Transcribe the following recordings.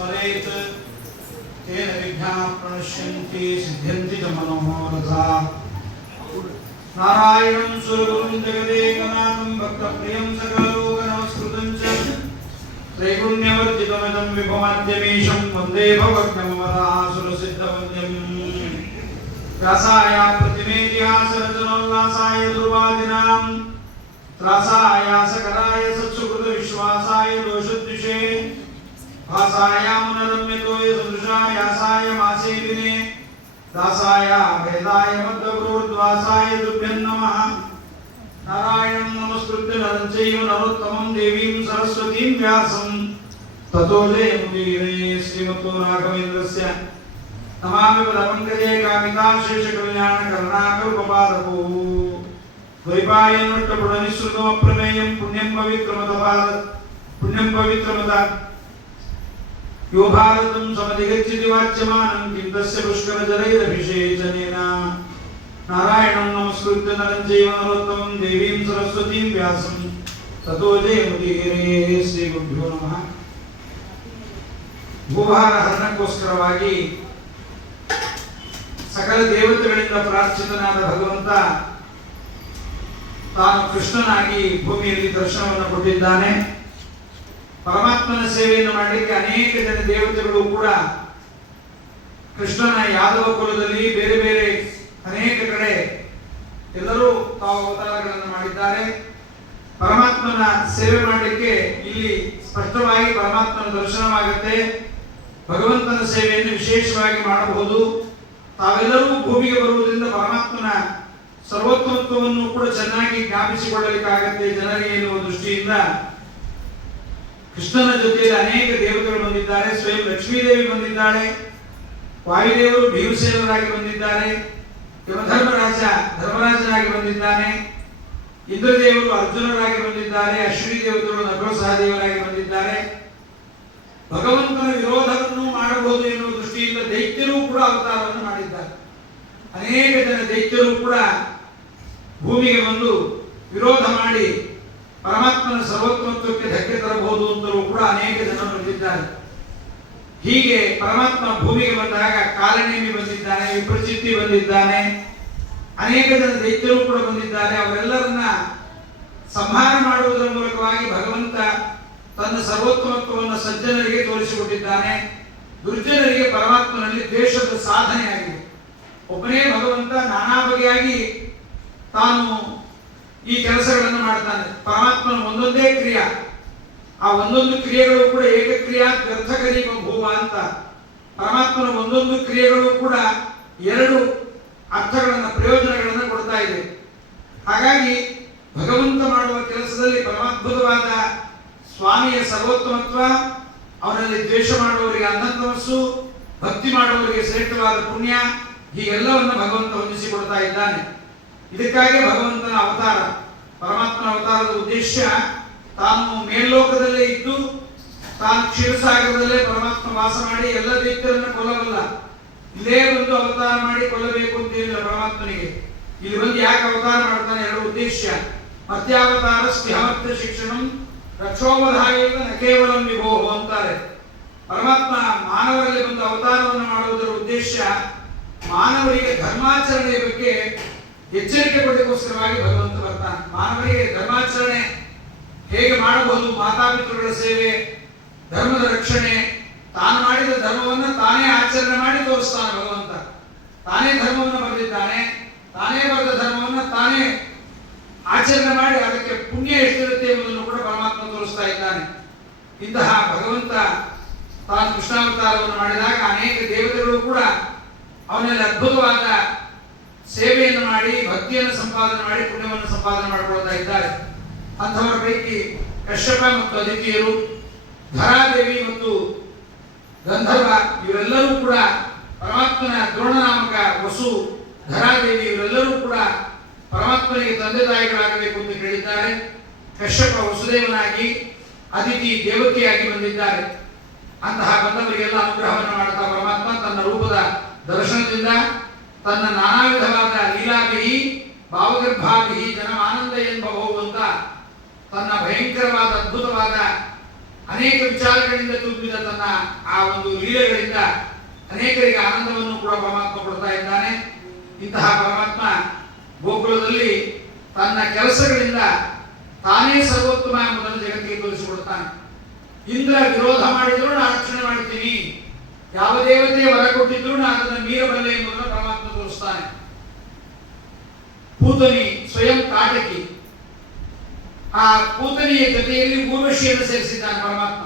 स्मरेत् तेन विघ्नाः प्रणश्यन्ति सिद्ध्यन्ति च मनोरथाः। नारायणं सुरगुरुं जगदेकनाथं भक्तप्रियं सकललोकनमस्कृतं च त्रैगुण्यवर्जितमिदं विभुमाद्यमीशं वन्दे भवग्नमवरासुरसिद्धवन्द्यम्। व्यासाय प्रतिमेतिहासरचनोल्लासाय दुर्वादिनां त्रासाय सकलाय सत्सुकृतविश्वासाय दोषद्विषे भासाय मुनरम्यतोय सदृशायासाय मासेविने दासाय भेदाय मद्गुरुर्द्वासाय तुभ्यं नमः। नारायणं नमस्कृत्य नरं चैव नरोत्तमं देवीं सरस्वतीं व्यासं ततो जयमुदीरये। श्रीमतो राघवेन्द्रस्य नमामि पदपङ्कजे कामिताशेषकल्याणकरुणाकल्पपादको द्वैपायनोट्टपुटनिःसृतमप्रमेयं पुण्यं पवित्रमदात् यो भारतं समधिगच्छति वाच्यमानं किं तस्य पुष्करजलैरभिषेचनेन। नारायणं नमस्कृत्य नरं चैव नरोत्तमं देवीं सरस्वतीं व्यासं ततो जयमुदीरये। ಶ್ರೀಗುರುಭ್ಯೋ ನಮಃ. ಭೂಭಾರ ಹರಣಕ್ಕೋಸ್ಕರವಾಗಿ ಸಕಲ ದೇವತೆಗಳಿಂದ ಪ್ರಾರ್ಥಿತನಾದ ಭಗವಂತ ತಾನು ಕೃಷ್ಣನಾಗಿ ಭೂಮಿಯಲ್ಲಿ ದರ್ಶನವನ್ನು ಕೊಟ್ಟಿದ್ದಾನೆ. ಪರಮಾತ್ಮನ ಸೇವೆಯನ್ನು ಮಾಡಲಿಕ್ಕೆ ಅನೇಕ ಜನ ದೇವತೆಗಳು ಕೂಡ ಕೃಷ್ಣನ ಯಾದವ ಕುಲದಲ್ಲಿ ಬೇರೆ ಬೇರೆ ಅನೇಕ ಕಡೆ ಎಲ್ಲರೂ ತಾವು ಅವತಾರಗಳನ್ನು ಮಾಡಿದ್ದಾರೆ. ಪರಮಾತ್ಮನ ಸೇವೆ ಮಾಡಲಿಕ್ಕೆ ಇಲ್ಲಿ ಸ್ಪಷ್ಟವಾಗಿ ಪರಮಾತ್ಮನ ದರ್ಶನವಾಗುತ್ತೆ. ಭಗವಂತನ ಸೇವೆಯನ್ನು ವಿಶೇಷವಾಗಿ ಮಾಡಬಹುದು. ತಾವೆಲ್ಲರೂ ಭೂಮಿಗೆ ಬರುವುದರಿಂದ ಪರಮಾತ್ಮನ ಸರ್ವೋತ್ತಮತ್ವವನ್ನು ಕೂಡ ಚೆನ್ನಾಗಿ ಜ್ಞಾಪಿಸಿಕೊಳ್ಳಲಿಕ್ಕಾಗತ್ತೆ ಜನರಿಗೆ ಎನ್ನುವ ದೃಷ್ಟಿಯಿಂದ ಕೃಷ್ಣನ ಜೊತೆಯಲ್ಲಿ ಅನೇಕ ದೇವತೆಗಳು ಬಂದಿದ್ದಾರೆ. ಸ್ವಯಂ ಲಕ್ಷ್ಮೀದೇವಿ ಬಂದಿದ್ದಾಳೆ, ವಾಯುದೇವರು ಭೀಮಸೇನರಾಗಿ ಬಂದಿದ್ದಾರೆ, ಧರ್ಮರಾಜನಾಗಿ ಬಂದಿದ್ದಾನೆ, ಇಂದ್ರದೇವರು ಅರ್ಜುನರಾಗಿ ಬಂದಿದ್ದಾರೆ, ಅಶ್ವಿನಿ ದೇವತೆಗಳು ನಕುಲ ಸಹದೇವರಾಗಿ ಬಂದಿದ್ದಾರೆ. ಭಗವಂತನ ವಿರೋಧವನ್ನು ಮಾಡಬಹುದು ಎನ್ನುವ ದೃಷ್ಟಿಯಿಂದ ದೈತ್ಯರು ಕೂಡ ಅವತಾರವನ್ನು ಮಾಡಿದ್ದಾರೆ. ಅನೇಕ ಜನ ದೈತ್ಯರು ಕೂಡ ಭೂಮಿಗೆ ಬಂದು ವಿರೋಧ ಮಾಡಿ ಪರಮಾತ್ಮನ ಸರ್ವೋತ್ತಮತ್ವಕ್ಕೆ ಧಕ್ಕೆ ತರಬಹುದು ಅಂತಲೂ ಕೂಡ ಅನೇಕ ಜನರು ಬಂದಿದ್ದಾರೆ. ಹೀಗೆ ಪರಮಾತ್ಮ ಭೂಮಿಗೆ ಬಂದಾಗ ಕಾಲನೇಮಿ ಬಂದಿದ್ದಾನೆ, ವಿಪ್ರಚಿತ್ತಿ ಬಂದಿದ್ದಾನೆ, ಅನೇಕ ಜನ ದೈತ್ಯರು ಕೂಡ ಬಂದಿದ್ದಾರೆ. ಅವರೆಲ್ಲರನ್ನ ಸಂಹಾರ ಮಾಡುವುದರ ಮೂಲಕವಾಗಿ ಭಗವಂತ ತನ್ನ ಸರ್ವೋತ್ತಮತ್ವವನ್ನು ಸಜ್ಜನರಿಗೆ ತೋರಿಸಿಕೊಟ್ಟಿದ್ದಾನೆ. ದುರ್ಜನರಿಗೆ ಪರಮಾತ್ಮನಲ್ಲಿ ದ್ವೇಷದ ಸಾಧನೆಯಾಗಿದೆ. ಒಬ್ಬನೇ ಭಗವಂತ ನಾನಾ ಬಗೆಯಾಗಿ ತಾನು ಈ ಕೆಲಸಗಳನ್ನು ಮಾಡ್ತಾನೆ. ಪರಮಾತ್ಮನ ಒಂದೊಂದೇ ಕ್ರಿಯಾ, ಆ ಒಂದೊಂದು ಕ್ರಿಯೆಗಳು ಕೂಡ ಏಕಕ್ರಿಯಾ ವ್ಯರ್ಥಕರೀಪ ಭೂವ ಅಂತ. ಪರಮಾತ್ಮನ ಒಂದೊಂದು ಕ್ರಿಯೆಗಳು ಕೂಡ ಎರಡು ಅರ್ಥಗಳನ್ನು ಪ್ರಯೋಜನಗಳನ್ನು ಕೊಡ್ತಾ ಇದೆ. ಹಾಗಾಗಿ ಭಗವಂತ ಮಾಡುವ ಕೆಲಸದಲ್ಲಿ ಪರಮಾದ್ಭುತವಾದ ಸ್ವಾಮಿಯ ಸರ್ವೋತ್ತಮತ್ವ, ಅವನಲ್ಲಿ ದ್ವೇಷ ಮಾಡುವವರಿಗೆ ಅನಂತಮಸ್ಸು, ಭಕ್ತಿ ಮಾಡುವವರಿಗೆ ಶ್ರೇಷ್ಠವಾದ ಪುಣ್ಯ, ಹೀಗೆಲ್ಲವನ್ನು ಭಗವಂತ ಹೊಂದಿಸಿಕೊಡ್ತಾ ಇದ್ದಾನೆ. ಇದಕ್ಕಾಗಿ ಭಗವಂತನ ಅವತಾರ, ಪರಮಾತ್ಮನ ಅವತಾರದ ಉದ್ದೇಶ ತಾನು ಮೇಲ್ಲೋಕದಲ್ಲೇ ಇದ್ದು ತಾನು ಕ್ಷೀರಸಾಗರದಲ್ಲೇ ಪರಮಾತ್ಮ ವಾಸ ಮಾಡಿ ಎಲ್ಲ ದೈತ್ಯರನ್ನು ಕೊಲ್ಲಬಲ್ಲ. ಇಲ್ಲೇ ಒಂದು ಅವತಾರ ಮಾಡಿ ಕೊಲ್ಲಬೇಕು ಅಂತ ಹೇಳಿಲ್ಲ ಪರಮಾತ್ಮನಿಗೆ. ಇಲ್ಲಿ ಬಂದು ಯಾಕೆ ಅವತಾರ ಮಾಡ್ತಾನೆ? ಎರಡು ಉದ್ದೇಶ. ಮತ್ಯಾವತಾರ ಸ್ನೇಹಮರ್ಥ ಶಿಕ್ಷಣಂ ರಕ್ಷೋವಧಾಯೇವ ನ ಕೇವಲಂ ವಿಭೋಹ ಅಂತಾರೆ. ಪರಮಾತ್ಮ ಮಾನವರಲ್ಲಿ ಬಂದು ಅವತಾರವನ್ನು ಮಾಡುವುದರ ಉದ್ದೇಶ ಮಾನವರಿಗೆ ಧರ್ಮಾಚರಣೆಯ ಬಗ್ಗೆ ಎಚ್ಚರಿಕೆ ಕೊಡಲಿಕ್ಕೋಸ್ಕರವಾಗಿ ಭಗವಂತ ಬರ್ತಾನೆ. ಮಾನವರಿಗೆ ಧರ್ಮಾಚರಣೆ ಹೇಗೆ ಮಾಡಬಹುದು, ಮಾತಾಪಿತೃಗಳ ಸೇವೆ, ಧರ್ಮದ ರಕ್ಷಣೆ, ತಾನು ಮಾಡಿದ ಧರ್ಮವನ್ನು ತಾನೇ ಆಚರಣೆ ಮಾಡಿ ತೋರಿಸ್ತಾನೆ ಭಗವಂತ. ತಾನೇ ಧರ್ಮವನ್ನು ಬರೆದಿದ್ದಾನೆ, ತಾನೇ ಬರೆದ ಧರ್ಮವನ್ನು ತಾನೇ ಆಚರಣೆ ಮಾಡಿ ಅದಕ್ಕೆ ಪುಣ್ಯ ಎಷ್ಟಿರುತ್ತೆ ಎಂಬುದನ್ನು ಕೂಡ ಪರಮಾತ್ಮ ತೋರಿಸ್ತಾ ಇದ್ದಾನೆ. ಇಂತಹ ಭಗವಂತ ತಾನು ಕೃಷ್ಣಾವತಾರವನ್ನು ಮಾಡಿದಾಗ ಅನೇಕ ದೇವತೆಗಳು ಕೂಡ ಅವನಲ್ಲಿ ಅದ್ಭುತವಾದ ಸೇವೆಯನ್ನು ಮಾಡಿ ಭಕ್ತಿಯನ್ನು ಸಂಪಾದನೆ ಮಾಡಿ ಪುಣ್ಯವನ್ನು ಸಂಪಾದನೆ ಮಾಡಿಕೊಳ್ತಾ ಇದ್ದಾರೆ. ಅಂಥವರ ಪೈಕಿ ಕಶ್ಯಪ ಮತ್ತು ಅದಿತಿಯರು, ಧರಾದೇವಿ ಮತ್ತು ಗಂಧರ್ವ ಇವರೆಲ್ಲರೂ ಕೂಡ ಪರಮಾತ್ಮನ ದ್ರೋಣನಾಮಕ ವಸು, ಧರಾದೇವಿ ಇವರೆಲ್ಲರೂ ಕೂಡ ಪರಮಾತ್ಮನಿಗೆ ತಂದೆ ತಾಯಿಗಳಾಗಬೇಕು ಅಂತ ಹೇಳಿದ್ದಾರೆ. ಕಶ್ಯಪ ವಸುದೇವನಾಗಿ, ಅದಿತಿ ದೇವಕಿಯಾಗಿ ಬಂದಿದ್ದಾರೆ. ಅಂತಹ ಬಂದವರಿಗೆಲ್ಲ ಅನುಗ್ರಹವನ್ನು ಮಾಡುತ್ತಾ ಪರಮಾತ್ಮ ತನ್ನ ರೂಪದ ದರ್ಶನದಿಂದ ತನ್ನ ನಾನಾ ವಿಧವಾದ ಲೀಲಾಭಿಹಿ ಭಾವಗರ್ಭಾಭಿಹಿ ಜನಮಾನಂದ ಎನ್ನುವ ತನ್ನ ಭಯಂಕರವಾದ ಅದ್ಭುತವಾದ ಅನೇಕ ವಿಚಾರಗಳಿಂದ ತುಂಬಿದ ತನ್ನ ತನ್ನ ಆ ಒಂದು ಲೀಲೆಗಳಿಂದ ಅನೇಕರಿಗೆ ಆನಂದವನ್ನು ಕೂಡ ಪರಮಾತ್ಮ ಕೊಡ್ತಾ ಇದ್ದಾನೆ. ಇಂತಹ ಪರಮಾತ್ಮ ಗೋಕುಲದಲ್ಲಿ ತನ್ನ ಕೆಲಸಗಳಿಂದ ತಾನೇ ಸರ್ವೋತ್ತಮ ಎಂಬುದನ್ನು ಜಗತ್ತಿಗೆ ತೋರಿಸಿಕೊಡುತ್ತಾನೆ. ಇಂದ್ರ ವಿರೋಧ ಮಾಡಿದ್ರು ನಾನು ರಕ್ಷಣೆ ಮಾಡ್ತೀನಿ, ಯಾವ ದೇವತೆ ವರ ಕೊಟ್ಟಿದ್ರು ನಾನು ಅದನ್ನು ಮೀರಬಲ್ಲೆ ಎಂಬುದನ್ನು ಪರಮಾತ್ಮ ತೋರಿಸ್ತಾನೆ. ಪೂತನಿ ಸ್ವಯಂ ಕಾಟಕಿ, ಆ ಪೂತನಿಯ ಜೊತೆಯಲ್ಲಿ ಊರ್ವಶಿಯನ್ನು ಸೇರಿಸಿದ್ದಾನೆ ಪರಮಾತ್ಮ.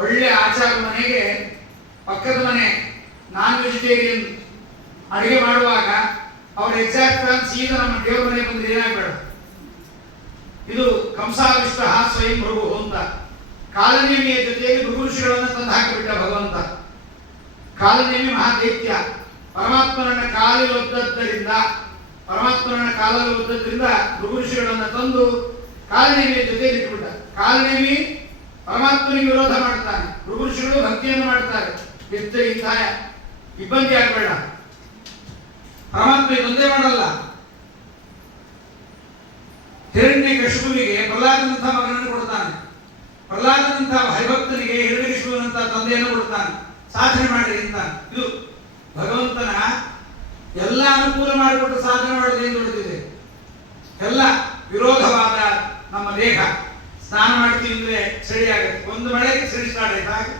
ಒಳ್ಳೆ ಆಚಾರ ಮನೆಗೆ ಪಕ್ಕದ ಮನೆ ನಾನ್ ವೆಜಿಟೇರಿಯನ್ ಅಡುಗೆ ಮಾಡುವಾಗ ಅವ್ರ ಎಕ್ಸಾಕ್ಟ್ ಸೀದಾ ನಮ್ಮ ದೇವರ ಮನೆ ಬಂದ್ರೆ ಏನಾಗಬೇಡ. ಇದು ಕಂಸಾವಿಷ್ಟ ಸ್ವಯಂ ಭೃಗು ಅಂತ ಕಾಲನೇಮಿಯ ಜೊತೆಯಲ್ಲಿ ಭೃಗು ಋಷಿಗಳನ್ನು ತಂದು ಹಾಕಿಬಿಟ್ಟ ಭಗವಂತ. ಕಾಲನೇಮಿ ಮಹಾದೈತ್ಯ ಪರಮಾತ್ಮನನ್ನ ಕಾಲಲ್ಲಿ ಒದ್ದದ್ದರಿಂದ ಭೃಗು ಋಷಿಗಳನ್ನು ತಂದು ಕಾಲನೇಮಿಯ ಜೊತೆಯಲ್ಲಿ ಇಟ್ಟುಬಿಟ್ಟ. ಕಾಲನೇಮಿ ಪರಮಾತ್ಮನಿಗೆ ವಿರೋಧ ಮಾಡ್ತಾನೆ, ಭೃಗು ಋಷಿಗಳು ಭಕ್ತಿಯನ್ನು ಮಾಡ್ತಾರೆ. ಇಂತಹ ಇಬ್ಬಂದಿ ಆಗಬೇಡ. ಪರಮಾತ್ಮ ಇದೊಂದೇ ಮಾಡಲ್ಲ, ಹಿರಣ್ಯಕಶಿಪುವಿಗೆ ಪ್ರಹ್ಲಾದನಂತಹ ಮಗನನ್ನು ಕೊಡ್ತಾನೆ, ಪ್ರಹ್ಲಾದನಂತಹ ಹರಿಭಕ್ತನಿಗೆ ಹಿರಣ್ಯಕಶಿಪುವಿನಂತಹ ತಂದೆಯನ್ನು ಕೊಡ್ತಾನೆ. ಸಾಧನೆ ಮಾಡಿ ಅಂತಾನೆ. ಇದು ಭಗವಂತನ ಎಲ್ಲ ಅನುಕೂಲ ಮಾಡಿಕೊಟ್ಟು ಸಾಧನೆ ಮಾಡೋದು ಏನು ದೊಡ್ಡದಿದೆ. ಎಲ್ಲ ವಿರೋಧವಾದ ನಮ್ಮ ದೇಹ ಸ್ನಾನ ಮಾಡ್ತೀವಿ ಅಂದ್ರೆ ಚಳಿ ಆಗುತ್ತೆ, ಒಂದು ಮಳೆಗೆ ಚಳಿ ಸ್ಟಾರ್ಟ್ ಆಯ್ತು. ಹಾಗೆ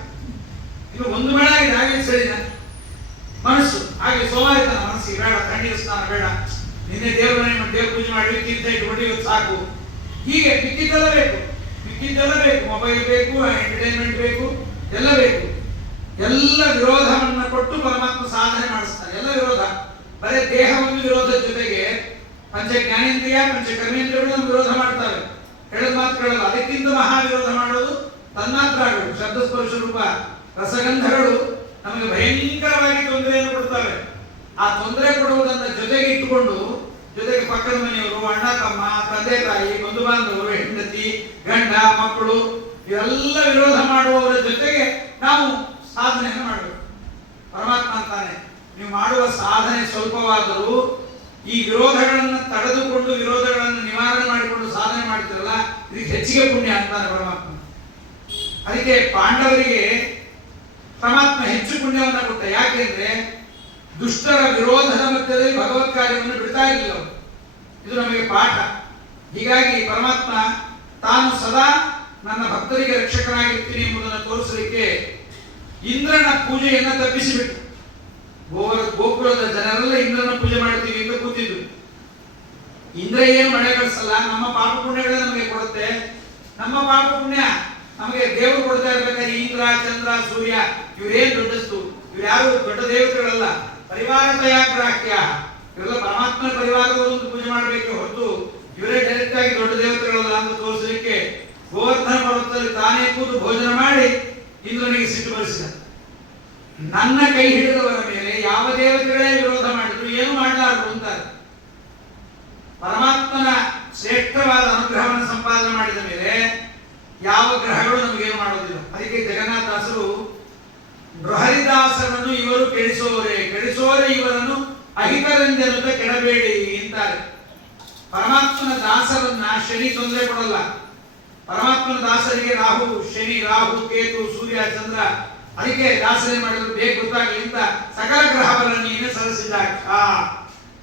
ಇದು ಒಂದು ಮಳೆ ಆಗಿದೆ, ಹಾಗೆ ಚಳಿನ ಮನಸ್ಸು ಹಾಗೆ ಸೋಮಾರಿತನ ಮನಸ್ಸಿಗೆ ಬೇಡ, ತಣ್ಣೀರು ಸ್ನಾನ ಬೇಡ, ನಿನ್ನೆ ದೇವ್ರ ಪೂಜೆ ಮಾಡಿ ತೀರ್ಥ ಇಟ್ಬಿಟ್ಟು ಇವತ್ತು ಸಾಕು. ಹೀಗೆ ಮಿಕ್ಕಿದ್ದೆಲ್ಲ ಬೇಕು, ಮೊಬೈಲ್ ಬೇಕು, ಎಂಟರ್ಟೈನ್ಮೆಂಟ್ ಬೇಕು, ಎಲ್ಲ ಬೇಕು. ಎಲ್ಲ ವಿರೋಧವನ್ನು ಕೊಟ್ಟು ಪರಮಾತ್ಮ ಸಾಧನೆ ಮಾಡಿಸ್ತಾನೆ. ಎಲ್ಲ ವಿರೋಧ, ಬರೀ ದೇಹವನ್ನು ವಿರೋಧದ ಜೊತೆಗೆ ಪಂಚ ಜ್ಞಾನೇಂದ್ರಿಯ ಪಂಚ ಕರ್ಮೇಂದ್ರಿಯಗಳು ವಿರೋಧ ಮಾಡ್ತವೆ, ಹೇಳದ ಮಾತು ಕೇಳಲ್ಲ. ಅದಕ್ಕಿಂತ ಮಹಾ ವಿರೋಧ ಮಾಡೋದು ತನ್ಮಾತ್ರಗಳು, ಶಬ್ದ ಸ್ಪರ್ಶ ರೂಪ ರಸಗಂಧಗಳು ನಮಗೆ ಭಯಂಕರವಾಗಿ ತೊಂದರೆಯನ್ನು ಕೊಡ್ತವೆ. ಆ ತೊಂದರೆ ಕೊಡುವುದನ್ನ ಜೊತೆಗೆ ಇಟ್ಟುಕೊಂಡು ಜೊತೆಗೆ ಪಕ್ಕದ ಮನೆಯವರು, ಅಣ್ಣ ತಮ್ಮ, ತಂದೆ ತಾಯಿ, ಬಂಧು ಬಾಂಧವರು, ಹೆಂಡತಿ ಗಂಡ ಮಕ್ಕಳು ಇವೆಲ್ಲ ವಿರೋಧ ಮಾಡುವವರ ಜೊತೆಗೆ ನಾವು ಸಾಧನೆಯನ್ನು ಮಾಡಬೇಕು. ಪರಮಾತ್ಮ ಅಂತಾನೆ, ನೀವು ಮಾಡುವ ಸಾಧನೆ ಸ್ವಲ್ಪವಾದರೂ ಈ ವಿರೋಧಗಳನ್ನು ತಡೆದುಕೊಂಡು ವಿರೋಧಗಳನ್ನು ನಿವಾರಣೆ ಮಾಡಿಕೊಂಡು ಸಾಧನೆ ಮಾಡ್ತಿರಲ್ಲ, ಇದಕ್ಕೆ ಹೆಚ್ಚಿಗೆ ಪುಣ್ಯ ಅಂತಾನೆ ಪರಮಾತ್ಮ. ಅದಕ್ಕೆ ಪಾಂಡವರಿಗೆ ಪರಮಾತ್ಮ ಹೆಚ್ಚು ಪುಣ್ಯವನ್ನು ಕೊಟ್ಟ. ಯಾಕೆಂದ್ರೆ ದುಷ್ಟರ ವಿರೋಧದ ಮಧ್ಯದಲ್ಲಿ ಭಗವತ್ ಕಾರ್ಯವನ್ನು ಬಿಡ್ತಾ ಇರಲಿಲ್ಲ ಅವರು. ಇದು ನಮಗೆ ಪಾಠ. ಹೀಗಾಗಿ ಪರಮಾತ್ಮ ತಾನು ಸದಾ ನನ್ನ ಭಕ್ತರಿಗೆ ರಕ್ಷಕನಾಗಿರ್ತೀನಿ ಎಂಬುದನ್ನು ತೋರಿಸಲಿಕ್ಕೆ ಇಂದ್ರನ ಪೂಜೆಯನ್ನು ತಪ್ಪಿಸಿಬಿಟ್ಟು ಗೋಕುಲದ ಜನರೆಲ್ಲ ಇಂದ್ರನ ಪೂಜೆ ಮಾಡ್ತೀವಿ ಅಂತ ಕೂತಿದ್ರು. ಇಂದ್ರ ಏನು ಮಳೆ ಕಳಿಸಲ್ಲ, ನಮ್ಮ ಪಾಪ ಪುಣ್ಯಗಳೇ ನಮಗೆ ಕೊಡುತ್ತೆ. ನಮ್ಮ ಪಾಪ ಪುಣ್ಯ ನಮಗೆ ದೇವರು ಕೊಡ್ತಾ ಇರ್ಬೇಕಾದ್ರೆ ಇಂದ್ರ ಚಂದ್ರ ಸೂರ್ಯ ಇವರೇನ್ ದೊಡ್ಡಸ್ತು, ಇವ್ರು ಯಾರು ದೊಡ್ಡ ದೇವತೆಗಳಲ್ಲ, ಪರಿವಾರತಯಾಗ್ರಾಹ್ಯ. ಇವರೆಲ್ಲ ಪರಮಾತ್ಮನ ಪರಿವಾರದವರು ಪೂಜೆ ಮಾಡಬೇಕು ಹೊರತು ಇವರೇ ಡೈರೆಕ್ಟ್ ಆಗಿ ದೊಡ್ಡ ದೇವತೆಗಳಲ್ಲ ಅಂತ ತೋರಿಸಲಿಕ್ಕೆ ಗೋವರ್ಧನ ಪರ್ವತದಲ್ಲಿ ತಾನೇ ಕೂತು ಭೋಜನ ಮಾಡಿ ಇಂದ್ರನಿಗೆ ಸಿಟ್ಟು ಬರಿಸಿದ. ನನ್ನ ಕೈ ಹಿಡಿದವರ ಮೇಲೆ ಯಾವ ದೇವತೆಗಳೇ ವಿರೋಧ ಮಾಡಿದ್ರು ಏನು ಮಾಡಲಾರರು ಅಂತಾರೆ. ಪರಮಾತ್ಮನ ಶ್ರೇಷ್ಠವಾದ ಅನುಗ್ರಹವನ್ನು ಸಂಪಾದನೆ ಮಾಡಿದ ಮೇಲೆ ಯಾವ ಗ್ರಹಗಳು ನಮಗೇನು ಮಾಡೋದಿಲ್ಲ. ಅದಕ್ಕೆ ಜಗನ್ನಾಥದಾಸರು ಬೃಹರಿದಾಸರನ್ನು ಇವರು ಕೆಡಿಸುವವರೇ ಇವರನ್ನು ಅಹಿತರೆಂದೆನ್ನುತ್ತ ಕೆಡಬೇಡಿ ಅಂತಾರೆ. ಪರಮಾತ್ಮನ ದಾಸರನ್ನ ಶನಿ ತೊಂದರೆ ಕೊಡಲ್ಲ. ಪರಮಾತ್ಮನ ದಾಸರಿಗೆ ರಾಹು ಕೇತು ಸೂರ್ಯ ಚಂದ್ರ ಅದಕ್ಕೆ ದಾಸನೆ ಮಾಡಿದ್ರು ಬೇಗ ಗೊತ್ತಾಗಲಿ ಅಂತ ಸಕಲ ಗ್ರಹಗಳನ್ನು ಸಲ್ಲಿಸಿದಾಗ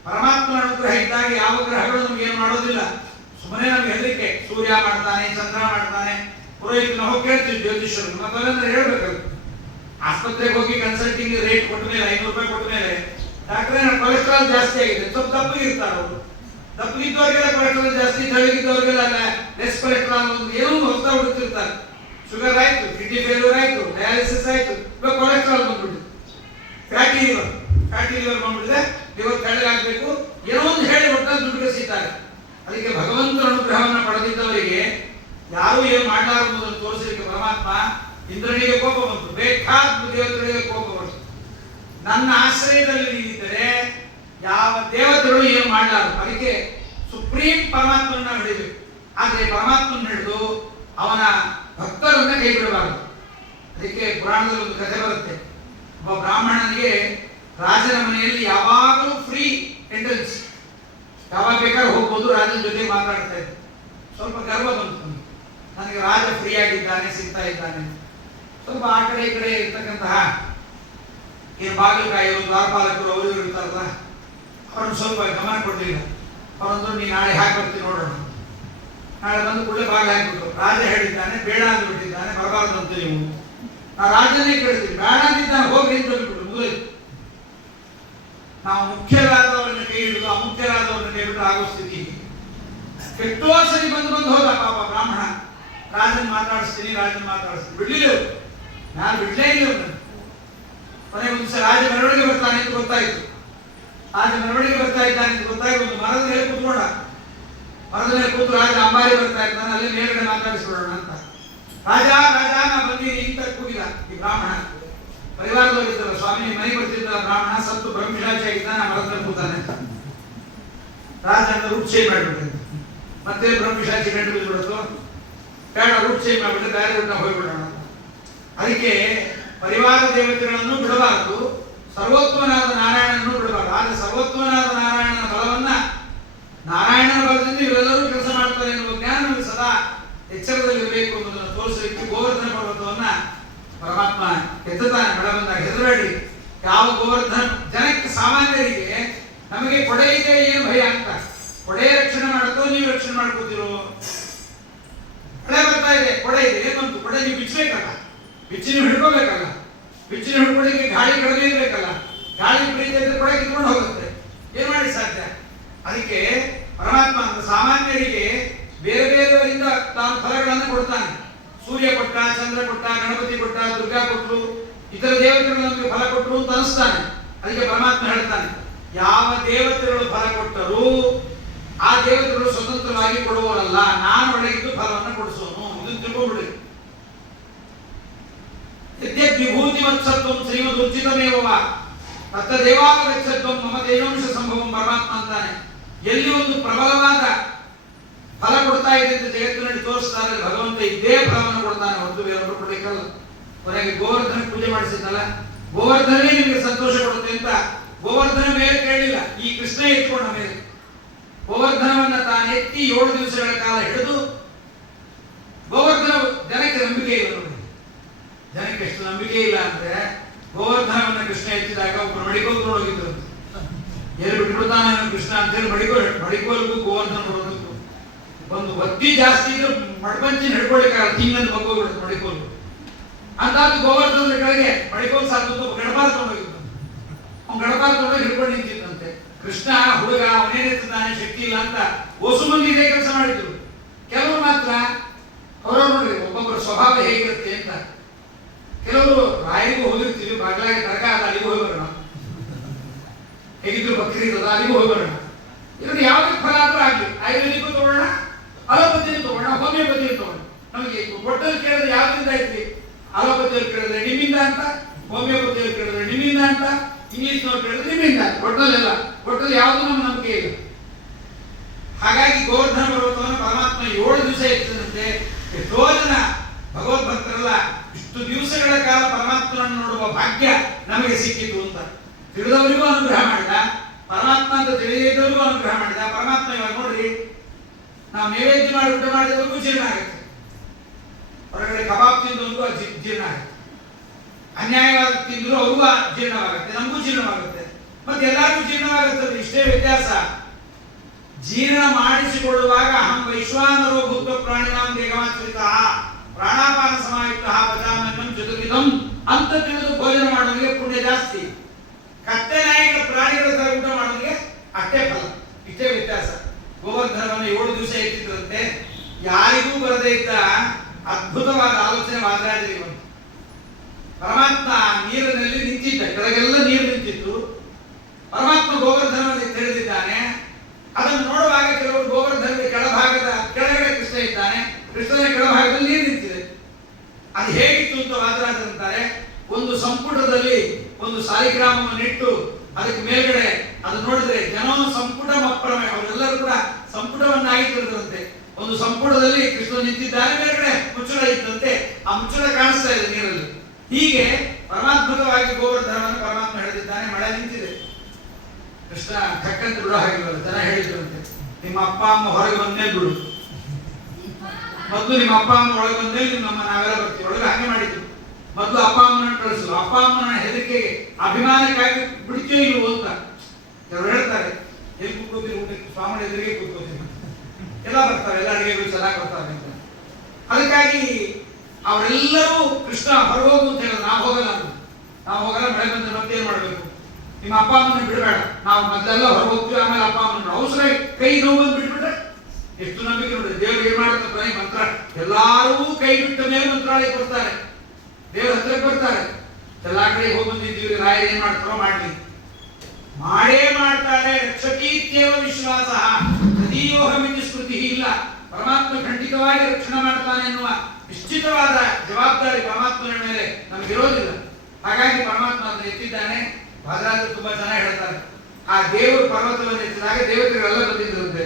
ಪರಮಾತ್ಮನ ಅನುಗ್ರಹ ಇದ್ದಾಗ ಯಾವ ಗ್ರಹಗಳು ನಮ್ಗೆ ಏನು ಮಾಡೋದಿಲ್ಲ. ಸುಮ್ಮನೆ ನಮ್ಗೆ ಹೆದರಿಕೆ, ಸೂರ್ಯ ಮಾಡ್ತಾನೆ, ಚಂದ್ರ ಮಾಡ್ತಾನೆ, ಪುರೋಹಿತನ ಹೋಗಿ ಕೇಳ್ತೀವಿ ಜ್ಯೋತಿಷರು ಮತ್ತೊಂದ್ರೆ ಹೇಳ್ಬೇಕಲ್ಲ. ಆಸ್ಪತ್ರೆಗೆ ಹೋಗಿ ಕನ್ಸಲ್ಟಿಂಗ್ ರೇಟ್ ಕೊಟ್ಟ ಮೇಲೆ 500 ರೂಪಾಯಿ ಕೊಟ್ಟ ಮೇಲೆ ಡಾಕ್ಟ್ರೇ ಕೊಲೆಸ್ಟ್ರಾಲ್ ಜಾಸ್ತಿ ಆಗಿದೆ, ಸ್ವಲ್ಪ ದಪ್ಪಗಿರ್ತಾರ ಅವರು. ದಪ್ಪಗಿದ್ದವರಿಗೆಲ್ಲ ಕೊಲೆಸ್ಟ್ರಾಲ್ ಜಾಸ್ತಿ, ತೆಳಗಿದ್ದವರಿಗೆಲ್ಲ ಲೆಸ್ ಕೊಲೆಸ್ಟ್ರಾಲ್ ಏನೋ ಹೊಸ ಹುಡುಕ್ತಿರ್ತಾರೆ. ಶುಗರ್ ಆಯ್ತು, ಕಿಡ್ನಿ ಫೇಲ್ಯೂರ್ ಆಯ್ತು, ಡಯಾಲಿಸಿಸ್ ಆಯ್ತು, ಇವಾಗ ಕೊಲೆಸ್ಟ್ರಾಲ್ ಬಂದ್ಬಿಟ್ಟು ಫ್ಯಾಟಿ ಲಿವರ್ ಬಂದ್ಬಿಟ್ಟಿದೆ, ಲಿವರ್ ತೆಳ್ಳಗಾಗಬೇಕು, ಏನೋ ಒಂದು ಹೇಳಿ ಒಟ್ಟಾಗಿ ದುಡ್ಡು ಸಿಗ್ತಾರೆ. ಅದಕ್ಕೆ ಭಗವಂತನ ಅನುಗ್ರಹವನ್ನು ಪಡೆದಿದ್ದವರಿಗೆ ಯಾರೂ ಏನು ಮಾಡಲಾರದನ್ನು ತೋರಿಸಲಿಕ್ಕೆ ಪರಮಾತ್ಮ ಇಂದ್ರನಿಗೆ ಕೋಪ ಬಂತು, ಬೇಕಾದ ದೇವತೆಗಳಿಗೆ ಕೋಪ ಬಂತು. ನನ್ನ ಆಶ್ರಯದಲ್ಲಿ ನೀಡಿದ್ದರೆ ಯಾವ ದೇವತೆಗಳು ಏನು ಮಾಡಲಾರದು. ಅದಕ್ಕೆ ಸುಪ್ರೀಂ ಪರಮಾತ್ಮನ ಹಿಡಿಬೇಕು. ಆದರೆ ಪರಮಾತ್ಮನ ಹಿಡಿದು ಅವನ ಭಕ್ತರನ್ನ ಕೈ ಬಿಡಬಾರದು. ಅದಕ್ಕೆ ಪುರಾಣದಲ್ಲಿ ಒಂದು ಕಥೆ ಬರುತ್ತೆ. ಒಬ್ಬ ಬ್ರಾಹ್ಮಣನಿಗೆ ರಾಜನ ಮನೆಯಲ್ಲಿ ಯಾವಾಗಲೂ ಫ್ರೀ ಎಂಟ್ರೆನ್ಸ್, ಯಾವಾಗ ಬೇಕಾದ್ರೂ ಹೋಗ್ಬೋದು, ರಾಜನ ಜೊತೆ ಮಾತಾಡ್ತಾ ಇದ್ದ. ಸ್ವಲ್ಪ ಗರ್ವ ಬಂತು, ನನಗೆ ರಾಜ ಫ್ರೀ ಆಗಿದ್ದಾನೆ, ಸಿಗ್ತಾ ಇದ್ದಾನೆ. ಸ್ವಲ್ಪ ಆ ಕಡೆ ಈ ಕಡೆ ಇರ್ತಕ್ಕಂತಹ ಏನು ಬಾಗಿಲುಕಾಯಿಗಳು ದ್ವಾರಪಾಲಕರು ಅವರು ಇರ್ತಾರಲ್ಲ, ಅವ್ರನ್ನ ಸ್ವಲ್ಪ ಗಮನ ಕೊಡಲಿಲ್ಲ. ಅವರಂದ್ರು ನೀ ನಾಳೆ ಹಾಕಿ ಬರ್ತೀನಿ ನೋಡೋಣ. ನಾಳೆ ಬಂದು ಕೂಡಲೇ ಬಾಗಿಲು ಹಾಕಿಬಿಟ್ಟು ರಾಜ ಹೇಳಿದ್ದಾನೆ ಬೇಡ ಅಂತ ಬಿಟ್ಟಿದ್ದಾನೆ, ಬರಬಾರ್ದು ಅಂತ ನೀವು. ನಾವು ರಾಜನೇ ಕೇಳ್ತೀವಿ, ಬೇಡ ಅಂತಿದ್ದಾನೆ ಹೋಗಿ ಅಂತ ಬಿಟ್ಬಿಟ್ಟು ಮುಗಿದು. ನಾವು ಮುಖ್ಯರಾದವರನ್ನ ಕೈ ಹಿಡಿದು ಅಮುಖ್ಯರಾದವರನ್ನ ಕೈ ಬಿಟ್ಟು ಆಗೋ ಸ್ಥಿತಿ. ಎಷ್ಟೋ ಸರಿ ಬಂದು ಹೋದ ಪಾಪ ಬ್ರಾಹ್ಮಣ, ರಾಜನ್ ಮಾತಾಡಿಸ್ತೀನಿ ಬಿಡ್ಲಿಲ್ಲ. ನಾನು ಬಿಡ್ಲೇ ಇಲ್ಲ ಅವನನ್ನು. ಕೊನೆಗೆ ಒಂದು ಸಲ ರಾಜ ಮೆರವಣಿಗೆ ಬರ್ತಾನೆ ಅಂತ ಗೊತ್ತಾಯ್ತು. ರಾಜ ಮೆರವಣಿಗೆ ಬರ್ತಾ ಇದ್ದಾನೆ ಅಂತ ಗೊತ್ತಾಗಿ ಒಂದು ಮರದ ಮೇಲೆ ಕೂತ್ಕೊಂಡ. ಮರದ ಮೇಲೆ ಕೂತು ರಾಜ ಅಂಬಾರಿ ಬರ್ತಾ ಇದ್ದಾನೆ, ಅಲ್ಲಿ ಮೇಲ್ಗಡೆ ಮಾತಾಡಿಸ್ಬಿಡೋಣ ಅಂತ. ರಾಜ ರಾಜ ನಾ ಬಂದೀನಿ ಅಂತ ಕೂಗಿದ ಈ ಬ್ರಾಹ್ಮಣ. ಪರಿವಾರದವರಿದ್ದಲ್ಲ, ಸ್ವಾಮಿ ಮನೆಗೆ ಬರ್ತಿದ್ದ ಬ್ರಾಹ್ಮಣ ಸತ್ತು ಬ್ರಹ್ಮಶಾಚಿ ಆಗಿದ್ದ, ನಾ ಮರದ ಮೇಲೆ ಕೂತಾನೆ ಅಂತ. ರಾಜ ಅಂತ ರೂಟ್ ಚೇಂಜ್ ಮಾಡಿಬಿಟ್ಟೆ. ಮತ್ತೆ ಬ್ರಹ್ಮಶಾಚಿ ಗಂಟು ಬಿದ್ದುಬಿಡುತ್ತೋ, ಬೇಡ ರೂಟ್ ಚೇಂಜ್ ಮಾಡಿಬಿಟ್ಟು ಬೇರೆ ರೂಟ್ನ ಹೋಗ್ಬಿಡೋಣ. ಅದಕ್ಕೆ ಪರಿವಾರ ದೇವತೆಗಳನ್ನು ಬಿಡಬಾರದು, ಸರ್ವೋತ್ತಮನಾದ ನಾರಾಯಣನನ್ನು ಬಿಡಬಾರದು. ಆದರೆ ಸರ್ವೋತ್ತಮನಾದ ನಾರಾಯಣನ ಬಲವನ್ನ, ನಾರಾಯಣನ ಬಲದಿಂದ ಇವರೆಲ್ಲರೂ ಕೆಲಸ ಮಾಡ್ತಾರೆ ಎನ್ನುವ ಜ್ಞಾನ ನಮಗೆ ಸದಾ ಎಚ್ಚರದಲ್ಲಿರಬೇಕು ಎಂಬುದನ್ನು ತೋರಿಸಲಿಕ್ಕೆ ಗೋವರ್ಧನ ಪರ್ವತವನ್ನ ಪರಮಾತ್ಮ ಎತ್ತುತ್ತಾನೆ. ಮಳೆ ಬಂದಾಗ ಹೆದರಬೇಡಿ. ಯಾವ ಗೋವರ್ಧನ ಜನಕ್ಕೆ ಸಾಮಾನ್ಯರಿಗೆ ನಮಗೆ ಕೊಡೆ ಇದೆ ಏನು ಭಯ ಅಂತ, ಕೊಡೆ ರಕ್ಷಣೆ ಮಾಡುತ್ತೋ ನೀವು ರಕ್ಷಣೆ ಮಾಡ್ಕೋತಿರೋ. ಮಳೆ ಬರ್ತಾ ಇದೆ, ಕೊಡೆ ಇದೆ, ಏನ್ ಬಂತು, ಕೊಡೆ ನೀವು ಬಿಚ್ಚಬೇಕಲ್ಲ, ಬಿಚ್ಚಿನ ಹಿಡ್ಕೋಬೇಕಲ್ಲ, ಬಿಚ್ಚಿನ ಹಿಡ್ಕೊಳ್ಳಿಕ್ಕೆ ಗಾಳಿ ಕಡಿಮೆ ಇರ್ಬೇಕಲ್ಲ, ಗಾಳಿ ಪ್ರೀತಿ ಇದ್ರೆ ಕೊಡೆ ಕಿತ್ಕೊಂಡು ಹೋಗುತ್ತೆ, ಏನ್ ಮಾಡಿ ಸಾಧ್ಯ. ಅದಕ್ಕೆ ಪರಮಾತ್ಮ ಅಂತ ಸಾಮಾನ್ಯರಿಗೆ ಬೇರೆ ಬೇರೆಯವರಿಂದ ತಾನು ಫಲಗಳನ್ನು ಕೊಡ್ತಾನೆ. ಸೂರ್ಯ ಕೊಟ್ಟ, ಚಂದ್ರ ಕೊಟ್ಟ, ಗಣಪತಿ ಕೊಟ್ಟ, ದುರ್ಗಾ ಕೊಟ್ಟರು, ಇತರ ದೇವತೆಗಳು ನಮಗೆ ಫಲ ಕೊಟ್ಟರು ಅಂತ ಅನಿಸ್ತಾನೆ. ಅದಕ್ಕೆ ಪರಮಾತ್ಮ ಹೇಳ್ತಾನೆ, ಯಾವ ದೇವತೆಗಳು ಫಲ ಕೊಟ್ಟರು ಆ ದೇವತೆಗಳು ಸ್ವತಂತ್ರವಾಗಿ ಕೊಡುವವರಲ್ಲ, ನಾನು ಒಳಗಿದ್ದು ಫಲವನ್ನು ಕೊಡಿಸೋನು. ಇದನ್ನು ತಿಳ್ಕೊಂಡ್ಬಿಡಿ. ವಿಭೂತಿ ವತ್ಸತ್ವಂ ಶ್ರೀಮದ್ ಉಚಿತಮೇವ ತತ್ತ ದೇವಾವಗಚ್ಚತ್ವಂ ಮಮ ದೇವಾಂಶ ಸಂಭವಂ. ಪರಮಾತ್ಮ ಅಂತಾನೆ, ಎಲ್ಲಿ ಒಂದು ಪ್ರಬಲವಾದ ಫಲ ಕೊಡ್ತಾ ಇದೆ ಅಂತ ಜಗತ್ತಿನಲ್ಲಿ ತೋರಿಸ್ತಾರೆ, ಭಗವಂತ ಇದ್ದೇ ಫಲವನ್ನು ಕೊಡ್ತಾನೆ, ಹೊರತು ಬೇರೊಬ್ಬರು ಕೊಡಲಿಕ್ಕಲ್ಲ. ಕೊನೆಗೆ ಗೋವರ್ಧನ ಪೂಜೆ ಮಾಡಿಸಿದ್ದಲ್ಲ, ಗೋವರ್ಧನೇ ನಿಮಗೆ ಸಂತೋಷ ಕೊಡುತ್ತೆ ಅಂತ ಗೋವರ್ಧನ ಮೇಲೆ ಕೇಳಲಿಲ್ಲ, ಈ ಕೃಷ್ಣ ಎತ್ಕೊಂಡ ಮೇಲೆ ಗೋವರ್ಧನವನ್ನ ತಾನು ಎತ್ತಿ 7 ದಿವಸಗಳ ಕಾಲ ಹಿಡಿದು. ಗೋವರ್ಧನ ಜನಕ್ಕೆ ನಂಬಿಕೆ ಇಲ್ಲ ನೋಡಿ, ಜನಕ್ಕೆ ಎಷ್ಟು ನಂಬಿಕೆ ಇಲ್ಲ ಅಂದ್ರೆ, ಗೋವರ್ಧನವನ್ನ ಕೃಷ್ಣ ಎತ್ತಿದಾಗ ಒಬ್ಬರು ಮಡಿಕೋಲು ಹೋಗಿದ್ರು, ಎಲ್ಲಿ ಬಿಟ್ಬಿಡ್ತಾನೆ ಕೃಷ್ಣ ಅಂತ ಹೇಳಿ ಮಡಿಕೋಲ್ಗೂ ಗೋವರ್ಧನ ಬರೋದಕ್ಕೂ ಒಂದು ಬತ್ತಿ ಜಾಸ್ತಿ ಇದ್ರೆ ಮಡ್ಪಂಚಿನ ಹಿಡ್ಕೊಳ್ಳಿಕ್ಕಾಗಲ್ಲ, ತಿಂಗಂದು ಮಗ್ಗೋಗ್ಬಿಡುತ್ತೆ ಮಡಿಕೋಲು. ಅಂತಾದ್ರು ಗೋವರ್ಧನದ ಕೆಳಗೆ ಮಡಿಕೋಲು ಸಾಕು ಗಡಪಾರ ತಗೊಂಡೋಗಿದ್ದು, ಅವ್ನು ಗಡಪಾರ ತಗೊಂಡೋಗಿ ಹಿಡ್ಕೊಂಡು ನಿಂತಿದ್ದಂತೆ. ಕೃಷ್ಣ ಹುಡುಗ ಅವನೇನಿರ್ತಾನೆ, ಶಕ್ತಿ ಇಲ್ಲ ಅಂತ ಹೊಸು ಮಂದಿ ಇದೇ ಕೆಲಸ ಮಾಡಿದ್ರು. ಕೆಲವರು ಮಾತ್ರ ಅವರವ್ರು ನೋಡ್ರಿ ಒಬ್ಬೊಬ್ಬರ ಸ್ವಭಾವ ಹೇಗಿರುತ್ತೆ ಅಂತ. ಕೆಲವರು ರಾಯಿಗೂ ಹೋಗಿರ್ತೀವಿ, ಬಾಗ್ಲಾಗಿ ತರಕ ಅದ ಅಲ್ಲಿಗೂ ಹೋಗಿ ಬರೋಣ, ಹೇಗಿದ್ರು ಬಕ್ರಿ ಇರೋದ ಅಲ್ಲಿಗೂ ಹೋಗಿ ಬರೋಣ. ಇವರು ಯಾವುದೇ ಫಲ ಆದ್ರೂ ಆಗ್ಲಿ, ಆಯುರ್ವೇದಿಕ್ಕೂ ತಗೊಳ್ಳೋಣ, ಅಲೋಪತಿನೂ ತಗೊಳ್ಳೋಣ, ಹೋಮಿಯೋಪತಿನೂ ತಗೊಳ್ಳೋಣ. ನಮಗೆ ಒಟ್ಟಲ್ಲಿ ಕೇಳಿದ್ರೆ ಯಾವ್ದ್ರಿಂದ ಐತಿ, ಅಲೋಪತಿಯಲ್ಲಿ ಕೇಳಿದ್ರೆ ನಿಮ್ಮಿಂದ ಅಂತ, ಹೋಮಿಯೋಪತಿಯಲ್ಲಿ ಕೇಳಿದ್ರೆ ನಿಮ್ಮಿಂದ ಅಂತ, ಇಂಗ್ಲಿಷ್ನವ್ರು ಕೇಳಿದ್ರೆ ನಿಮ್ಮಿಂದ, ಒಟ್ಟಲ್ಲೆಲ್ಲ ಒಟ್ಟಲ್ಲಿ ಯಾವುದು ನಮ್ಮ ನಂಬಿಕೆ ಇಲ್ಲ. ಹಾಗಾಗಿ ಗೋವರ್ಧನ ಪರ್ವತವನ್ನು ಪರಮಾತ್ಮ 7 ದಿವಸ ಎತ್ತಿದಂತೆ. ಎಷ್ಟೋ ಜನ ಭಗವದ್ಭಕ್ತರೆಲ್ಲ ಇಷ್ಟು ದಿವಸಗಳ ಕಾಲ ಪರಮಾತ್ಮನನ್ನು ನೋಡುವ ಭಾಗ್ಯ ನಮಗೆ ಸಿಕ್ಕಿತು ಅಂತ ತಿಳಿದವರಿಗೂ ಅನುಗ್ರಹ ಮಾಡಿದ, ಪರಮಾತ್ಮ ಅಂತ ತಿಳಿದಿದ್ದವರಿಗೂ ಅನುಗ್ರಹ ಮಾಡಿದ. ಪರಮಾತ್ಮ ಇವಾಗ ನೋಡ್ರಿ, ನಾವು ನೈವೇದ್ಯ ಮಾಡಿ ಊಟ ಮಾಡಿದವರಿಗೂ ಜೀರ್ಣ ಆಗುತ್ತೆ, ಹೊರಗಡೆ ಕಬಾಬ್ ತಿಂದವರಿಗೂ ಜೀರ್ಣ ಆಗುತ್ತೆ, ಅನ್ಯಾಯವಾದ ತಿಂದ್ರು ಅವ್ರಿಗೂ ಜೀರ್ಣವಾಗುತ್ತೆ, ನಮಗೂ ಜೀರ್ಣವಾಗುತ್ತೆ, ಮತ್ತೆ ಎಲ್ಲರಿಗೂ ಜೀರ್ಣವಾಗುತ್ತೆ. ಇಷ್ಟೇ ವ್ಯತ್ಯಾಸ. ಜೀರ್ಣ ಮಾಡಿಸಿಕೊಳ್ಳುವಾಗ ಅಹಂ ವೈಶ್ವಾನರೋ ಭೂತ ಪ್ರಾಣಿನಾಂ ದೇಹಮಾಶ್ರಿತ ಪ್ರಾಣಾಪಾನ ಸಮಾಯುಕ್ತ ಪಚಾಮ್ಯನ್ನಂ ಚತುರ್ವಿಧಂ ಅಂತ ತಿಳಿದು ಭೋಜನ ಮಾಡೋರಿಗೆ ಪುಣ್ಯ ಜಾಸ್ತಿ. ಕತ್ತೆ ನಾಯಿಗಳ ಪ್ರಾಣಿಗಳ ತರ ಊಟ ಮಾಡೋರಿಗೆ ಅಷ್ಟೇ ಫಲ. ಇಷ್ಟೇ ವ್ಯತ್ಯಾಸ. ಗೋವರ್ಧನವನ್ನು 7 ದಿವಸ ಎತ್ತಿದ್ರಂತೆ. ಯಾರಿಗೂ ಬರದೇ ಇದ್ದ ಅದ್ಭುತವಾದ ಆಲೋಚನೆ ವಾದರಾಜರಿಗೆ ಬಂತು. ಪರಮಾತ್ಮ ನೀರಿನಲ್ಲಿ ನಿಂತಿದ್ದ, ಕೆಳಗೆಲ್ಲ ನೀರು ನಿಂತಿತ್ತು. ಪರಮಾತ್ಮ ಗೋವರ್ಧನವನ್ನು ತಿಳಿದಿದ್ದಾನೆ. ಅದನ್ನು ನೋಡುವಾಗ ಕೆಲವರು ಗೋವರ್ಧನದ ಕೆಳಭಾಗದ ಕೆಳಗಡೆ ಕೃಷ್ಣ ಇದ್ದಾನೆ, ಕೃಷ್ಣನ ಕೆಳಭಾಗದಲ್ಲಿ ನೀರು ನಿಂತಿದೆ. ಅದು ಹೇಗಿತ್ತು ಅಂತ ವಾದರಾಜರಂತಾರೆ, ಒಂದು ಸಂಪುಟದಲ್ಲಿ ಒಂದು ಸಾಲಿಗ್ರಾಮವನ್ನು ಇಟ್ಟು ಅದಕ್ಕೆ ಮೇಲ್ಗಡೆ ಅದು ನೋಡಿದ್ರೆ ಜನೋ ಸಂಪುಟ ಅಪ್ರಮ, ಅವರೆಲ್ಲರೂ ಕೂಡ ಸಂಪುಟವನ್ನಾಗಿ ತಿಳಿದಂತೆ. ಒಂದು ಸಂಪುಟದಲ್ಲಿ ಕೃಷ್ಣ ನಿಂತಿದ್ದಾನೆ, ಮೇಲ್ಗಡೆ ಮುಚ್ಚಳ ಇದ್ದಂತೆ, ಆ ಮುಚ್ಚಳ ಕಾಣಿಸ್ತಾ ಇದೆ ನೀರಲ್ಲಿ. ಹೀಗೆ ಪರಮಾತ್ಮಕವಾಗಿ ಗೋವರ್ಧನವನ್ನು ಪರಮಾತ್ಮ ಹೇಳಿದ್ದಾನೆ. ಮಳೆ ನಿಂತಿದೆ. ಕೃಷ್ಣ ಕಕ್ಕಂತ ಬಿಡೋ ಹಾಗಿಲ್ವಲ್ಲ, ಜನ ಹೇಳಿದ್ರಂತೆ, ನಿಮ್ಮ ಅಪ್ಪ ಅಮ್ಮ ಹೊರಗೆ ಬಂದ್ಮೇಲೆ ಬಿಡು, ಮೊದಲು ನಿಮ್ಮ ಅಪ್ಪ ಅಮ್ಮ ಒಳಗೆ ಬಂದ್ಮೇಲೆ ನಾವೆಲ್ಲ ಬರ್ತೀವಿ. ಒಳಗೆ ಹಾಗೆ ಮಾಡಿದ್ರು. ಮೊದಲು ಅಪ್ಪ ಅಮ್ಮನ ಕಳಿಸು, ಅಪ್ಪ ಅಮ್ಮನ ಹೆದರಿಕೆಗೆ ಅಭಿಮಾನಕ್ಕಾಗಿ ಬಿಡ್ತೀಯೋ ಇಲ್ವೋ ಅಂತ ಕೆಲವರು ಹೇಳ್ತಾರೆ. ಎಲ್ಲಿ ಕೂತ್ಕೋತೀರಿ ಊಟಕ್ಕೆ? ಸ್ವಾಮಿ ಎದುರಿಗೆ ಕೂತ್ಕೋತೀರಿ, ಎಲ್ಲ ಬರ್ತಾರೆ, ಎಲ್ಲ ಅಡುಗೆಗಳು ಚೆನ್ನಾಗಿ ಬರ್ತಾರೆ ಅಂತ. ಅದಕ್ಕಾಗಿ ಅವರೆಲ್ಲರೂ ಕೃಷ್ಣ ಹೊರಗೋಗು ಅಂತ ಹೇಳಿದ್ರು. ನಾವು ಹೋಗಲ್ಲ, ಮಳೆ ಬಂದ್ರೆ ಮತ್ತೇನ್ ಮಾಡ್ಬೇಕು? ನಿಮ್ಮ ಅಪ್ಪ ಅಮ್ಮನ ಬಿಡಬೇಡ, ನಾವು ಮೊದಲೆಲ್ಲ ಹೊರಗೆ ಹೋಗ್ತೀವಿ, ಆಮೇಲೆ ಅಪ್ಪ ಅಮ್ಮನ ಅವಸರ ಕೈ ನೋವು ಬಂದು ಬಿಟ್ಬಿಟ್ರೆ ಎಷ್ಟು ನಂಬಿಕೆ ನೋಡಿ. ದೇವ್ರು ಏನ್ ಮಾಡುತ್ತೆ ಮಂತ್ರ, ಎಲ್ಲಾರೂ ಕೈ ಬಿಟ್ಟ ಮೇಲೆ ಮಂತ್ರಾಲಯ ಕೊಡ್ತಾರೆ, ದೇವ್ರ ಹತ್ರಕ್ಕೆ ಬರ್ತಾರೆ. ಎಲ್ಲಾ ಕಡೆ ಹೋಗಿ ಬಂದಿದ್ದೀವಿ, ರಾಯರು ಏನ್ ಮಾಡ್ತಾರೋ ಮಾಡ್ಲಿ, ಮಾಡೇ ಮಾಡ್ತಾರೆ. ರಕ್ಷಕೀತ್ಯವ ವಿಶ್ವಾಸ ನದೀಯೋಹಮಿತಿ ಸ್ಮೃತಿ ಇಲ್ಲ. ಪರಮಾತ್ಮ ಖಂಡಿತವಾಗಿ ರಕ್ಷಣೆ ಮಾಡ್ತಾನೆ ಎನ್ನುವ ನಿಶ್ಚಿತವಾದ ಜವಾಬ್ದಾರಿ ಪರಮಾತ್ಮನ ಮೇಲೆ ನಮಗಿರೋದಿಲ್ಲ. ಹಾಗಾಗಿ ಪರಮಾತ್ಮ ಅದನ್ನು ಎತ್ತಿದ್ದಾನೆ. ವಾದರಾಜರು ತುಂಬಾ ಚೆನ್ನಾಗಿ ಹೇಳ್ತಾರೆ, ಆ ದೇವರು ಪರ್ವತವನ್ನು ಎತ್ತಿದಾಗ ದೇವತೆಗಳೆಲ್ಲ ಬಂದಿದ್ದಂತೆ.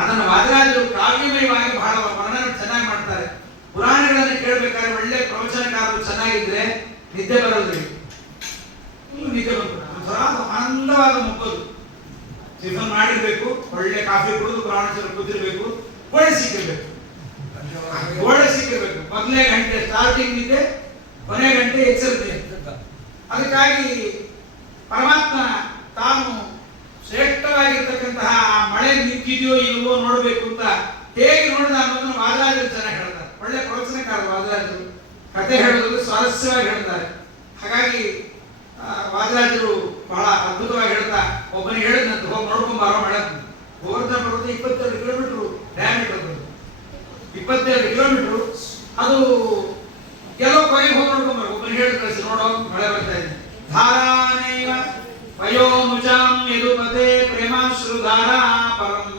ಅದನ್ನು ವಾದರಾಜರು ಕಾವ್ಯಮಯವಾಗಿ ಬಹಳ ವರ್ಣನೆ ಚೆನ್ನಾಗಿ ಮಾಡ್ತಾರೆ. ಪುರಾಣಗಳನ್ನು ಕೇಳಬೇಕಾದ್ರೆ ಒಳ್ಳೆ ಪ್ರವಚನಕಾರರು ಚೆನ್ನಾಗಿದ್ರೆ ನಿದ್ದೆ ಬರೋದ್ರಿ, ನಿದ್ದೆ ಬಂತು, ಆನಂದವಾದ ಮುಪ್ಪದು. ಟಿಫನ್ ಮಾಡಿರ್ಬೇಕು, ಒಳ್ಳೆ ಕಾಫಿ ಕುಡಿದು ಪುರಾಣ ಕೂತಿರ್ಬೇಕು, ಗೋಡೆ ಸಿಕ್ಕಿರ್ಬೇಕು. ಮೊದಲನೇ ಗಂಟೆ ಸ್ಟಾರ್ಟಿಂಗ್ ನಿದ್ದೆ, ಕೊನೆ ಗಂಟೆ ಎಚ್ಚರಿಕೆ. ಅದಕ್ಕಾಗಿ ಪರಮಾತ್ಮ ತಾನು ಶ್ರೇಷ್ಠವಾಗಿರ್ತಕ್ಕಂತಹ ಮಳೆ ನಿಂತಿದೆಯೋ ಇಲ್ವೋ ನೋಡಬೇಕು ಅಂತ ಹೇಗೆ ನೋಡಿದ ಅನ್ನೋದನ್ನು ವಾದರಾಜರು ಚೆನ್ನಾಗಿ ಹೇಳ್ತಾರೆ. ಒಳ್ಳೆ ಪ್ರವಚನಕಾರ ವಾದರಾಜರು, ಕಥೆ ಹೇಳೋದ್ರಲ್ಲಿ ಸ್ವಾರಸ್ಯವಾಗಿ ಹೇಳ್ತಾರೆ. ಹಾಗಾಗಿ ವಾದರಾಜರು ಬಹಳ ಅದ್ಭುತವಾಗಿ ಹೇಳ್ತಾ ಒಬ್ಬನಿಗೆ ಹೇಳಿದಂತೆ, ಹೋಗಿ ನೋಡ್ಕೊಂಬಾರೋ ಮಳೆ. ಗೋವರ್ಧನ ಪರ್ವತ 22 ಕಿಲೋಮೀಟರ್ ಡಯಾಮೀಟರ್, 22 ಕಿಲೋಮೀಟರ್. ಅದು ಕೆಲವು ಕೊನೆಗೆ ಹೋಗಿ ನೋಡ್ಕೊಂಬಾರ. ಒಬ್ಬನಿಗೆ ಹೇಳಿ ಕಳಿಸಿ, ನೋಡೋ ಮಳೆ ಬರ್ತಾ ಇದೆ. ಧಾರಾನೈವ ವಯೋಮುಚಾಂ ಯದುಪತೆ ಪ್ರೇಮಾಶ್ರುಧಾರಾ ಪರಂ.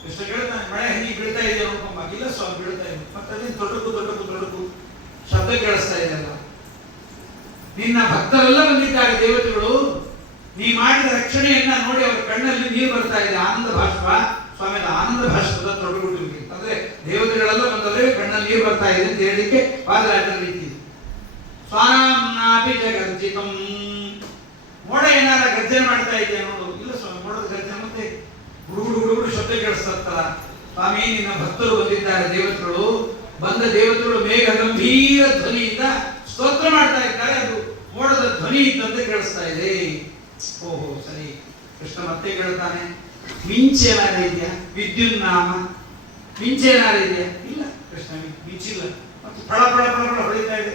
ಕೃಷ್ಣ ಹೇಳ್ತಾನೆ, ಮಳೆ ಹನಿ ಬೀಳ್ತಾ ಇದೆ ನೋಡ್ಕೊಂಬ. ಇಲ್ಲ ಸ್ವಾಮಿ, ಬೀಳ್ತಾ ಇದೆ. ಮತ್ತೆ ಅದೇನು ತೊಡಕು ಶಬ್ದ ಕೇಳಿಸ್ತಾ ಇದೆ ಅಲ್ಲ. ನಿನ್ನ ಭಕ್ತರೆಲ್ಲ ಬಂದಿದ್ದಾರೆ ದೇವತೆಗಳು, ನೀ ಮಾಡಿದ ರಕ್ಷಣೆಯನ್ನ ನೋಡಿ ಅವರ ಕಣ್ಣಲ್ಲಿ ನೀರು ಬರ್ತಾ ಇದೆ. ಆನಂದ ಭಾಷ್ಪ ಸ್ವಾಮಿ, ಆನಂದ ಭಾಷ್ಪದ ತೊಡಗುಬಿಟ್ಟಿರ್ಬೇಕು ಅಂದ್ರೆ ದೇವತೆಗಳೆಲ್ಲ ಬಂದವರೆ ಕಣ್ಣಲ್ಲಿ ನೀರು ಬರ್ತಾ ಇದೆ ಅಂತ ಹೇಳಲಿಕ್ಕೆ ವಾದರಾಜರ ರೀತಿ. ಸ್ವಾನಾಂನಾಪಿ ಜಗರ್ಜಿತಂ. ಮೋಡ ಏನಾರ ಗರ್ಜನೆ ಮಾಡ್ತಾ ಇದೆಯಾ ನೋಡು. ಇಲ್ಲ ಸ್ವಾಮಿ, ಮೋಡದ ಗರ್ಜನೆ ಮತ್ತೆ ಗುಡುಗುಡು ಶಬ್ದ ಕೇಳಿಸ್ತಲ್ಲ. ಸ್ವಾಮಿ, ನಿನ್ನ ಭಕ್ತರು ಬಂದಿದ್ದಾರೆ ದೇವತೆಗಳು. ಬಂದ ದೇವತೆಗಳು ಮೇಘ ಗಂಭೀರ ಧ್ವನಿಯಿಂದ ಸ್ತೋತ್ರ ಮಾಡ್ತಾ ಇದ್ದಾರೆ. ಅದು ಮೋಡದ ಧ್ವನಿ ಇದ್ದಂತೆ ಕೇಳಿಸ್ತಾ ಇದೆ. ಓಹೋ ಸರಿ. ಕೃಷ್ಣ ಮತ್ತೆ ಕೇಳ್ತಾನೆ, ಮಿಂಚೇನಾರ ಇದೆಯಾ? ವಿದ್ಯುನ್ನಾಮ ಮಿಂಚೇನಾರ ಇದೆಯಾ? ಇಲ್ಲ ಕೃಷ್ಣ, ಮಿಂಚಿಲ್ಲ. ಮತ್ತು ಫಳ ಫಳ ಫಳ ಫಳ ಹೊಳಿತಾ ಇದೆ.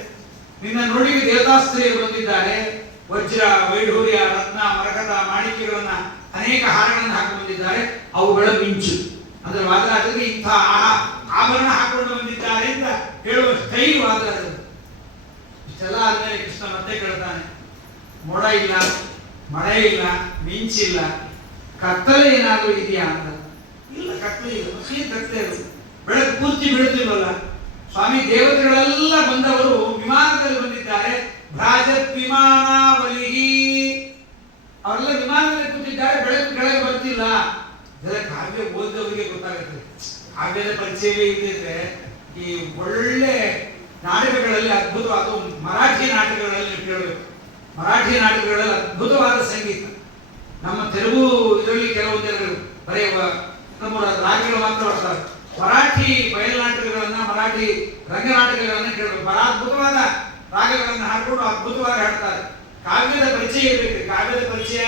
ನಿನ್ನ ನೋಡಿಗೆ ದೇವತಾಸ್ತ್ರೀಯರು ಬಂದಿದ್ದಾರೆ. ವಜ್ರ, ವೈಢೂರ್ಯ, ರತ್ನ, ಮರಕತ, ಮಾಣಿಕ್ಯಗಳನ್ನ ಅನೇಕ ಹಾರಗಳನ್ನು ಹಾಕಿ ಬಂದಿದ್ದಾರೆ. ಅವುಗಳ ಮಿಂಚು ಅಂದ್ರೆ ವಾದರಾಜರಿಗೆ ಇಂಥ ಆಭರಣ ಹಾಕೊಂಡು ಬಂದಿದ್ದಾರೆ ಅಂತ ಹೇಳುವ ಸ್ಟೈಲ್ ವಾದರಾಜರು. ಇಷ್ಟೆಲ್ಲ ಆದ್ಮೇಲೆ ಕೃಷ್ಣ ಮತ್ತೆ ಕೇಳ್ತಾನೆ, ಮೋಡ ಇಲ್ಲ, ಮಳೆ ಇಲ್ಲ, ಮಿಂಚಿಲ್ಲ, ಕತ್ತಲೆ ಏನಾದ್ರೂ ಇದೆಯಾ ಅಂತ. ಇಲ್ಲ, ಕತ್ತಲೆ ಇಲ್ಲ. ಕತ್ತಲೆ ಇರೋದು, ಬೆಳಕು ಪೂರ್ತಿ ಬೀಳುತ್ತಿಲ್ವಲ್ಲ. ಸ್ವಾಮಿ, ದೇವತೆಗಳೆಲ್ಲ ಬಂದವರು ವಿಮಾನದಲ್ಲಿ ಬಂದಿದ್ದಾರೆ. ಭ್ರಾಜತ್ ವಿಮಾನಾವಲಿ, ಅವರೆಲ್ಲ ವಿಮಾನದಲ್ಲಿ ಕೂತಿದ್ದಾರೆ. ಬೆಳಕು ಕೆಳಗೆ ಬರ್ತಿಲ್ಲ. ಇದೆಲ್ಲ ಕಾವ್ಯ ಓದೋರಿಗೆ ಗೊತ್ತಾಗುತ್ತೆ. ಕಾವ್ಯದ ಪರಿಚಯವೇ ಇದ್ದಿದ್ರೆ ಈ ಒಳ್ಳೆ ನಾಟಕಗಳಲ್ಲಿ ಅದ್ಭುತವಾದ ಮರಾಠಿ ನಾಟಕಗಳಲ್ಲಿ ಕೇಳಬೇಕು. ಮರಾಠಿ ನಾಟಕಗಳಲ್ಲಿ ಅದ್ಭುತವಾದ ಸಂಗೀತ. ನಮ್ಮ ತೆಲುಗು ಇದರಲ್ಲಿ ಕೆಲವೊಂದೆರಡು ಬರೀ ನಮ್ಮ ರಾಗಗಳು ಮಾತ್ರ ಬರ್ತಾರೆ. ಮರಾಠಿ ಬಯಲ್ನಾಟಕಗಳನ್ನ, ಮರಾಠಿ ರಂಗನಾಟಕಗಳನ್ನ ಕೇಳಬೇಕು. ಬಹಳ ಅದ್ಭುತವಾದ ರಾಗಗಳನ್ನು ಹಾಕೊಂಡು ಅದ್ಭುತವಾಗಿ ಹಾಡ್ತಾರೆ. ಕಾವ್ಯದ ಪರಿಚಯ ಇರಬೇಕು. ಕಾವ್ಯದ ಪರಿಚಯ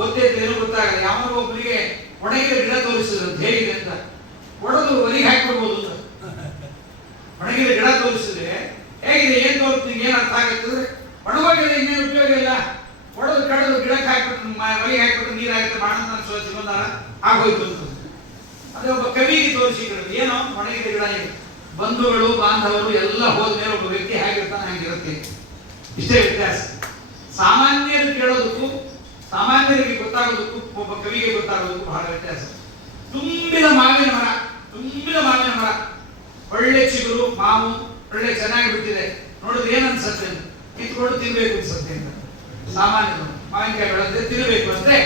ಓದ್ತೇನು ಗೊತ್ತಾಗಲ್ಲ. ಯಾವಾಗ ಒಬ್ಬರಿಗೆ ಒಣಗಿದ ಗಿಡ ತೋರಿಸಿದ್ರು ಹೇಗಿದೆ ಅಂತ, ಒಡೆದು ಒಲಿಗೆ ಹಾಕಿಬಿಡ್ಬೋದು ಅಂತ. ಒಣಗಿದ ಗಿಡ ತೋರಿಸಿದ್ರೆ ಹೇಗಿದೆ, ಏನ್ ತೋರಿಸ್ತೀನಿ, ಏನ್ ಅರ್ಥ ಆಗುತ್ತಂದ್ರೆ ಒಣಗೋಗಿದೆ, ಇನ್ನೇನು ಉಪಯೋಗ ಇಲ್ಲ. ಒಡೆದು ಕಡೆದು ಗಿಡಕ್ಕೆ ಹಾಕ್ಬಿಟ್ಟು ಒಲಿಗೆ ಹಾಕ್ಬಿಟ್ಟು ನೀರಾಗುತ್ತೆ, ಬಾಣಂತ ಸಿಗೊಂದಾರ ಆಗೋಯ್ತು ಅಂತ. ಅದೇ ಒಬ್ಬ ಕವಿಗೆ ತೋರಿಸಿ ಏನೋ ಒಣಗಿದ ಗಿಡ ಇದೆ. ಬಂಧುಗಳು ಬಾಂಧವರು ಎಲ್ಲ ಹೋದ್ಮೇಲೆ ಒಬ್ಬ ವ್ಯಕ್ತಿ ಹೇಗಿರ್ತಾನೆ ಹಾಗಿರುತ್ತೆ. ಇಷ್ಟೇ ವ್ಯತ್ಯಾಸ. ಸಾಮಾನ್ಯರು ಕೇಳೋದಕ್ಕೂ ಸಾಮಾನ್ಯರಿಗೆ ಗೊತ್ತಾಗೋದಕ್ಕೂ ಒಬ್ಬ ಕವಿಗೆ ಗೊತ್ತಾಗೋದಕ್ಕೂ ಬಹಳ ವ್ಯತ್ಯಾಸ. ತುಂಬಿದ ಮಾವಿನ ಮರ, ಒಳ್ಳೆ ಚಿಗುರು, ಮಾವು ಒಳ್ಳೆ ಚೆನ್ನಾಗಿ ಬಿಟ್ಟಿದೆ. ನೋಡಿದ್ರೆ ಏನ್ ಅನ್ಸತ್ತೆ, ಕಿತ್ಕೊಂಡು ತಿನ್ಬೇಕು ಅನ್ಸತ್ತೆ ಅಂತ. ಸಾಮಾನ್ಯರು ಮಾವಿನಕಾಯಿ ಬೆಳೆದ್ರೆ ತಿನ್ನಬೇಕು ಅಂದ್ರೆ.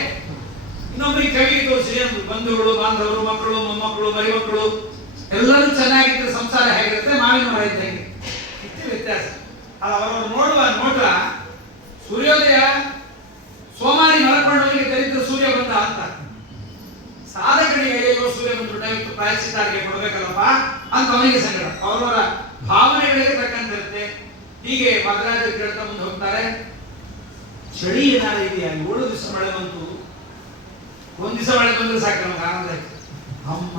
ಇನ್ನೊಬ್ಬರಿಗೆ ಕವಿಗೆ ತೋರಿಸಿ ಏನು, ಬಂಧುಗಳು ಬಾಂಧವರು, ಮಕ್ಕಳು, ಮೊಮ್ಮಕ್ಕಳು, ಮರಿಮಕ್ಕಳು ಎಲ್ಲರೂ ಚೆನ್ನಾಗಿದ್ರೆ ಸಂಸಾರ ಹೇಗಿರುತ್ತೆ, ಮಾವಿನ ಮರ ಇದ್ದಂಗೆ. ಇಷ್ಟೇ ವ್ಯತ್ಯಾಸ. ಅಲ್ಲ, ಅವರವರು ನೋಡುವ ನೋಟ ಸೂರ್ಯೋದಯ ಸೋಮಾರಿ ಮಲಕೊಂಡವರಿಗೆ ದರಿದ್ರ ಸೂರ್ಯ ಬಂದ ಅಂತ. ಸಾಧಕರಿಗೆ ಅಯ್ಯೋ ಸೂರ್ಯ ಬಂದು ದಯವಿಟ್ಟು ಪ್ರಾಯಶ್ಚಿತ್ತಾರಿಗೆ ಕೊಡ್ಬೇಕಲ್ಲಪ್ಪ ಅಂತ ಅವನಿಗೆ ಸಂಕಟ. ಅವರವರ ಭಾವನೆಗಳಿಗೆ ತಕ್ಕಂತಿರುತ್ತೆ. ಹೀಗೆ ಮಹಾರಾಜರು ಕೇಳ್ತಾ ಮುಂದೆ ಹೋಗ್ತಾರೆ. ಚಳಿ ಏನಾರ ಇದೆಯಾ? 7 ದಿವಸ ಮಳೆ ಬಂತು. ಒಂದ್ ದಿವಸ ಮಳೆ ಬಂದ್ರೆ ಸಾಕು ನಮ್ಗೆ ಆನಂದ ಆಯ್ತು. ಅಮ್ಮ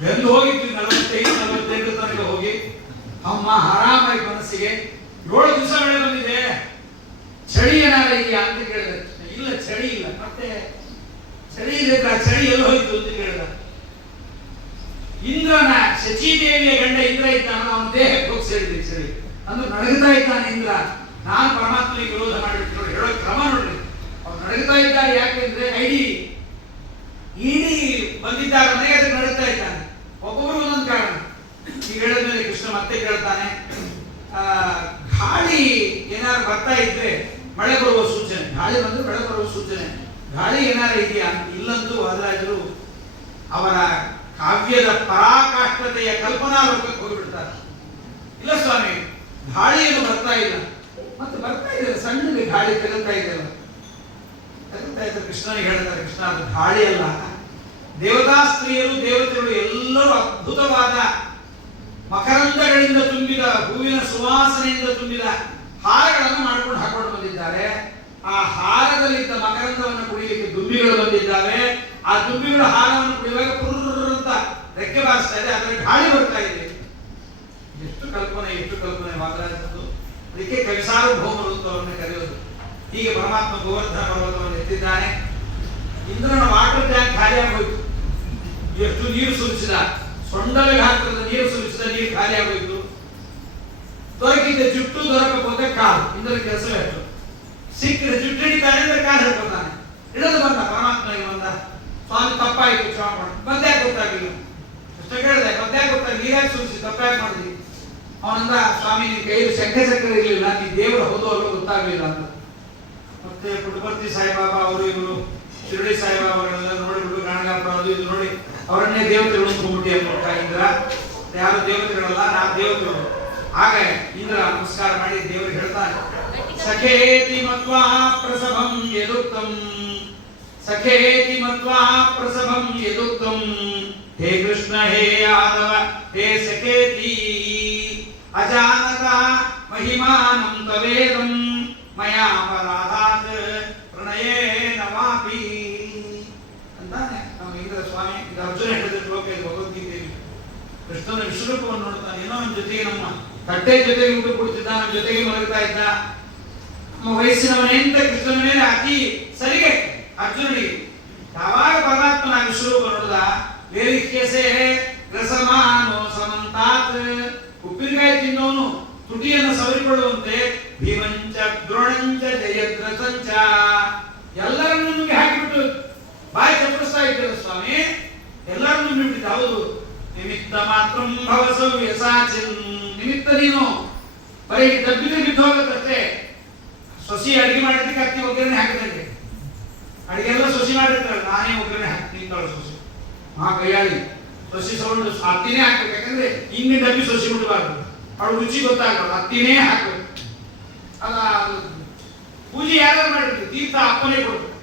ಬೆಂದು ಹೋಗಿದ್ವಿ 45-48 ತನಕ ಹೋಗಿ ಅಮ್ಮ ಆರಾಮಾಗಿ ಮನಸ್ಸಿಗೆ 7 ದಿವಸ ಮಳೆ ಬಂದಿದೆ, ಚಳಿ ಏನಾರ ಇದೆಯಾ ಅಂತ ಕೇಳಿದೆ. ಇಲ್ಲ ಚಳಿ ಇಲ್ಲ. ಮತ್ತೆ ಚಳಿ ಇದೆ, ಚಳಿ ಎಲ್ಲ ಹೋಯ್ತು ಅಂತ ಕೇಳಿದ. ಇಂದ್ರನ ಶಚೀದೇವಿಯ ಗಂಡ ಇಂದ್ರ ಇದ್ದಾನ, ಅವನ ದೇಹಕ್ಕೆ ಹೋಗಿ ಸೇರಿದ್ರಿ ಚಳಿ ಅಂದ್ರೆ ನಡಗುತ್ತಾ ಇದ್ದಾನೆ ಇಂದ್ರ. ನಾನು ಪರಮಾತ್ಮನಿಗೆ ವಿರೋಧ ಮಾಡಿಬಿಟ್ಟು ಹೇಳೋ ಕ್ರಮ ನೋಡ್ರಿ. ಅವ್ರು ನಡಗುತ್ತಾ ಇದ್ದಾರೆ. ಯಾಕೆಂದ್ರೆ ಇಡೀ ಬಂದಿದ್ದಾರೆ ಮನೆಗೆ, ಅದಕ್ಕೆ ನಡುತ್ತಾ ಇದ್ದಾನೆ. ಒಬ್ಬೊಬ್ಬರು ಒಂದೊಂದು ಕಾರಣ. ಈಗ ಹೇಳಿದ್ಮೇಲೆ ಕೃಷ್ಣ ಮತ್ತೆ ಕೇಳ್ತಾನೆ, ಗಾಳಿ ಏನಾದ್ರು ಬರ್ತಾ ಇದ್ರೆ ಮಳೆ ಬರುವ ಸೂಚನೆ, ಗಾಳಿ ಬಂದ್ರೆ ಮಳೆ ಬರುವ ಸೂಚನೆ, ಗಾಳಿ ಏನಾರ ಇದೆಯಾ? ಇಲ್ಲಂತೂ ವಾದರಾಜರು ಅವರ ಕಾವ್ಯದ ಪರಾಕಾಷ್ಠತೆಯ ಕಲ್ಪನಾ ಲೋಕಕ್ಕೆ ಹೋಗಿಬಿಡ್ತಾರೆ. ಇಲ್ಲ ಸ್ವಾಮಿ, ಗಾಳಿ ಏನು ಬರ್ತಾ ಇಲ್ಲ. ಮತ್ತೆ ಬರ್ತಾ ಇದೆ, ಸಣ್ಣಗೆ ಗಾಳಿ ತಗಲ್ತಾ ಇದೆಯಲ್ಲ, ತಗಲ್ತಾ ಇದ್ದಾರೆ. ಕೃಷ್ಣನಿಗೆ ಹೇಳ್ತಾರೆ, ಕೃಷ್ಣ ಅದು ಗಾಳಿ ಅಲ್ಲ, ದೇವತಾ ಸ್ತ್ರೀಯರು ದೇವತೆಗಳು ಎಲ್ಲರೂ ಅದ್ಭುತವಾದ ಮಕರಂದಗಳಿಂದ ತುಂಬಿದ ಹೂವಿನ ಸುವಾಸನೆಯಿಂದ ತುಂಬಿದ ಹಾರಗಳನ್ನು ಮಾಡ್ಕೊಂಡು ಹಾಕೊಂಡು ಬಂದಿದ್ದಾರೆ. ಆ ಹಾರದಲ್ಲಿದ್ದ ಮಕರಂದವನ್ನು ಕುಡಿಯಲಿಕ್ಕೆ ದುಂಬಿಗಳು ಬಂದಿದ್ದಾವೆ. ಆ ದುಂಬಿಗಳ ಹಾರವನ್ನು ಕುಡಿಯುವಾಗ ಪುರ್ರ ಅಂತ ರೆಕ್ಕೆ ಬಾರಿಸ್ತಾ ಇದೆ, ಅದರ ಗಾಳಿ ಬರ್ತಾ ಇದೆ. ಎಷ್ಟು ಕಲ್ಪನೆ ವಾದರಾಜದ್ದು. ಅದಕ್ಕೆ ಕವಿಸಾರ್ವಭೌಮರು ಅಂತ ಅವರನ್ನು ಕರೆಯೋದು. ಹೀಗೆ ಪರಮಾತ್ಮ ಗೋವರ್ಧನ ಪರ್ವತವನ್ನು ಎತ್ತಿದ್ದಾನೆ. ಇಂದ್ರನ ವಾಟರ್ ಟ್ಯಾಂಕ್ ಖಾಲಿಯಾಗಿ ಹೋಯಿತು. ಎಷ್ಟು ನೀರು ಸುರಿಸಿದ, ಸೊಂಡಲ ಗಾತ್ರದ ನೀರು ಸುರಿಸಿದ ನೀರು ಖಾಲಿಯಾಗೋಯ್ತು. ದೊರಕಿದ್ದ ಜುಟ್ಟು ದೊರಕಬಹುದೇ ಕಾಲು. ಇಂದ್ರನ ಕೆಲಸವೇ ಅಷ್ಟು. ಸಿಕ್ಕಿದ ಜುಟ್ಟು ಹಿಡಿತಾನೆ ಅಂದ್ರೆ ಕಾಲು ಹಿಡ್ಕೊತಾನೆ. ಹಿಡಿದು ಬಂದ ಪರಮಾತ್ಮನಿಗೆ ಬಂದ, ಸ್ವಾಮಿ ತಪ್ಪಾಯ್ತು, ಕ್ಷಮ ಮಾಡಿ. ಮದ್ಯಾಕೆ ಗೊತ್ತಾಗಿಲ್ಲ? ಅಷ್ಟ ಕೇಳಿದೆ, ಮದ್ಯಾಕೆ ಗೊತ್ತಾಗಿ ನೀರಾಗಿ ಸುರಿಸಿ ತಪ್ಪಾಗಿ ಮಾಡಿದ್ವಿ. ಅವನಂದ, ಸ್ವಾಮಿ ನಿನ್ ಕೈಯಲ್ಲಿ ಶಂಖೆ ಚಕ್ರ ಇರಲಿಲ್ಲ, ನೀ ದೇವರು ಹೌದು ಅಲ್ಲೋ ಗೊತ್ತಾಗ್ಲಿಲ್ಲ ಅಂತ. ಮತ್ತೆ ಪುಟ್ಟಪರ್ತಿ ಸಾಯಿಬಾಬಾ ಅವರು ಇವರು ಶಿರಡಿ ಸಾಯಿಬಾಬಾ ಅವರೆಲ್ಲ ನೋಡಿಬಿಟ್ಟು ಗಾಣಗಾಪುರ ಅದು ಇದು ನೋಡಿ ಅವರನ್ನೇ ದೇವತೆಗಳು ಅಂದ್ಕೊಂಡ್ಬಿಟ್ಟಿ ಅನ್ಕೊಂಡ ಇಂದ್ರ. ಯಾರು ದೇವತೆಗಳಲ್ಲ, ನಾ ದೇವತೆಗಳು. ಆಗ ಇಂದ್ರ ನಮಸ್ಕಾರ ಮಾಡಿ ದೇವರು ಹೇಳ್ತಾನೆ, ಸಖೇತಿ ಮತ್ವಾ ಪ್ರಸಭಂ ಯದುಕ್ತಂ, ಸಖೇತಿ ಮತ್ವಾ ಪ್ರಸಭಂ ಯದುಕ್ತಂ, ಹೇ ಕೃಷ್ಣ ಹೇ ಯಾದವ ಹೇ ಸಖೇತಿ ಅಜಾನತ ಮಹಿಮಾನಂ ತವೇದಂ ಮಯಾ ಅಪರಾಧಾತ್ ಪ್ರಣಯೇನ ವಾಪಿ ಅಂತಾನೆ ನಮ್ಮ ಇಂದ್ರ ಸ್ವಾಮಿ. ಇದು ಅರ್ಜುನ ಹೇಳಿದ ಶ್ಲೋಕ, ಇದು ಭಗವದ್ಗೀತೆಯಲ್ಲಿ. ಕೃಷ್ಣನ ವಿಶ್ವರೂಪವನ್ನು ನೋಡ್ತಾನೆ. ಏನೋ ನಮ್ಮ ಜೊತೆಗೆ, ನಮ್ಮ ತಟ್ಟೆ ಜೊತೆಗೆ ಊಟ ಕೊಡ್ತಿದ್ದ, ನಮ್ಮ ಜೊತೆಗೆ ಮಲಗ್ತಾ ಇದ್ದ, ನಮ್ಮ ವಯಸ್ಸಿನವನೇ ಅಂತ ಕೃಷ್ಣನ ಮೇಲೆ ಅತಿ ಸರಿಗೆ ಅರ್ಜುನನಿಗೆ. ಯಾವಾಗ ಪರಮಾತ್ಮನ ವಿಶ್ವರೂಪ ನೋಡಿದ, ವೇರಿಕ್ಯಸೆ ರಸಮಾನೋ ಸಮಂತಾತ್, ಉಪ್ಪಿನಕಾಯಿ ತಿನ್ನೋನು ತುಟಿಯನ್ನು ಸವರಿಕೊಳ್ಳುವಂತೆ, ಭೀಮಂಚ ದ್ರೋಣಂಚ ಜಯದ್ರಥಂಚ, ಎಲ್ಲರನ್ನೂ ನಿಮಗೆ ಹಾಕಿಬಿಟ್ಟು ಬಾಯಿ ಚಪ್ಪಡಿಸ್ತಾ ಇದ್ದೀರ ಸ್ವಾಮಿ, ಎಲ್ಲರನ್ನೂ ಬಿಟ್ಟಿದ್ದ. ಹೌದು, ನಿಮಿತ್ತ ಮಾತ್ರ ಭವಸವ್ಯ ಸಾಚಿನ್, ನಿಮಿತ್ತ ನೀನು ಬರೀ ದಬ್ಬಿದ್ರೆ ಬಿದ್ದು ಹೋಗುತ್ತಷ್ಟೇ. ಸೊಸಿ ಅಡಿಗೆ ಮಾಡಿದ್ದಕ್ಕೆ ಅತ್ತಿ ಒಗ್ಗರಣೆ ಹಾಕಿದಂಗೆ, ಅಡಿಗೆ ಎಲ್ಲ ಸೊಸಿ ಮಾಡಿರ್ತಾಳೆ, ನಾನೇ ಒಗ್ಗರಣೆ ಹಾಕಿ ನಿಂತಾಳು ಸೊಸಿ. ಕೈಯಾಳಿ ಸೊಸಿ ಸೌಂಡು ಅತ್ತಿನೇ ಹಾಕ್ಬೇಕು. ಯಾಕಂದ್ರೆ ಹಿಂಗೆ ಡಬ್ಬಿ ಸೊಸಿ ಬಿಡಬಾರ್ದು, ಅವಳು ರುಚಿ ಗೊತ್ತಾಗಬಾರ್ದು, ಅತ್ತಿನೇ ಹಾಕ್ಬೇಕು. ಅಲ್ಲ, ಪೂಜೆ ಯಾರು ಮಾಡಿರ್ತೀವಿ, ತೀರ್ಥ ಅಪ್ಪನೇ ಕೊಡ್ಬೇಕು,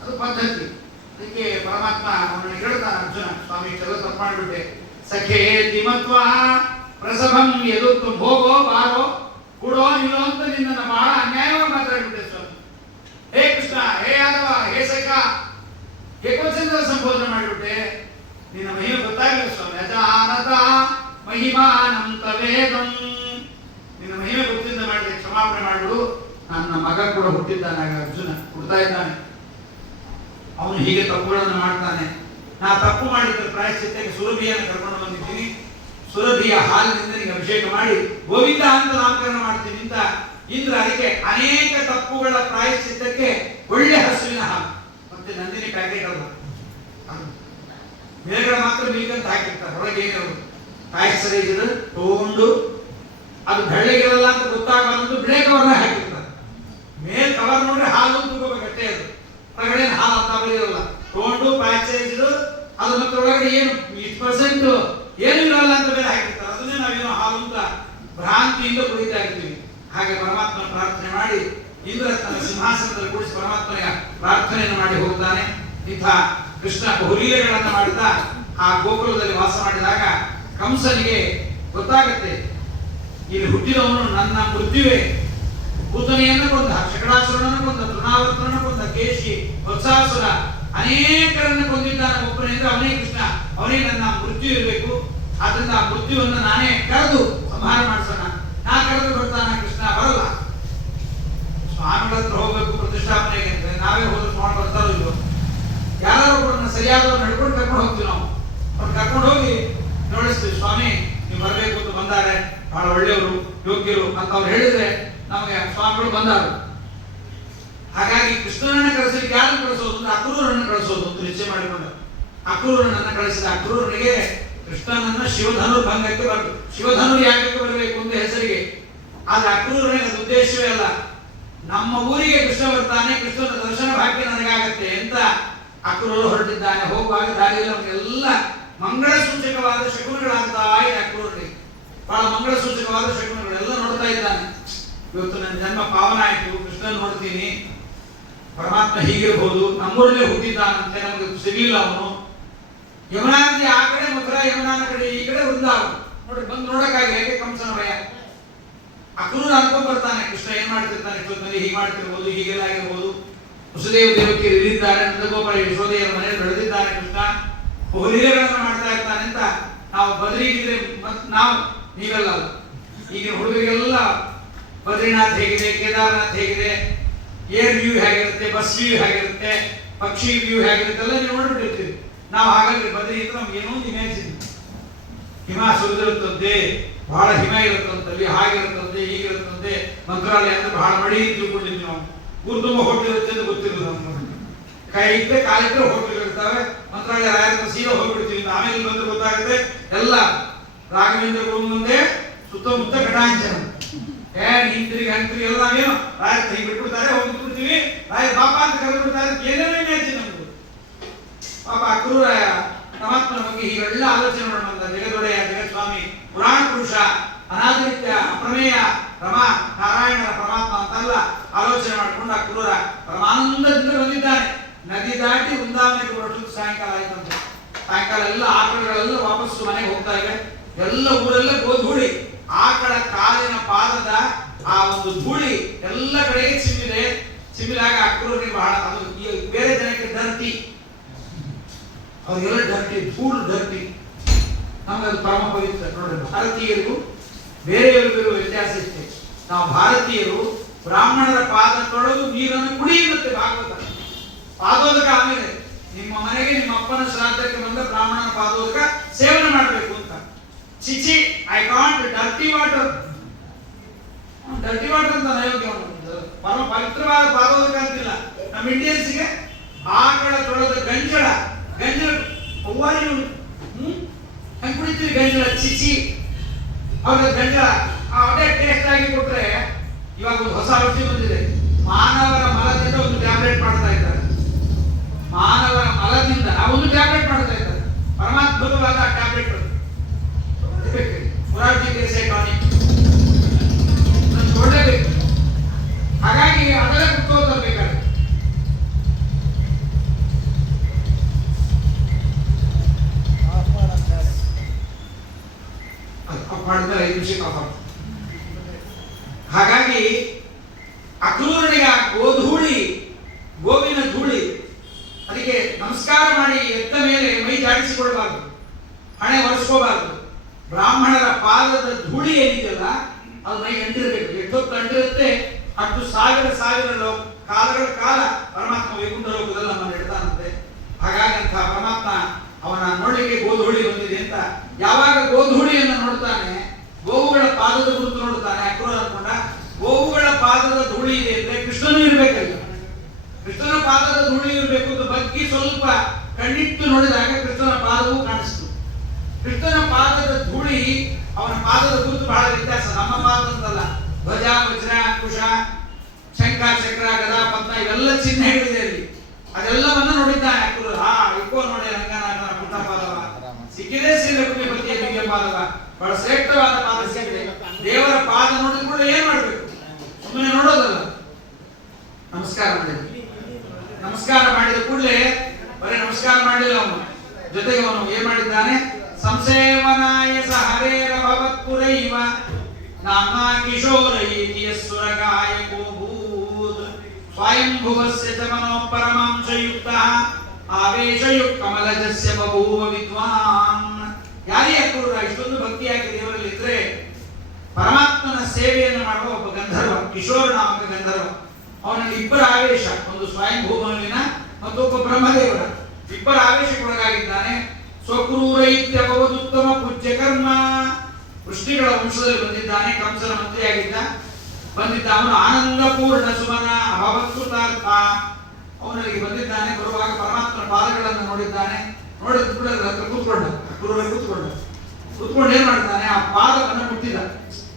ಅದು ಪದ್ಧತಿ. ಅದಕ್ಕೆ ಪರಮಾತ್ಮ ಅವನನ್ನು ಹೇಳ್ತಾನೆ, ಅರ್ಜುನ ಸ್ವಾಮಿ ಕೆಲ ತಪ್ಪು ಮಾಡಿಬಿಟ್ಟೆ. ಸಖೇತಿ ಮತ್ವ ಪ್ರಸಭಂ ಎದುತ್ತು, ಹೋಗೋ ಬಾರೋ ಕೂಡೋ ನಿಲ್ಲೋ ಅಂತ ನಿನ್ನನ್ನು ಬಹಳ ಅನ್ಯಾಯವಾಗಿ ಮಾತಾಡ್ಬಿಟ್ಟೆ ಸ್ವಾಮಿ. ಹೇ ಕೃಷ್ಣ, ಹೇ ಯಾದವ, ಹೇ ಸಖ, ಏಕವಚನದ ಸಂಬೋಧನೆ ಮಾಡಿಬಿಟ್ಟೆ. ನಿನ್ನ ಮಹಿಮೆ ಗೊತ್ತಾಗಲಿಲ್ಲ ಸ್ವಾಮಿ. ಅಜಾನತ ಮಹಿಮಾನಂ ತವೇದಂ, ನಿನ್ನ ಮಹಿಮೆ ಗೊತ್ತಿದ್ದ ಮಾಡಿದ್ರೆ ಕ್ಷಮಾಪಣೆ ಮಾಡಿಬಿಡು. ನನ್ನ ಮಗ ಕೂಡ ಹುಟ್ಟಿದ್ದಾನೆ. ಆಗ ಅರ್ಜುನ ಹುಡ್ತಾ ಇದ್ದಾನೆ. ಅವನು ಹೀಗೆ ತಪ್ಪುಗಳನ್ನು ಮಾಡ್ತಾನೆ. ನಾ ತಪ್ಪು ಮಾಡಿದ್ದ ಪ್ರಾಯಶ್ಚಿತ್ತಕ್ಕೆ ಸುರಭಿಯನ್ನು ಕರ್ಕೊಂಡು ಬಂದಿದ್ದೀನಿ, ಸುರಭಿಯ ಹಾಲಿನಿಂದ ನಿನಗೆ ಅಭಿಷೇಕ ಮಾಡಿ ಗೋವಿಂದ ಅಂತ ನಾಮಕರಣ ಮಾಡ್ತೀನಿ ಅಂತ ಇಂದ್ರ. ಅದಕ್ಕೆ ಅನೇಕ ತಪ್ಪುಗಳ ಪ್ರಾಯಶ್ಚಿತ್ತಕ್ಕೆ ಒಳ್ಳೆ ಹಸುವಿನ ಹಾಲು, ಮತ್ತೆ ನಂದಿನಿ ಪ್ಯಾಕೆಟ್ ಅಲ್ಲ, ಮೇಲ್ಗಡೆ ಮಾತ್ರ ಮಿಲ್ಕ್ ಅಂತ ಹಾಕಿರ್ತಾರೆ, ಒಳಗೆ ಏನಿರೋದು ಕಾಯಿಸರಿಸಿದ ತಗೊಂಡು ಅದು ಬೆಳ್ಳಗಿರಲ್ಲ ಅಂತ ಗೊತ್ತಾಗಬಾರ್ದು ಬಿಳೆ ಕವರ್ನ ಹಾಕಿರ್ತಾರೆ. ಮೇಲ್ ಕವರ್ ನೋಡ್ರೆ ಹಾಲು ತಗೋಬೇಕಷ್ಟೇ, ಅದು ಹೊರಗಡೆ ಹಾಲು ಅಂತ ಬರೀರಲ್ಲ. ತಗೊಂಡು ಪ್ಯಾಕ್ಸೈಸಿದು ಅದು ಮತ್ತೆ ಒಳಗಡೆ ಏನು 20% ಏನು ಇರಲ್ಲ ಅಂತ ಬೇರೆ ಹಾಕಿರ್ತಾರೆ. ಅದನ್ನೇ ನಾವೇನೋ ಹಾಲು ಅಂತ ಭ್ರಾಂತಿಯಿಂದ ಕುಡಿತಾ ಇರ್ತೀವಿ. ಹಾಗೆ ಪರಮಾತ್ಮನ ಪ್ರಾರ್ಥನೆ ಮಾಡಿ ಇಂದ್ರ ತನ್ನ ಸಿಂಹಾಸನದಲ್ಲಿ ಕೂಡಿಸಿ ಪರಮಾತ್ಮನಿಗೆ ಪ್ರಾರ್ಥನೆಯನ್ನು ಮಾಡಿ ಹೋಗ್ತಾನೆ. ಇಂಥ ಕೃಷ್ಣ ಬಹುಲೀಲೆಗಳನ್ನು ಮಾಡಿದ ಆ ಗೋಕುಲದಲ್ಲಿ ವಾಸ ಮಾಡಿದಾಗ ಕಂಸನಿಗೆ ಗೊತ್ತಾಗತ್ತೆ ಇಲ್ಲಿ ಹುಟ್ಟಿದವನು ನನ್ನ ಮೃತ್ಯುವೇ. ಪೂತನೆಯನ್ನು ಕೊಂದ, ಶಕಟಾಸುರನನ್ನು ಕೊಂದ, ತೃಣಾವರ್ತನನ್ನು ಕೊಂದ, ಕೇಶಿ, ವತ್ಸಾಸುರ ಅನೇಕರನ್ನು ಕೊಂದಿದ್ದಾನೆ ಒಬ್ಬನೇ ಅಂದ್ರೆ ಅವನೇ ಕೃಷ್ಣ. ಅವನೇ ನನ್ನ ಮೃತ್ಯು ಇರಬೇಕು. ಆದ್ರಿಂದ ಆ ಮೃತ್ಯುವನ್ನು ನಾನೇ ಕರೆದು ಸಂಹಾರ ಮಾಡಿಸೋಣ. ನಾ ಕರೆದು ಬರ್ತಾನ ಕೃಷ್ಣ, ಬರಲ್ಲ. ಸ್ವಾಮಿಗಳ ಹತ್ರ ಹೋಗ್ಬೇಕು ಪ್ರತಿಷ್ಠಾಪನೆಗೆ ಅಂದ್ರೆ ನಾವೇ ಹೋದ್ರೆ ಸ್ವಾಮಿ ಬರ್ತಾರೋ ಇಲ್ವೋ? ಯಾರು ಒಬ್ಬರನ್ನ ಸರಿಯಾದವ್ರು ನಡ್ಕೊಂಡು ಕರ್ಕೊಂಡು ಹೋಗ್ತೀವಿ ನಾವು. ಅವ್ರು ಕರ್ಕೊಂಡು ಹೋಗಿ ನೋಡಿಸ್ತೀವಿ, ಸ್ವಾಮಿ ನೀವು ಬರಬೇಕು ಅಂತ ಬಂದಾರೆ, ಬಹಳ ಒಳ್ಳೆಯವರು, ಯೋಗ್ಯರು ಅಂತ ಅವ್ರು ಹೇಳಿದ್ರೆ ನಮಗೆ ಸ್ವಾಮಿಗಳು ಬಂದಾರು. ಹಾಗಾಗಿ ಕೃಷ್ಣನನ್ನ ಕಳಿಸಲಿಕ್ಕೆ ಯಾರನ್ನು ಕಳಿಸೋದು ಅಂದ್ರೆ ಅಕ್ರೂರನ್ನು ಕಳಿಸೋದು ಅಂತ ನಿಶ್ಚಯ ಮಾಡಿಕೊಂಡು ಅಕ್ರೂರನನ್ನ ಕಳಿಸಿದ. ಅಕ್ರೂರನಿಗೆ ಕೃಷ್ಣನನ್ನ ಶಿವಧನುರ್ಭಂಗಕ್ಕೆ ಬರಬೇಕು, ಶಿವಧನು ಯಾಗಕ್ಕೆ ಬರಬೇಕು ಅಂತ ಹೆಸರಿಗೆ. ಆದ್ರೆ ಅಕ್ರೂರನಿಗೆ ಅದು ಉದ್ದೇಶವೇ ಅಲ್ಲ. ನಮ್ಮ ಊರಿಗೆ ಕೃಷ್ಣ ಬರ್ತಾನೆ, ಕೃಷ್ಣನ ದರ್ಶನ ಭಾಗ್ಯ ನನಗಾಗತ್ತೆ ಅಂತ ಅಕ್ರೂರು ಹೊರಟಿದ್ದಾನೆ. ಹೋಗುವಾಗ ದಾರಿಯಲ್ಲಿ ಅವನಿಗೆಲ್ಲ ಮಂಗಳ ಸೂಚಕವಾದ ಶಕುನಗಳಾಗ್ತಾ ಇದೆ. ಅಕ್ರೂರನಿಗೆ ಬಹಳ ಮಂಗಳ ಸೂಚಕವಾದ ಶಕುನಗಳೆಲ್ಲ ನೋಡ್ತಾ ಇದ್ದಾನೆ. ಇವತ್ತು ನನ್ನ ಜನ್ಮ ಪಾವನ ಆಯ್ತು, ಕೃಷ್ಣನ್ ನೋಡ್ತೀನಿ, ಪರಮಾತ್ಮ ಹೀಗಿರಬಹುದು, ನಮ್ಮೂರಲ್ಲೇ ಹುಟ್ಟಿದ್ದಾನಂತೆ, ನಮಗೆ ಸಿಗಲಿಲ್ಲ ಅವನು. ಯಮುನಾ ನದಿ ಆ ಕಡೆ ಮಥುರಾ, ಯಮುನಾ ಕಡೆ ಈ ಕಡೆ ವೃಂದಾವನ ನೋಡ್ರಿ, ಬಂದು ನೋಡಕ್ಕಾಗಿ ಹೇಗೆ ಕಂಸನ ಭಯ. ಅಕ್ರೂರ ಅನ್ಕೊಂಡ್ ಬರ್ತಾನೆ ಕೃಷ್ಣ ಏನ್ ಮಾಡ್ತಿರ್ತಾನೆ ಇಷ್ಟೊತ್ತಲ್ಲಿ, ಹೀಗೆ ಮಾಡ್ತಿರ್ಬೋದು, ಹೀಗೆಲ್ಲ ಆಗಿರ್ಬೋದು. ವಸುದೇವ ದೇವಕಿಯರು ಇಲ್ಲಿದ್ದಾರೆ, ನಂದಗೋಪಾಲ ಯಶೋದೆಯರ ಮನೆಯಲ್ಲಿ ಬೆಳೆದಿದ್ದಾನೆ ಕೃಷ್ಣ, ಬಹುಲೀಲೆಗಳನ್ನು ಮಾಡ್ತಾ ಇರ್ತಾನೆ ಅಂತ ನಾವು ಬದ್ರಿಗಿದ್ರೆ ನಾವು ನೀವೆಲ್ಲ ಈಗಿನ ಹುಡುಗರಿಗೆಲ್ಲ ಬದ್ರಿನಾಥ್ ಹೇಗಿದೆ, ಕೇದಾರನಾಥ್ ಹೇಗಿದೆ, ಏರ್ ವ್ಯೂ ಹೇಗಿರುತ್ತೆ, ಬಸ್ ವ್ಯೂ ಹೇಗಿರುತ್ತೆ, ಪಕ್ಷಿ ವ್ಯೂ ಹೇಗಿರುತ್ತೆ ಎಲ್ಲ ನೀವು ನೋಡ್ಬಿಟ್ಟಿರ್ತೀವಿ. ನಾವು ಹಾಗಾದ್ರೆ ಬದ್ರಿ ಅಂತ ನಮ್ಗೆ ಏನೋ ಒಂದು ಇಮೇಜ್ ಇದೆ. ಹಿಮ ಸುರಿದಿರುತ್ತಂತೆ, ಬಹಳ ಹಿಮ ಇರುತ್ತಂತಲ್ಲಿ, ಹಾಗಿರುತ್ತಂತೆ, ಹೀಗಿರುತ್ತಂತೆ. ಮಂತ್ರಾಲಯ ಅಂದ್ರೆ ಬಹಳ ಮಡಿ ತಿಳ್ಕೊಂಡಿದ್ವಿ ನಾವು. ಊರು ತುಂಬ ಹೋಟೆಲ್ ಇರುತ್ತೆ ಅಂತ ಗೊತ್ತಿರೋದು ನಮ್ಗೆ. ಕೈ ಇದ್ದರೆ ಕಾಲಿಟ್ಟರೆ ಹೋಟೆಲ್ ಇರ್ತಾವೆ. ಮಂತ್ರಾಲಯ ರಾಯರ ಸೀದಾ ಹೋಗ್ಬಿಡ್ತೀವಿ. ಆಮೇಲೆ ಇಲ್ಲಿ ಬಂದ್ರೆ ಗೊತ್ತಾಗುತ್ತೆ ಎಲ್ಲ ರಾಘವೇಂದ್ರ ಗುರು ಮುಂದೆ ಸುತ್ತಮುತ್ತ ಕಟಾಂಚನ, ಹಿಂತಿರುಗಿ ಹಂತಿರುಗಿ ಎಲ್ಲ ನಾವೇನು ರಾಯ ಹಿಂಗೆ ಬಿಟ್ಬಿಡ್ತಾರೆ, ಹೋಗ್ಬಿಡ್ತೀವಿ. ರಾಯ ಪಾಪ ಅಂತ ಕರೆದು ಬಿಡ್ತಾರೆ. ಏನೇನೋ ಇಮೇಜ್ ನಮ್ದು. ಪಾಪ ಅಕ್ರೂರ ಪರಮಾತ್ಮನ ಬಗ್ಗೆ ಹೀಗೆಲ್ಲ ಆಲೋಚನೆ ಮಾಡೋಣ. ಜಗದೊಡೆಯ ಜಗಸ್ವಾಮಿ, ಪುರಾಣ ಪುರುಷ, ಅನಾದಿತ್ಯ, ಅಪ್ರಮೇಯ, ರಮಾ ನಾರಾಯಣರ ಪರಮಾತ್ಮ ಅಂತೆಲ್ಲ ಆಲೋಚನೆ ಮಾಡಿಕೊಂಡು ಅಕ್ರೂರ ಪರಮಾನಂದದಿಂದ ಬಂದಿದ್ದಾನೆ. ನದಿ ದಾಟಿ ವೃಂದಾವನಕ್ಕೆ ಹೊರಟು ಸಾಯಂಕಾಲ ಆಯ್ತಂತೆ. ಸಾಯಂಕಾಲ ಎಲ್ಲ ಆಕಳುಗಳೆಲ್ಲ ವಾಪಸ್ಸು ಮನೆಗೆ ಹೋಗ್ತಾ ಇವೆ. ಎಲ್ಲ ಊರೆಲ್ಲ ಗೋಧೂಳಿ, ಆಕಳ ಕಾಲಿನ ಪಾದದ ಆ ಒಂದು ಧೂಳಿ ಎಲ್ಲ ಕಡೆಗೆ ಚಿಮ್ಮಿದೆ. ಚಿಮ್ಮಿದಾಗ ಅಕ್ರೂರಿಗೆ ಬಹಳ ಅದು ಬೇರೆ ಜನಕ್ಕೆ ಧರ್ತಿ, ಅವ್ರಿಗೆಲ್ಲ ಧರ್ತಿ, ಧೂಳು ಧರ್ತಿ. ನಮ್ಗೆ ಅದು ಪರಮ ಪವಿತ್ರ. ನೋಡ್ರಿ, ಭಾರತೀಯರಿಗೂ ಬೇರೆಯವರಿಗೂ ವ್ಯತ್ಯಾಸ ಇಷ್ಟೇ. ನಾವು ಭಾರತೀಯರು ಬ್ರಾಹ್ಮಣರ ಪಾದ ತೊಳೆದು ನೀರನ್ನು ಕುಡಿಯುತ್ತೆ. ಭಾಗವತ ಪಾದೋದಕ ಆಮೇಲೆ ನಿಮ್ಮ ಮನೆಗೆ ನಿಮ್ಮ ಅಪ್ಪನ ಶ್ರಾದ್ದಕ್ಕೆ ಬಂದ ಬ್ರಾಹ್ಮಣನ ಪಾದೋದಕ ಸೇವನೆ ಮಾಡಬೇಕು ಅಂತ. ಚಿಚಿ, I can't dirty water. Dirty water ಅಂತ ಅಯೋಗ್ಯ, ಪರಮ ಪವಿತ್ರವಾದ ಪಾದೋದಕ ಅಂತಿಲ್ಲ. ನಮ್ಮ ಇಂಡಿಯನ್ಸ್ಗೆ ಆಕಳ ತೊಳೆದ ಗಂಜಳ ಹೂವಾರಿ ಹಂಗೆ ಕುಡಿತೀವಿ ಗಂಜಲ. ಚಿಚಿ, ಅವ್ರ ಗಂಜಲ ಅದೇ ಟೇಸ್ಟ್ ಆಗಿ ಕೊಟ್ರೆ. ಇವಾಗ ಒಂದು ಹೊಸ ಔಷಧಿ ಬಂದಿದೆ, ಮಾನವರ ಮಲದಿಂದ ಒಂದು ಟ್ಯಾಬ್ಲೆಟ್ ಮಾಡ್ತಾ ಇದ್ದಾರೆ. ಮಾನವರ ಮಲದಿಂದ ಒಂದು ಟ್ಯಾಬ್ಲೆಟ್ ಮಾಡ್ತಾ ಇದ್ದಾರೆ. ಪರಮಾದ್ಭುತವಾದ ಟ್ಯಾಬ್ಲೆಟ್ ಮೊರಾರ್ಜಿ ದೇಸಾಯಿ ಟಾನಿಕ್ ನೋಡಲೇಬೇಕು. ಹಾಗಾಗಿ ಅದೆಲ್ಲ ಕುತ್ಕೋಬೇಕಾದ್ರೆ ಮಾಡಿದ್ರೆ 5 ನಿಮಿಷ ಕಾಫ್. ಹಾಗಾಗಿ ಅಕ್ರೂರನಿಗೆ ಗೋಧೂಳಿ, ಗೋವಿನ ಧೂಳಿ, ಅದಕ್ಕೆ ನಮಸ್ಕಾರ ಮಾಡಿ ಎತ್ತ ಮೇಲೆ ಮೈ ಜಾಡಿಸಿಕೊಳ್ಬಾರ್ದು, ಹಣೆ ಒರೆಸ್ಕೋಬಾರ್ದು. ಬ್ರಾಹ್ಮಣರ ಪಾದದ ಧೂಳಿ ಏನಿದೆಯಲ್ಲ ಅದು ಮೈ ಅಂಟಿರಬೇಕು. ಎಷ್ಟೊತ್ತು ಅಂಟಿರುತ್ತೆ ಅಷ್ಟು ಸಾವಿರ ಕಾಲಗಳ ಕಾಲ ಪರಮಾತ್ಮ ವೈಕುಂಠ ಲೋಕದಲ್ಲಿ ನಮ್ಮನ್ನು ಇಡ್ತಾನಂತೆ. ಹಾಗಾಗಿ ಅಂತ ಪರಮಾತ್ಮ ಅವನ ನೋಡ್ಲಿಕ್ಕೆ ಗೋಧೂಳಿ ಬಂದಿದೆ ಅಂತ ಯಾವಾಗ ಗೋಧೂಳಿಯನ್ನು ನೋಡ್ತಾನೆ, ಗೋವುಗಳ ಪಾದದ ಗುರುತು ನೋಡ್ತಾನೆ. ಅಕ್ರೂರ ಅನ್ಕೊಂಡ ಗೋವುಗಳ ಪಾದದ ಧೂಳಿ ಇದೆ ಅಂದ್ರೆ ಕೃಷ್ಣನು ಇರ್ಬೇಕಲ್ಲ, ಕೃಷ್ಣನ ಪಾದದ ಧೂಳಿ ಇರಬೇಕು ಅಂತ ಬಗ್ಗಿ ಸ್ವಲ್ಪ ಕಣ್ಣಿಟ್ಟು ನೋಡಿದಾಗ ಕೃಷ್ಣನ ಪಾದವು ಕಾಣಿಸ್ತು. ಕೃಷ್ಣನ ಪಾದದ ಧೂಳಿ, ಅವನ ಪಾದದ ಗುರುತು ಬಹಳ ವ್ಯತ್ಯಾಸ. ನಮ್ಮ ಪಾದದಲ್ಲ, ಧ್ವಜ, ವಜ್ರ, ಅಂಕುಶ, ಶಂಖ, ಚಕ್ರ, ಗದಾ, ಪದ್ಮ ಇವೆಲ್ಲ ಚಿಹ್ನೆಗಳಿದೆ ಅಲ್ಲಿ. ಅದೆಲ್ಲವನ್ನ ನೋಡಿದ್ದಾನೆ ಅಕ್ರೂರ. ಇಕ್ಕೋ ನೋಡಿ ರಂಗನಾಥನ ಪುಟ್ಟ ಪಾದವ ಸಿಕ್ಕಿದೆ, ಶ್ರೀಲಕ್ಷ್ಮಿ ಪತಿಯ ದಿವ್ಯ ಪಾದವ, ಬಹಳ ಶ್ರೇಷ್ಠವಾದ ಪಾದ ಸಿಕ್ಕಿದೆ. ದೇವರ ಪಾದ ನೋಡಿದ ಕೂಡ ಏನ್ ಮಾಡ್ಬೇಕು, ಸುಮ್ಮನೆ ನೋಡೋದಲ್ಲ. ನಮಸ್ಕಾರ ಮಾಡಿದ್ವಿ. ನಮಸ್ಕಾರ ಮಾಡಿದ ಕೂಡಲೇ ಬರೀ ನಮಸ್ಕಾರ ಮಾಡಿಲ್ಲ ಅವನು, ಜೊತೆಗೆ ಅವನು ಏನ್ ಮಾಡಿದ್ದಾನೆ, ಸಂಸೇವನಾಯ ಸ ಹರೇರಭವತ್ಪುರೈವ ನಾಮಾ ಕಿಶೋರೈತಿ ಯಸ್ಸುರಗಾಯಕೋ ಭೂತ್ ಸ್ವಯಂಭುವಸ್ಯ ಚ ಮನೋ ಪರಮಾಂಶಯುಕ್ತಃ ಆವೇಶಯುಕ್ತ ಕಮಲಜಸ್ಯ ಬಭೂವ ವಿದ್ವಾನ್. ಯಾರೇ ಅಕ್ರೂರ ಇಷ್ಟೊಂದು ಭಕ್ತಿಯಾಗಿ ದೇವರಲ್ಲಿ ಇದ್ರೆ ಪರಮಾತ್ಮನ ಸೇವೆಯನ್ನು ಮಾಡುವ ಒಬ್ಬ ಗಂಧರ್ವ, ಕಿಶೋರ ನಾಮಕ ಗಂಧರ್ವ. ಅವನಲ್ಲಿ ಇಬ್ಬರ ಆವೇಶ, ಒಂದು ಸ್ವಯಂಭೂಮನುವಿನ ಮತ್ತೊಬ್ಬ ಬ್ರಹ್ಮದೇವರ, ಇಬ್ಬರ ಆವೇಶಕ್ಕೊಳಗಾಗಿದ್ದಾನೆ. ಸ್ವಕ್ರೂರೈತ್ಯವದುತ್ತಮ ಪೂಜ್ಯ ಕರ್ಮ. ವೃಷ್ಟಿಗಳ ವಂಶದಲ್ಲಿ ಬಂದಿದ್ದಾನೆ, ಕಂಸನ ಮಂತ್ರಿಯಾಗಿದ್ದ ಬಂದಿದ್ದ ಅವನು ಆನಂದಪೂರ್ಣ ಸುಮನ ಅಭವತ್ಕೃತಾರ್ಥ. ಅವನಿಗೆ ಬಂದಿದ್ದಾನೆ. ಬರುವಾಗ ಪರಮಾತ್ಮನ ಪಾದಗಳನ್ನು ನೋಡಿದ್ದಾನೆ. ನೋಡಿದ ಕೂಡ ಹತ್ರ ಕೂತ್ಕೊಂಡ, ಅಕ್ರೂರ ಕೂತ್ಕೊಂಡು ಏನ್ ಮಾಡ್ತಾನೆ, ಆ ಪಾದವನ್ನು ಮುಟ್ಟಿದ.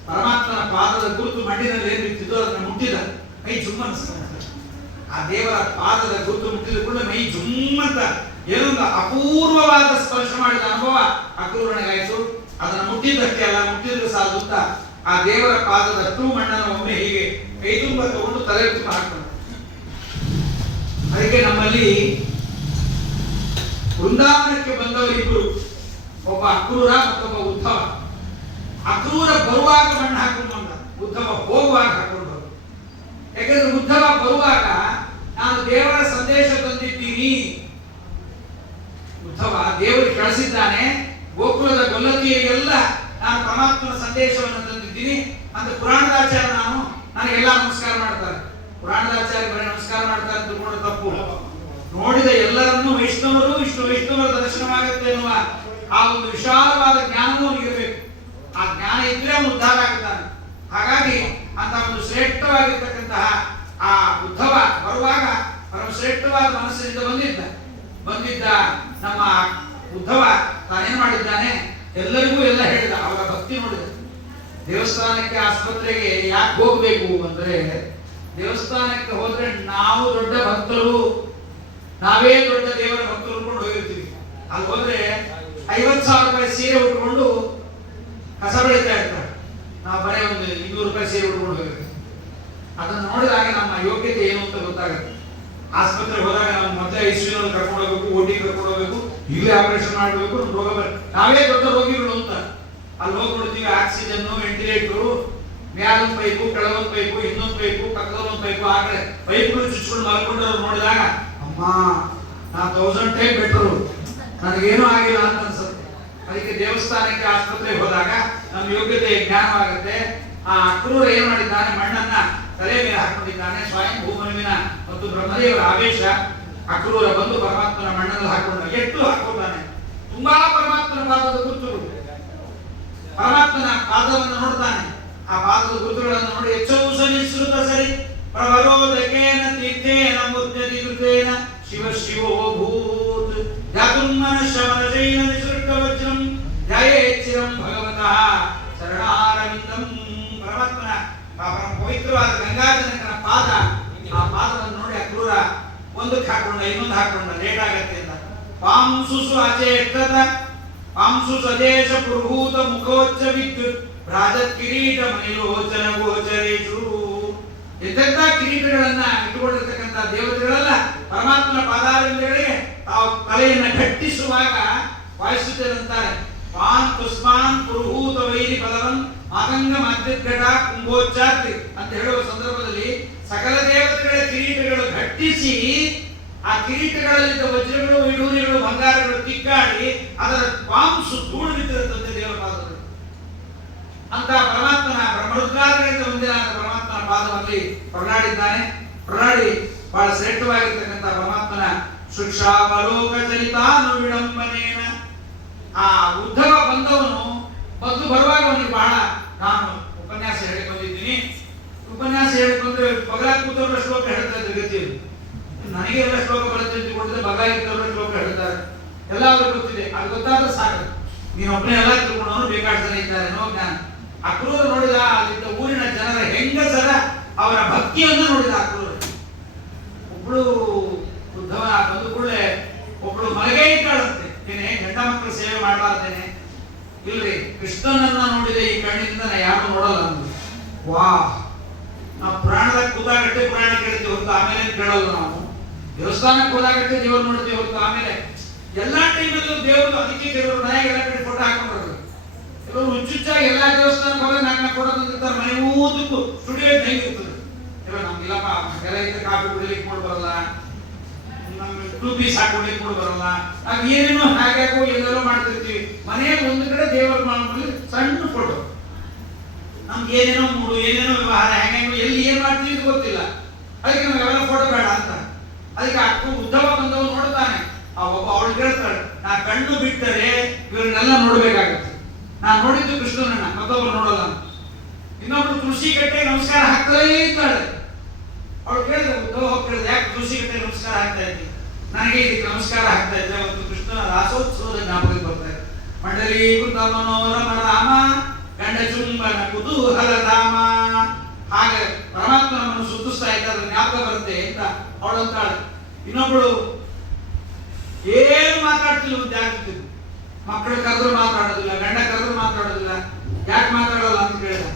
ಪರಮಾತ್ಮನ ಪಾದದ ಗುರುತು ಮಣ್ಣಿನಲ್ಲಿ ಏನ್ ಇರ್ತಿದ್ದೋ ಅದನ್ನು ಮುಟ್ಟಿದ. ಮೈ ಜುಮ್ ಅನಿಸ್ತಾನೆ. ಆ ದೇವರ ಪಾದದ ಗುರುತು ಮುಟ್ಟಿದ ಕೂಡ ಮೈ ಜುಮ್ ಅಂತ ಏನೊಂದು ಅಪೂರ್ವವಾದ ಸ್ಪರ್ಶ ಮಾಡಿದ ಅನುಭವ ಅಕ್ರೂರನಿಗಾಯ್ತು. ಅದನ್ನು ಮುಟ್ಟಿದ್ದಕ್ಕೆ ಅಲ್ಲ, ಮುಟ್ಟಿದ್ರು ಸಾಧು ಅಂತ ಆ ದೇವರ ಪಾದದ ಟೂ ಮಣ್ಣನ್ನು ಒಮ್ಮೆ ಹೀಗೆ ಕೈ ತುಂಬ ತಗೊಂಡು ತಲೆ ತುಂಬ ಹಾಕ್ತಾನೆ. ಅದಕ್ಕೆ ನಮ್ಮಲ್ಲಿ ವೃಂದಾವನಕ್ಕೆ ಬಂದವರಿಬ್ಬರು, ಒಬ್ಬ ಅಕ್ರೂರ ಮತ್ತೊಬ್ಬ ಉದ್ಧವ. ಅಕ್ರೂರ ಬರುವಾಗ ಮಣ್ಣು ಹಾಕೊಂಡು ಬಂದ, ಉದ್ಧವ ಹೋಗುವಾಗ ಹಾಕೊಂಡು. ಯಾಕಂದ್ರೆ ಉದ್ಧವ ಬರುವಾಗ ನಾನು ದೇವರ ಸಂದೇಶ ತಂದಿದ್ದೀನಿ, ಉದ್ಧವ ದೇವರು ಕಳಿಸಿದ್ದಾನೆ, ಗೋಕುಲದ ಗೊಲ್ಲತಿಯರಿಗೆಲ್ಲ ನಾನು ಪರಮಾತ್ಮನ ಸಂದೇಶವನ್ನು ತಂದಿದ್ದೀನಿ ಅಂತ ಪುರಾಣದಾಚಾರ್ಯ ನನಗೆಲ್ಲ ನಮಸ್ಕಾರ ಮಾಡ್ತಾರೆ. ಪುರಾಣದಾಚಾರ್ಯ ಬರೀ ನಮಸ್ಕಾರ ಮಾಡ್ತಾರೆ ಅಂತ ತಿಳ್ಕೊಂಡು ತಪ್ಪು. ನೋಡಿದ ಎಲ್ಲರನ್ನೂ ವೈಷ್ಣವರು ವೈಷ್ಣವರ ದರ್ಶನವಾಗುತ್ತೆ ಎನ್ನುವ ಆ ಒಂದು ವಿಶಾಲವಾದ ಜ್ಞಾನವೂ ಇರಬೇಕು. ಆ ಜ್ಞಾನ ಇದ್ರೆ ಅವನು ಉದ್ಧಾರ ಆಗ್ತಾನೆ. ಹಾಗಾಗಿ ಅಂತ ಒಂದು ಶ್ರೇಷ್ಠವಾಗಿರ್ತಕ್ಕಂತಹ ಆ ಉದ್ಧವ ಬರುವಾಗ ಪರಮ ಶ್ರೇಷ್ಠವಾದ ಮನಸ್ಸಿನಿಂದ ಬಂದಿದ್ದ ನಮ್ಮ ಉದ್ಧವ ತಾನೇನ್ ಮಾಡಿದ್ದಾನೆ, ಎಲ್ಲರಿಗೂ ಎಲ್ಲ ಹೇಳಿದ. ಅವರ ಭಕ್ತಿ ನೋಡಿದ. ದೇವಸ್ಥಾನಕ್ಕೆ ಆಸ್ಪತ್ರೆಗೆ ಯಾಕೆ ಹೋಗ್ಬೇಕು ಅಂದ್ರೆ, ದೇವಸ್ಥಾನಕ್ಕೆ ಹೋದ್ರೆ ನಾವು ದೊಡ್ಡ ಭಕ್ತರು, ನಾವೇ ದೊಡ್ಡ ದೇವರ ಭಕ್ತರು ಅನ್ಕೊಂಡು ಹೋಗಿರ್ತೀವಿ. ಅಲ್ಲಿ ಹೋದ್ರೆ 50,000 ರೂಪಾಯಿ ಸೀರೆ ಉಟ್ಕೊಂಡು ಕಸ ಬೆಳೀತಾ ಇರ್ತಾರೆ. ನಾವು ಬರೀ ಒಂದು 200 ರೂಪಾಯಿ ಸೀರೆ ಉಟ್ಕೊಂಡು ಹೋಗಿರ್ತೀವಿ. ಅದನ್ನು ನೋಡಿದಾಗ ನಮ್ಮ ಯೋಗ್ಯತೆ ಏನು ಅಂತ ಗೊತ್ತಾಗುತ್ತೆ. ಆಸ್ಪತ್ರೆಗೆ ಹೋದಾಗ ನಾವು ಮತ್ತೆ ಐಸಿಯುನಲ್ಲಿ ಕರ್ಕೊಂಡು ಹೋಗ್ಬೇಕು, ಓಟಿ ಕರ್ಕೊಂಡು ಹೋಗ್ಬೇಕು, ಇಲ್ಲೇ ಆಪರೇಷನ್ ಮಾಡಬೇಕು, ರೋಗ ನಾವೇ ದೊಡ್ಡ ರೋಗಿಗಳು ಅಂತ. ಅಲ್ಲಿ ಹೋಗಿ ನೋಡ್ತೀವಿ ಆಕ್ಸಿಜನ್, ವೆಂಟಿಲೇಟರ್, ಮ್ಯಾಲೊಂದು ಪೈಪು, ಕೆಳಗೊಂದು ಪೈಪು, ಇನ್ನೊಂದು ಪೈಪು, ಪಕ್ಕದೊಂದು ಪೈಪು, ಆ ಕಡೆ ಪೈಪ್ಗಳು ಚುಚ್ಕೊಂಡು ಮಲ್ಕೊಂಡವ್ರು ನೋಡಿದಾಗ ಅಮ್ಮ ನಾ 1000 ಟೈಮ್ ಬೆಟರು, ನನಗೇನೂ ಆಗಿಲ್ಲ ಅಂತ ಅನ್ಸುತ್ತೆ. ಅದಕ್ಕೆ ದೇವಸ್ಥಾನಕ್ಕೆ ಆಸ್ಪತ್ರೆಗೆ ಹೋದಾಗ ನಮ್ಮ ಯೋಗ್ಯತೆ ಜ್ಞಾನವಾಗುತ್ತೆ. ಆ ಅಕ್ರೂರ ಏನ್ ಮಾಡಿದ್ದಾನೆ, ಮಣ್ಣನ್ನ ತಲೆ ಮೇಲೆ ಹಾಕೊಂಡಿದ್ದಾನೆ. ಸ್ವಯಂ ಭೂಮನುವಿನ ಮತ್ತು ಬ್ರಹ್ಮದೇವರ ಆವೇಶ. ಅಕ್ರೂರ ಬಂದು ಪರಮಾತ್ಮನ ಮಣ್ಣಲ್ಲಿ ಹಾಕೊಂಡ, ಎಷ್ಟು ಹಾಕೊಂಡಾನೆ. ತುಂಬಾ ಪರಮಾತ್ಮನ ಪಾದದ ಗುರುತುಗಳು, ಪರಮಾತ್ಮನ ಪಾದವನ್ನು ನೋಡ್ತಾನೆ. ಆ ಪಾದದ ಗುರುತುಗಳನ್ನು ನೋಡಿ ಎಚ್ಚೌಸನಿಸೃತ ಸರಿ ಪ್ರವರೋದಕೇನ ತೀರ್ಥೇನ ಮುರ್ಜನಿ ಕೃತೇನ ಶಿವ ಶಿವೋ ಭೂತ್ ಜಾತುರ್ಮನ ಶಮನ ಜೈನ ನಿಸೃಷ್ಟ ವಜ್ರಂ ಜಯೇಚ್ಚಿರಂ ಭಗವತಃ ಶರಣಾರವಿಂದಂ. ಪರಮಾತ್ಮನ ಪವಿತ್ರವಾದ ಗಂಗಾಜನಕನ ಪಾದ, ಆ ಪಾದವನ್ನು ನೋಡಿ ಅಕ್ರೂರ ಒಂದಕ್ಕೆ ಹಾಕೊಂಡ, ಇನ್ನೊಂದು ಹಾಕೊಂಡ, ಲೇಟ್ ಆಗತ್ತೆ ಅಂತ. ಪಾಂಸುಸು ಅಚೇಷ್ಟತ ಪಾಂಸು ಸದೇಶ ಪುರ್ಭೂತ ಮುಖೋಚ್ಚ ವಿದ್ಯುತ್ ರಾಜತ್ ಕಿರೀಟ ಮನಿಲೋಚನ ಗೋಚರೇಶು. ಎಂತೆಂಥ ಕಿರೀಟಗಳನ್ನ ಇಟ್ಟುಕೊಂಡಿರ್ತಕ್ಕಂಥ ದೇವತೆಗಳೆಲ್ಲ ಪರಮಾತ್ಮನ ಪಾದಾರವಿಂದಗಳಿಗೆ ತಾವು ತಲೆಯನ್ನು ಘಟ್ಟಿಸುವಾಗ ವಾಯಿಸುತ್ತೇನಂತಾರೆ. ಪಾನ್ ತುಸ್ಮಾನ್ ಪುರುಹೂತ ವೈರಿ ಪದವನ್ ಮಾತಂಗ ಮಧ್ಯಘಟ ಕುಂಭೋಚ್ಚಾರ್ತಿ ಅಂತ ಹೇಳುವ ಸಂದರ್ಭದಲ್ಲಿ ಸಕಲ ದೇವತೆಗಳ ಕಿರೀಟಗಳು ಘಟ್ಟಿಸಿ ಆ ಕಿರೀಟಗಳಲ್ಲಿದ್ದ ವಜ್ರಗಳು, ವಿಡೂರಿಗಳು, ಬಂಗಾರಗಳು ತಿಕ್ಕಾಡಿ ಅದರ ಪಾಂಸು ಧೂಳು ಬಿದ್ದಿರುತ್ತದೆ ದೇವರ ಪಾದಗಳು. ಅಂತ ಪರಮಾತ್ಮನ ಬ್ರಹ್ಮರುದ್ರಾದಿಗಳಿಂದ ಒಂದಿನ ಪರಮಾತ್ಮನ ಪಾದದಲ್ಲಿ ಪ್ರಲಾಡಿದ್ದಾನೆ. ಪ್ರಲಾಡಿ ಬಹಳ ಶ್ರೇಷ್ಠವಾಗಿರ್ತಕ್ಕಂಥ ಪರಮಾತ್ಮನ ಶಿಕ್ಷಾವಲೋಕ ಚರಿತಾನು ವಿಡಂಬನೇನ. ಆ ಉದ್ಧವ ಬಂದವನು ಮೊದಲು ಬರುವಾಗ ಅವನಿಗೆ ಬಹಳ, ನಾನು ಉಪನ್ಯಾಸ ಹೇಳಿ ಬಂದಿದ್ದೀನಿ, ಉಪನ್ಯಾಸ ಹೇಳಿ ಬಂದ್ರೆ ಬಗಲ ಕೂತವರ ಶ್ಲೋಕ ಹೇಳ್ತಾ ಇದ್ದ ಗತಿ. ನನಗೆ ಎಲ್ಲ ಶ್ಲೋಕ ಬರುತ್ತೆ ತಿಳ್ಕೊಂಡಿದ್ದೆ, ಬಗಾಯಿದ್ದವರ ಶ್ಲೋಕ ಹೇಳ್ತಾರೆ, ಎಲ್ಲ ಅವ್ರಿಗೆ ಗೊತ್ತಿದೆ. ಅದು ಗೊತ್ತಾದ್ರೆ ಸಾಕು, ನೀನೊಬ್ಬನೇ ಎಲ್ಲ ತಿಳ್ಕೊಂಡವನು ಬೇಕಾದ ಜನ ಇದ್ದಾರೆ ಅನ್ನೋ ಜ್ಞಾನ. ಅಕ್ರೂರ ನೋಡಿದ ಅಲ್ಲಿದ್ದ ಊರಿನ ಜನರ ಹೆಂಗಸರ ಅವರ ಭಕ್ತಿಯನ್ನು ನೋಡಿದ ಅಕ್ರೂರ. ಒಬ್ಳು ಉದ್ಧವ ಬಂದು ಕೂಡಲೇ ಒಬ್ಳು ಮಲಗೇ ಇದ್ದಾಳಂತೆ. ಏನೇ ಗಂಡ ಮಕ್ಕಳು ಸೇವೆ ಮಾಡಬಾರ್ದೇನೆ? ಇಲ್ರಿ, ಕೃಷ್ಣನನ್ನ ನೋಡಿದೆ ಈ ಕಣ್ಣಿನಿಂದ ನಾ ಯಾರು ನೋಡಲ್ಲ ಅಂದ್ರು. ವಾ, ನಾವು ಪುರಾಣದಾಗ ಕೂದಾಗಟ್ಟೆ ಪುರಾಣ ಕೇಳ್ತೀವಿ ಹೊರತು ಆಮೇಲೆ ಕೇಳಲ್ಲ. ನಾವು ದೇವಸ್ಥಾನಕ್ಕೆ ಹೋದಾಗಟ್ಟೆ ದೇವರು ನೋಡ್ತೀವಿ ಹೊರತು ಆಮೇಲೆ ಎಲ್ಲಾ ಟೈಮಲ್ಲೂ ದೇವರು. ಅದಕ್ಕೆ ಕೆಲವರು ನಾಯಿಗಳ ಕಡೆ ಫೋಟೋ ಹಾಕೊಂಡ್ರು. ಕೆಲವರು ಹುಚ್ಚುಚ್ಚಾಗಿ ಎಲ್ಲಾ ದೇವಸ್ಥಾನಕ್ಕೆ ಹೋಗಿ ನಾಲ್ಕು ಫೋಟೋ ತಂದಿರ್ತಾರೆ. ಮನೆ ಊದಕ್ಕೂ ಸ್ಟುಡಿಯೋ ಹೆಂಗಿರ್ತದೆ. ಇಲ್ಲ ನಮ್ಗಿಲ್ಲಪ್ಪ ಎಲ್ಲ ಇದ್ದ ಕಾಫಿ ಕುಡಿಲಿಕ್ಕೆ ಕೂಡ ಬರಲ್ಲ, ನಮ್ಗೆ ಟೂ ಪೀಸ್ ಹಾಕೊಳ್ಳಿಕ್ಕೆ ಕೂಡ ಬರಲ್ಲ, ನಾವ್ ಏನೇನೋ ಹಾಕ್ಯಾಕೋ ಎಲ್ಲೆಲ್ಲೋ ಮಾಡ್ತಿರ್ತೀವಿ. ಮನೆಯಲ್ಲಿ ಒಂದು ಕಡೆ ದೇವರ ಮಾಡಿ ಸಣ್ಣ ಫೋಟೋ, ನಮ್ಗೆ ಏನೇನೋ ಮೂಡು ಏನೇನೋ ವ್ಯವಹಾರ ಹೆಂಗೋ ಎಲ್ಲಿ ಏನ್ ಮಾಡ್ತೀವಿ ಗೊತ್ತಿಲ್ಲ. ಅದಕ್ಕೆ ನಮ್ಗೆ ಅವೆಲ್ಲ ಫೋಟೋ ಬೇಡ ಅಂತ. ಅದಕ್ಕೆ ಉದ್ಧವ ಬಂದವ್ ನೋಡ್ತಾನೆ. ಆ ಒಬ್ಬ ಅವಳು ಹೇಳ್ತಾಳೆ, ನಾ ಕಣ್ಣು ಬಿಟ್ಟರೆ ಇವ್ರನ್ನೆಲ್ಲ ನೋಡ್ಬೇಕಾಗತ್ತೆ. ನಾನ್ ನೋಡಿದ್ದು ಕೃಷ್ಣನನ್ನ, ಮತ್ತೊಬ್ಬರು ನೋಡಲ್ಲ. ಇನ್ನೊಬ್ರು ತುಳಸಿ ಕಟ್ಟೆ ನಮಸ್ಕಾರ ಹಾಕ್ತಲೇ ಇದ್ದಾಳೆ. ಅವಳು ಕೇಳಿದ ಉದ್ಧವ ಹೋಗಿ ಕೇಳಿದ, ಯಾಕೆ ತುಳಸಿ ಕಟ್ಟೆ ನಮಸ್ಕಾರ ಹಾಕ್ತಾ ಇದ್ದೀನಿ? ನನಗೆ ಇದಕ್ಕೆ ನಮಸ್ಕಾರ ಹಾಕ್ತಾ ಇದ್ದೆ. ಅವತ್ತು ಕೃಷ್ಣನ ರಾಸೋತ್ಸವದ ಜ್ಞಾಪಕ ಬರ್ತಾ ಇದೆ. ಮಂಡಲೀಕೃತ ಮನೋರಮ ರಾಮ ಗಂಡ ಚುಂಬನ ಕುತೂಹಲ ಧಾಮ. ಹಾಗೆ ಪರಮಾತ್ಮ ನಮ್ಮನ್ನು ಸುತ್ತಿಸ್ತಾ ಇದ್ದ ಜ್ಞಾಪಕ ಬರುತ್ತೆ ಅಂತ ಅವಳು ಅಂತಾಳೆ. ಇನ್ನೊಬ್ಬಳು ಏನು ಮಾತಾಡ್ತಿಲ್ಲ, ಒಂದು ಜಾಗ್ತಿದ್ದು. ಮಕ್ಕಳು ಕರೆದ್ರು ಮಾತಾಡೋದಿಲ್ಲ, ಗಂಡ ಕರೆದ್ರು ಮಾತಾಡೋದಿಲ್ಲ. ಯಾಕೆ ಮಾತಾಡೋಲ್ಲ ಅಂತ ಕೇಳಿದ.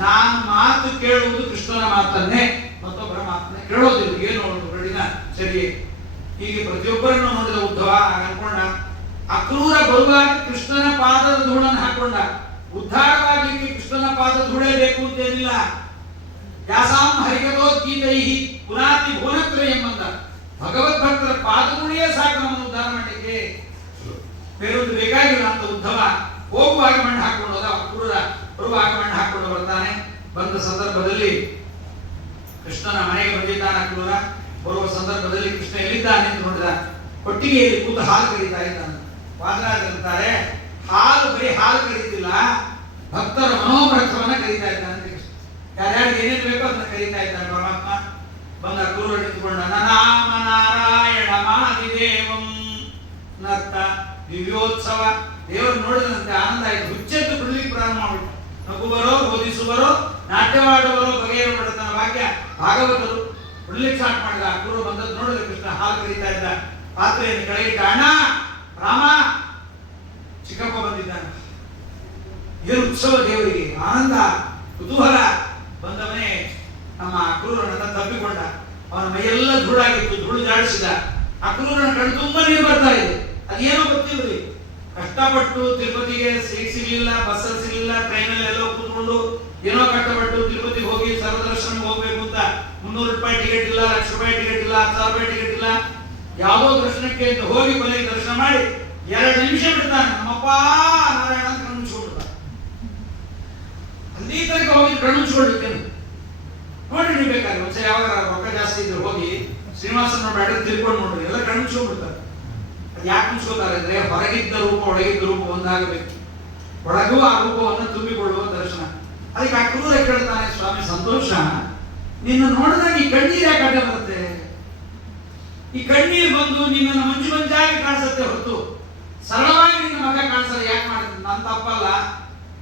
ನಾನು ಮಾತು ಕೇಳುವುದು ಕೃಷ್ಣನ ಮಾತನ್ನೇ, ಮತ್ತೊಬ್ಬರ ಮಾತನ್ನೇ ಕೇಳೋದಿಲ್ಲ. ಏನು ಅವಳು ಗಡಿನ ಸರಿಯೇ. ಹೀಗೆ ಪ್ರತಿಯೊಬ್ಬರನ್ನು ನೋಡಿದ ಉದ್ಧವ ಅನ್ಕೊಂಡ, ಅಕ್ರೂರ ಬರುವಾಗ ಕೃಷ್ಣನ ಪಾದದ ಧೂಳನ್ನು ಹಾಕೊಂಡ. ಉದ್ಧಾರವಾಗಲಿಕ್ಕೆ ಕೃಷ್ಣನ ಪಾದ ಧೂಳೇ ಬೇಕು ಅಂತೇನಿಲ್ಲ. ಯಾಸಾಂ ಹರಿಕಥೋದ್ಗೀತೈ ಪುನಾತಿ ಭುವನತ್ರಯ ಎಂಬಂದ ಭಗವದ್ಭಕ್ತರ ಪಾದಧೂಳಿಯೇ ಸಾಕು ನಮ್ಮನ್ನು ಉದ್ಧಾರ ಮಾಡಲಿಕ್ಕೆ, ಬೇರೊಂದು ಬೇಕಾಗಿಲ್ಲ ಅಂತ ಉದ್ಧವ ಹೋಗುವಾಗ ಮಣ್ಣು ಹಾಕೊಂಡು ಹೋದ. ಅಕ್ರೂರ ಬರುವಾಗ ಮಣ್ಣು ಹಾಕೊಂಡು ಬರ್ತಾನೆ. ಬಂದ ಸಂದರ್ಭದಲ್ಲಿ ಕೃಷ್ಣನ ಮನೆಗೆ ಬಂದಿದ್ದಾನೆ ಅಕ್ರೂರ. ಬರುವ ಸಂದರ್ಭದಲ್ಲಿ ಕೃಷ್ಣ ಎಲ್ಲಿದ್ದಾನೆ ಅಂತ ನೋಡಿದ. ಕೊಟ್ಟಿಗೆಯಲ್ಲಿ ಕೂತು ಹಾಲು ಕರೀತಾ ಇದ್ದಾನೆ. ವಾದರಾಜರಂತಾರೆ, ಹಾಲು ಬರೀ ಹಾಲು ಕರೀತಿಲ್ಲ, ಭಕ್ತರ ಮನೋಭಕ್ತವನ್ನ ಕರೀತಾ ಇದ್ದಾನೆ ಕೃಷ್ಣ. ಯಾರ್ಯಾರು ಏನೇನು ಬೇಕೋ ಅದನ್ನ ಕರೀತಾ ಇದ್ದಾನೆ ಪರಮಾತ್ಮ. ಬಂದ ಅಕ್ರೂರ ನಿಂತುಕೊಂಡ, ನಾಮ ನಾರಾಯಣ ಮಾದಿದೇವಂ ನರ್ತ ದಿವ್ಯೋತ್ಸವ. ದೇವರು ನೋಡಿದಂತೆ ಆನಂದ ಆಯ್ತು. ಹುಚ್ಚೆದ್ದು ಬಿಡ್ಲಿಕ್ಕೆ ಪ್ರಾರಂಭ ಮಾಡ್ಬಿಟ್ಟು, ನಗುವರೋ ಬೋಧಿಸುವರೋ ನಾಟ್ಯವಾಡುವರೋ ಬಗೆಯ ಬಡತನ ಭಾಗ್ಯ ಭಾಗವತರು ಬಿಡ್ಲಿಕ್ಕೆ ಸ್ಟಾರ್ಟ್ ಮಾಡಿದ. ಅಕ್ರೂರ ಬಂದದ್ದು ನೋಡಿದ್ರೆ ಕೃಷ್ಣ ಹಾಲು ಕರೀತಾ ಇದ್ದ. ಪಾತ್ರೆಯನ್ನು ಕೆಳಗಿಟ್ಟ, ಅಣ್ಣ ರಾಮ, ಚಿಕ್ಕಪ್ಪ ಬಂದಿದ್ದಾನೆ. ಏನು ಉತ್ಸವ ದೇವರಿಗೆ, ಆನಂದ ಕುತೂಹಲ. ಬಂದವನೇ ನಮ್ಮ ಅಕ್ರೂರನನ್ನ ತಬ್ಬಿಕೊಂಡ. ಅವನ ಮೈಯೆಲ್ಲ ಧೂಳಾಗಿತ್ತು, ಧೂಳು ಜಾಡಿಸಿದ. ಅಕ್ರೂರನ ಕಣ್ಣು ತುಂಬಾ ನೀರು ಬರ್ತಾ ಇದೆ. ಅದೇನೋ ಗೊತ್ತಿಲ್ರಿ, ಕಷ್ಟಪಟ್ಟು ತಿರುಪತಿಗೆ ಸೀಟ್ ಸಿಗ್ಲಿಲ್ಲ, ಬಸ್ಸಲ್ಲಿ ಸಿಗ್ಲಿಲ್ಲ, ಟ್ರೈನಲ್ಲಿ ಎಲ್ಲೋ ಕೂತ್ಕೊಂಡು ಏನೋ ಕಷ್ಟಪಟ್ಟು ತಿರುಪತಿಗೆ ಹೋಗಿ ಸರ್ವದರ್ಶನಕ್ಕೆ ಹೋಗ್ಬೇಕು ಅಂತ 300 ರೂಪಾಯಿ ಟಿಕೆಟ್ ಇಲ್ಲ, 1,00,000 ರೂಪಾಯಿ ಟಿಕೆಟ್ ಇಲ್ಲ, 10,000 ರೂಪಾಯಿ ಟಿಕೆಟ್ ಇಲ್ಲ, ಯಾವುದೋ ದರ್ಶನಕ್ಕೆ ಅಂತ ಹೋಗಿ ಕೊನೆಗೆ ದರ್ಶನ ಮಾಡಿ 2 ನಿಮಿಷ ಬಿಡ್ತಾನೆ. ನಮ್ಮಪ್ಪ ನಾರಾಯಣ ಅಂತ ಕಣ್ಣು ಮುಚ್ಚಿಬಿಡ್ತಾನೆ. ಅಲ್ಲಿ ತನಕ ಹೋಗಿ ಕಣ್ಣು ಮುಚ್ಚಿಕೊಳ್ಳಿಕ್ಕೆ ನೋಡ್ರಿ. ನೀವು ಬೇಕಾದ್ರೆ ಒಂದ್ಸಲ ಯಾವಾಗ ರೊಕ್ಕ ಜಾಸ್ತಿ ಇದ್ರೆ ಹೋಗಿ ಶ್ರೀನಿವಾಸನ ಬೇಡ ತಿರ್ಕೊಂಡು ನೋಡ್ರಿ, ಎಲ್ಲ ಕಣ್ಣು ಮುಚ್ಚಿಬಿಡ್ತಾರೆ. ಅದು ಯಾಕೆ ಮುಚ್ಕೋತಾರೆ ಅಂದ್ರೆ, ಹೊರಗಿದ್ದ ರೂಪ ಒಳಗಿದ್ದ ರೂಪ ಒಂದಾಗಬೇಕು. ಒಳಗೂ ಆ ರೂಪವನ್ನು ತುಂಬಿಕೊಳ್ಳುವ ದರ್ಶನ. ಅದಕ್ಕೆ ಅಕ್ರೂರ ಕೇಳ್ತಾನೆ, ಸ್ವಾಮಿ ಸಂತೋಷ, ನಿನ್ನ ನೋಡಿದಾಗ ಈ ಕಣ್ಣೀರು ಯಾಕೆ ಅಡ್ಡ ಬರುತ್ತೆ? ಈ ಕಣ್ಣೀರು ಬಂದು ನಿನ್ನನ್ನು ಮಂಜು ಮಂಜಾಗಿ ಕಾಣಿಸುತ್ತೆ ಹೊರತು ಸರಳವಾಗಿ ನಿನ್ನ ಮಗ ಕಾಣಿಸಲ್ಲ. ಯಾಕೆ ಮಾಡ್ತೀನಿ? ನನ್ನ ತಪ್ಪಲ್ಲ.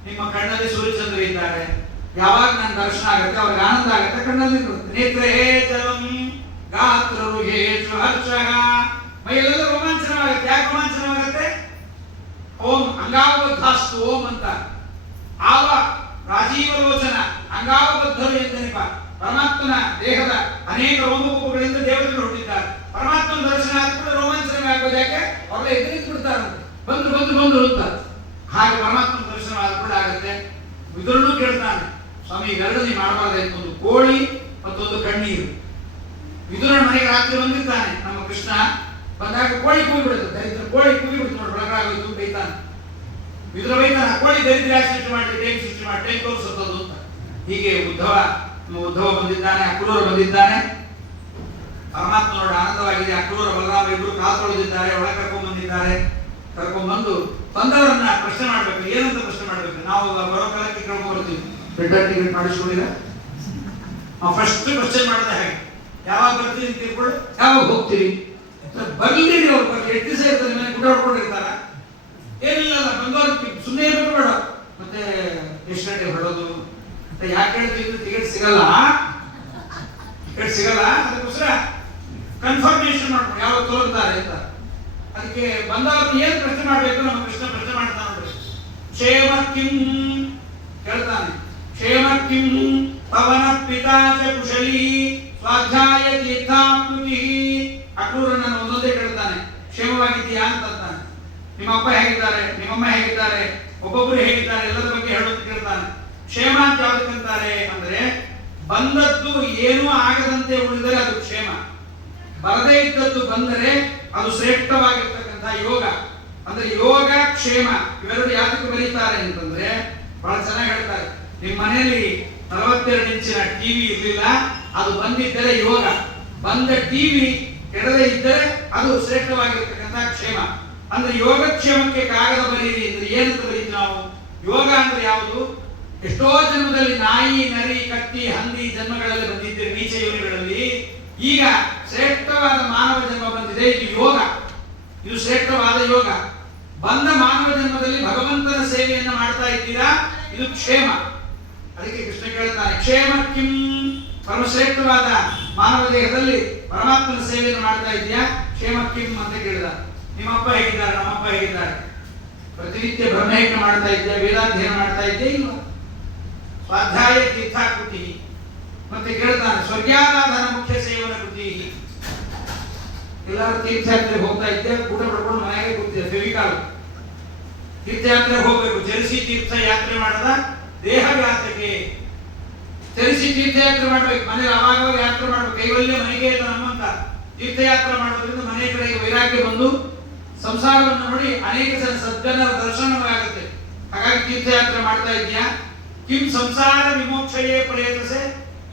ನಿಮ್ಮ ಕಣ್ಣಲ್ಲಿ ಸೂರ್ಯಚಂದ್ರ ಇದ್ದಾರೆ. ಯಾವಾಗ ನನ್ನ ದರ್ಶನ ಆಗುತ್ತೆ ಅವ್ರಿಗೆ ಆನಂದ ಆಗುತ್ತೆ, ಕಣ್ಣಲ್ಲಿ ನೇತ್ರೇ ಜಲಂ ಗಾತ್ರರು ಹೇಷು ಹರ್ಷಃ. ಮೈಯೆಲ್ಲ ರೋಮಾಂಚನವಾಗುತ್ತೆ. ಯಾಕೆ ರೋಮಾಂಚನವಾಗುತ್ತೆ? ಓಂ ಅಂಗಾವಬದ್ಧಾಸ್ತು ಓಂ ಅಂತ. ಆವ ರಾಜೀವ ಲೋಚನ ಅಂಗಾವಬದ್ಧರು ಎಂದೆನಿಪ. ಪರಮಾತ್ಮನ ದೇಹದ ಅನೇಕ ರೋಮಕೂಪಗಳಿಂದ ದೇವತೆಗಳು ಹುಟ್ಟಿದ್ದಾರೆ. ಪರಮಾತ್ಮನ ದರ್ಶನ ಆದ ಕೂಡ ರೋಮಾಂಚನವೇ ಆಗೋದು. ಯಾಕೆ? ಅವರೆಲ್ಲ ಎದುರಿಸಿ ಬಿಡ್ತಾರಂತೆ, ಬಂದು ಬಂದು ಬಂದು ಅಂತ. ಹಾಗೆ ಪರಮಾತ್ಮನ ದರ್ಶನ ಆದ ಕೂಡ ಆಗುತ್ತೆ. ವಿದುರನು ಕೇಳ್ತಾನೆ, ಸ್ವಾಮಿ ಇವೆರಡು ನೀವು ಮಾಡಬಾರ್ದಾಯ್ತು, ಒಂದು ಕೋಳಿ ಮತ್ತೊಂದು ಕಣ್ಣೀರು. ವಿದುರನ ಮನೆಗೆ ರಾತ್ರಿ ಬಂದಿರ್ತಾನೆ ನಮ್ಮ ಕೃಷ್ಣ. ಬಂದಾಗ ಕೋಳಿ ಕೂಗಿ ಬಿಡುತ್ತೆ. ದರಿದ್ರ ಕೋಳಿ ಕೂಗಿ ಬಿಡ್ತು ನೋಡಿ, ಬೆಳಗಾಗೋಯ್ತು, ಬೈತಾನೆ. ವಿದುರ ಬೈತಾನ, ಕೋಳಿ ದರಿದ್ರ ಸೃಷ್ಟಿ ಮಾಡಿ, ಟೈಮ್ ಸೃಷ್ಟಿ ಮಾಡಿ, ಟೈಮ್ ತೋರಿಸುತ್ತದು ಅಂತ. ಹೀಗೆ ಉದ್ಧವ ಬಂದಿದ್ದಾನೆ, ಅಕ್ರೂರ ಬಂದಿದ್ದಾನೆ. ಪರಮಾತ್ಮ ನೋಡಿ ಆನಂದವಾಗಿದೆ. ಅಕ್ರೂರ ಬಲರಾಮ ಇಬ್ಬರು ಕಾಲು ತೊಳೆದಿದ್ದಾರೆ, ಒಳ ಕರ್ಕೊಂಡ್ ಬಂದಿದ್ದಾರೆ. ಕರ್ಕೊಂಡ್ಬಂದು ಬಂದವರನ್ನ ಪ್ರಶ್ನೆ ಮಾಡ್ಬೇಕು. ಏನಂತ ಪ್ರಶ್ನೆ ಮಾಡ್ಬೇಕು? ನಾವು ಬರೋ ಕಾಲಕ್ಕೆ ಕೇಳ್ಕೊಂಡು ಬರ್ತೀವಿ, ರಿಟರ್ನ್ ಟಿಕೆಟ್ ಮಾಡಿಸ್ಕೊಂಡಿಲ್ಲ. ನಾವು ಫಸ್ಟ್ ಕ್ವಶನ್ ಮಾಡಿದೆ ಹಾಗೆ, ಯಾವಾಗ ಬರ್ತೀರಿ ಅಂತ ತಿಳ್ಕೊಂಡು, ಯಾವಾಗ ಹೋಗ್ತೀರಿ? ಬರ್ಲಿರಿ. ಅವ್ರು ಬರ್ಲಿ, 8 ದಿವಸ ಇರ್ತಾರೆ, ಮನೆ ಗುಡ್ಡ ಹೊಡ್ಕೊಂಡಿರ್ತಾರ. ಏನಿಲ್ಲ, ಬಂದವ್ರಿಗೆ ಸುಮ್ಮನೆ ಇರ್ಬೇಕು ಬೇಡ. ಮತ್ತೆ ಎಷ್ಟು ಗಂಟೆ ಹೊಡೋದು ಅಂತ ಯಾಕೆ ಹೇಳ್ತೀವಿ? ಟಿಕೆಟ್ ಸಿಗಲ್ಲ, ಟಿಕೆಟ್ ಸಿಗಲ್ಲ. ಅದಕ್ಕೋಸ್ಕರ ಕನ್ಫರ್ಮೇಶನ್ ಮಾಡ್ಕೊಂಡು ಯಾವಾಗ ತೋರ್ತಾರೆ ಅಂತ. ಅದಕ್ಕೆ ಬಂದವ್ರನ್ನ ಏನ್ ಪ್ರಶ್ನೆ ಮಾಡ್ಬೇಕು? ನಮ್ಮ ಕೃಷ್ಣ ಪ್ರಶ್ನೆ ಮಾಡ್ತಾನೆ ನೋಡ್ರಿ. ಕ್ಷೇಮ ಕಿಂ ಕೇಳ್ತಾನೆ. ಕ್ಷೇಮ ಕಿಂ ಪವನ ಪಿತಾ ಚ ಕುಶಲೀ ಸ್ವಾಧ್ಯಾಯ ತೀರ್ಥಾಪ್ನುತಿ. ಅಕ್ರೂರನನ್ನು ಒಂದೊಂದೇ ಕೇಳ್ತಾನೆ, ಕ್ಷೇಮವಾಗಿದ್ದೀಯಾ ಅಂತಾನೆ. ನಿಮ್ಮ ಅಪ್ಪ ಹೇಗಿದ್ದಾರೆ, ನಿಮ್ಮಮ್ಮ ಹೇಗಿದ್ದಾರೆ, ಒಬ್ಬೊಬ್ಬರು ಹೇಗಿದ್ದಾರೆ, ಎಲ್ಲರ ಬಗ್ಗೆ ಹೇಳೋದು ಕೇಳ್ತಾನೆ. ಕ್ಷೇಮ ಅಂತ ಯಾವ್ದಕ್ಕಂತಾರೆ ಅಂದ್ರೆ ಬಂದದ್ದು ಏನೂ ಆಗದಂತೆ ಉಳಿದರೆ ಅದು ಕ್ಷೇಮ, ಬರದೇ ಇದ್ದದ್ದು ಬಂದರೆ ಅದು ಶ್ರೇಷ್ಠವಾಗಿರ್ತಕ್ಕಂಥ ಯೋಗ. ಅಂದ್ರೆ ಯೋಗ ಕ್ಷೇಮ ಇವೆರಡು ಯಾತಕ್ಕೆ ಬರೀತಾರೆ ಅಂತಂದ್ರೆ ಬಹಳ ಚೆನ್ನಾಗಿ ಹೇಳ್ತಾರೆ. ನಿಮ್ಮ ಮನೆಯಲ್ಲಿ 42 ಇಂಚಿನ ಟಿವಿ ಇರಲಿಲ್ಲ, ಅದು ಬಂದಿದ್ದರೆ ಯೋಗ. ಬಂದ ಟಿವಿ ಕೆಡದೇ ಇದ್ದರೆ ಅದು ಶ್ರೇಷ್ಠವಾಗಿರ್ತಕ್ಕಂಥ ಕ್ಷೇಮ. ಅಂದ್ರೆ ಯೋಗಕ್ಷೇಮಕ್ಕೆ ಕಾಗದ ಬರೀರಿ ಅಂದ್ರೆ ಏನಂತ ಬರೀತೀವಿ ನಾವು? ಯೋಗ ಅಂದ್ರೆ ಯಾವುದು? ಎಷ್ಟೋ ಜನ್ಮದಲ್ಲಿ ನಾಯಿ, ನರಿ, ಕತ್ತಿ, ಹಂದಿ ಜನ್ಮಗಳಲ್ಲಿ ಬಂದಿದ್ದರೆ ನೀಚ ಯೋನಿಗಳಲ್ಲಿ, ಈಗ ಶ್ರೇಷ್ಠವಾದ ಮಾನವ ಜನ್ಮ ಬಂದಿದೆ, ಇದು ಯೋಗ, ಇದು ಶ್ರೇಷ್ಠವಾದ ಯೋಗ. ಬಂದ ಮಾನವ ಜನ್ಮದಲ್ಲಿ ಭಗವಂತನ ಸೇವೆಯನ್ನು ಮಾಡ್ತಾ ಇದ್ದೀರಾ, ಇದು ಕ್ಷೇಮ. ಅದಕ್ಕೆ ಕೃಷ್ಣ ಕೇಳ್ತಾನೆ, ಕ್ಷೇಮ ಕಿಂ, ಪರಮಶ್ರೇಷ್ಠವಾದ ಮಾನವ ದೇಹದಲ್ಲಿ ಪರಮಾತ್ಮನ ಸೇವೆಯನ್ನು ಮಾಡ್ತಾ ಇದೆಯಾ, ಕ್ಷೇಮ ಕಿಂ ಅಂತ ಕೇಳಿದ. ನಿಮ್ಮಪ್ಪ ಹೇಗಿದ್ದಾರೆ, ನಮ್ಮಪ್ಪ ಹೇಗಿದ್ದಾರೆ, ಪ್ರತಿನಿತ್ಯ ಬ್ರಹ್ಮಯಜ್ಞ ಮಾಡ್ತಾ ಇದ್ಯಾ, ವೇದಾಧ್ಯಯನ ಮಾಡ್ತಾ ಇದ್ಯಾ ಇಲ್ವಾ, ಸ್ವಾಧ್ಯಾಯ ತೀರ್ಥಾಕೃತಿ. ಮತ್ತೆ ಕೇಳ್ತಾನೆ, ಸ್ವರ್ಗಾರಾಧನ ಮುಖ್ಯ ಸೇವನ ಕೃತಿ. ಎಲ್ಲರೂ ತೀರ್ಥಯಾತ್ರೆಗೆ ಹೋಗ್ತಾ ಇದ್ದೆ, ಊಟ ಪಡ್ಕೊಂಡು ಮನೆಗೆ ಕೂತಿದ್ದೆ, ಫೆವಿಕಾಲ್. ತೀರ್ಥಯಾತ್ರೆಗೆ ಹೋಗ್ಬೇಕು, ಚರಿಸಿ ತೀರ್ಥಯಾತ್ರೆ ಮಾಡದ ದೇಹಘಾತಕ್ಕೆ. ಚರಿಸಿ ತೀರ್ಥಯಾತ್ರೆ ಮಾಡ್ಬೇಕು, ಮನೇಲಿ ಅವಾಗ ಯಾತ್ರೆ ಮಾಡ್ಬೇಕು, ಕೈವಲ್ಯ ಮನೆಗೆ ನಮ್ಮಂತ ತೀರ್ಥಯಾತ್ರೆ ಮಾಡೋದ್ರಿಂದ ಮನೆ ಕಡೆಗೆ ವೈರಾಗ್ಯ ಬಂದು ಸಂಸಾರವನ್ನು ನೋಡಿ ಅನೇಕ ಜನ ಸಜ್ಜನರ ದರ್ಶನವಾಗುತ್ತೆ. ಹಾಗಾಗಿ ತೀರ್ಥಯಾತ್ರೆ ಮಾಡ್ತಾ ಇದೆಯಾ? ಕಿಂ ಸಂಸಾರ ವಿಮೋಕ್ಷಯೇ ಪ್ರಯತ್ನಸೆ,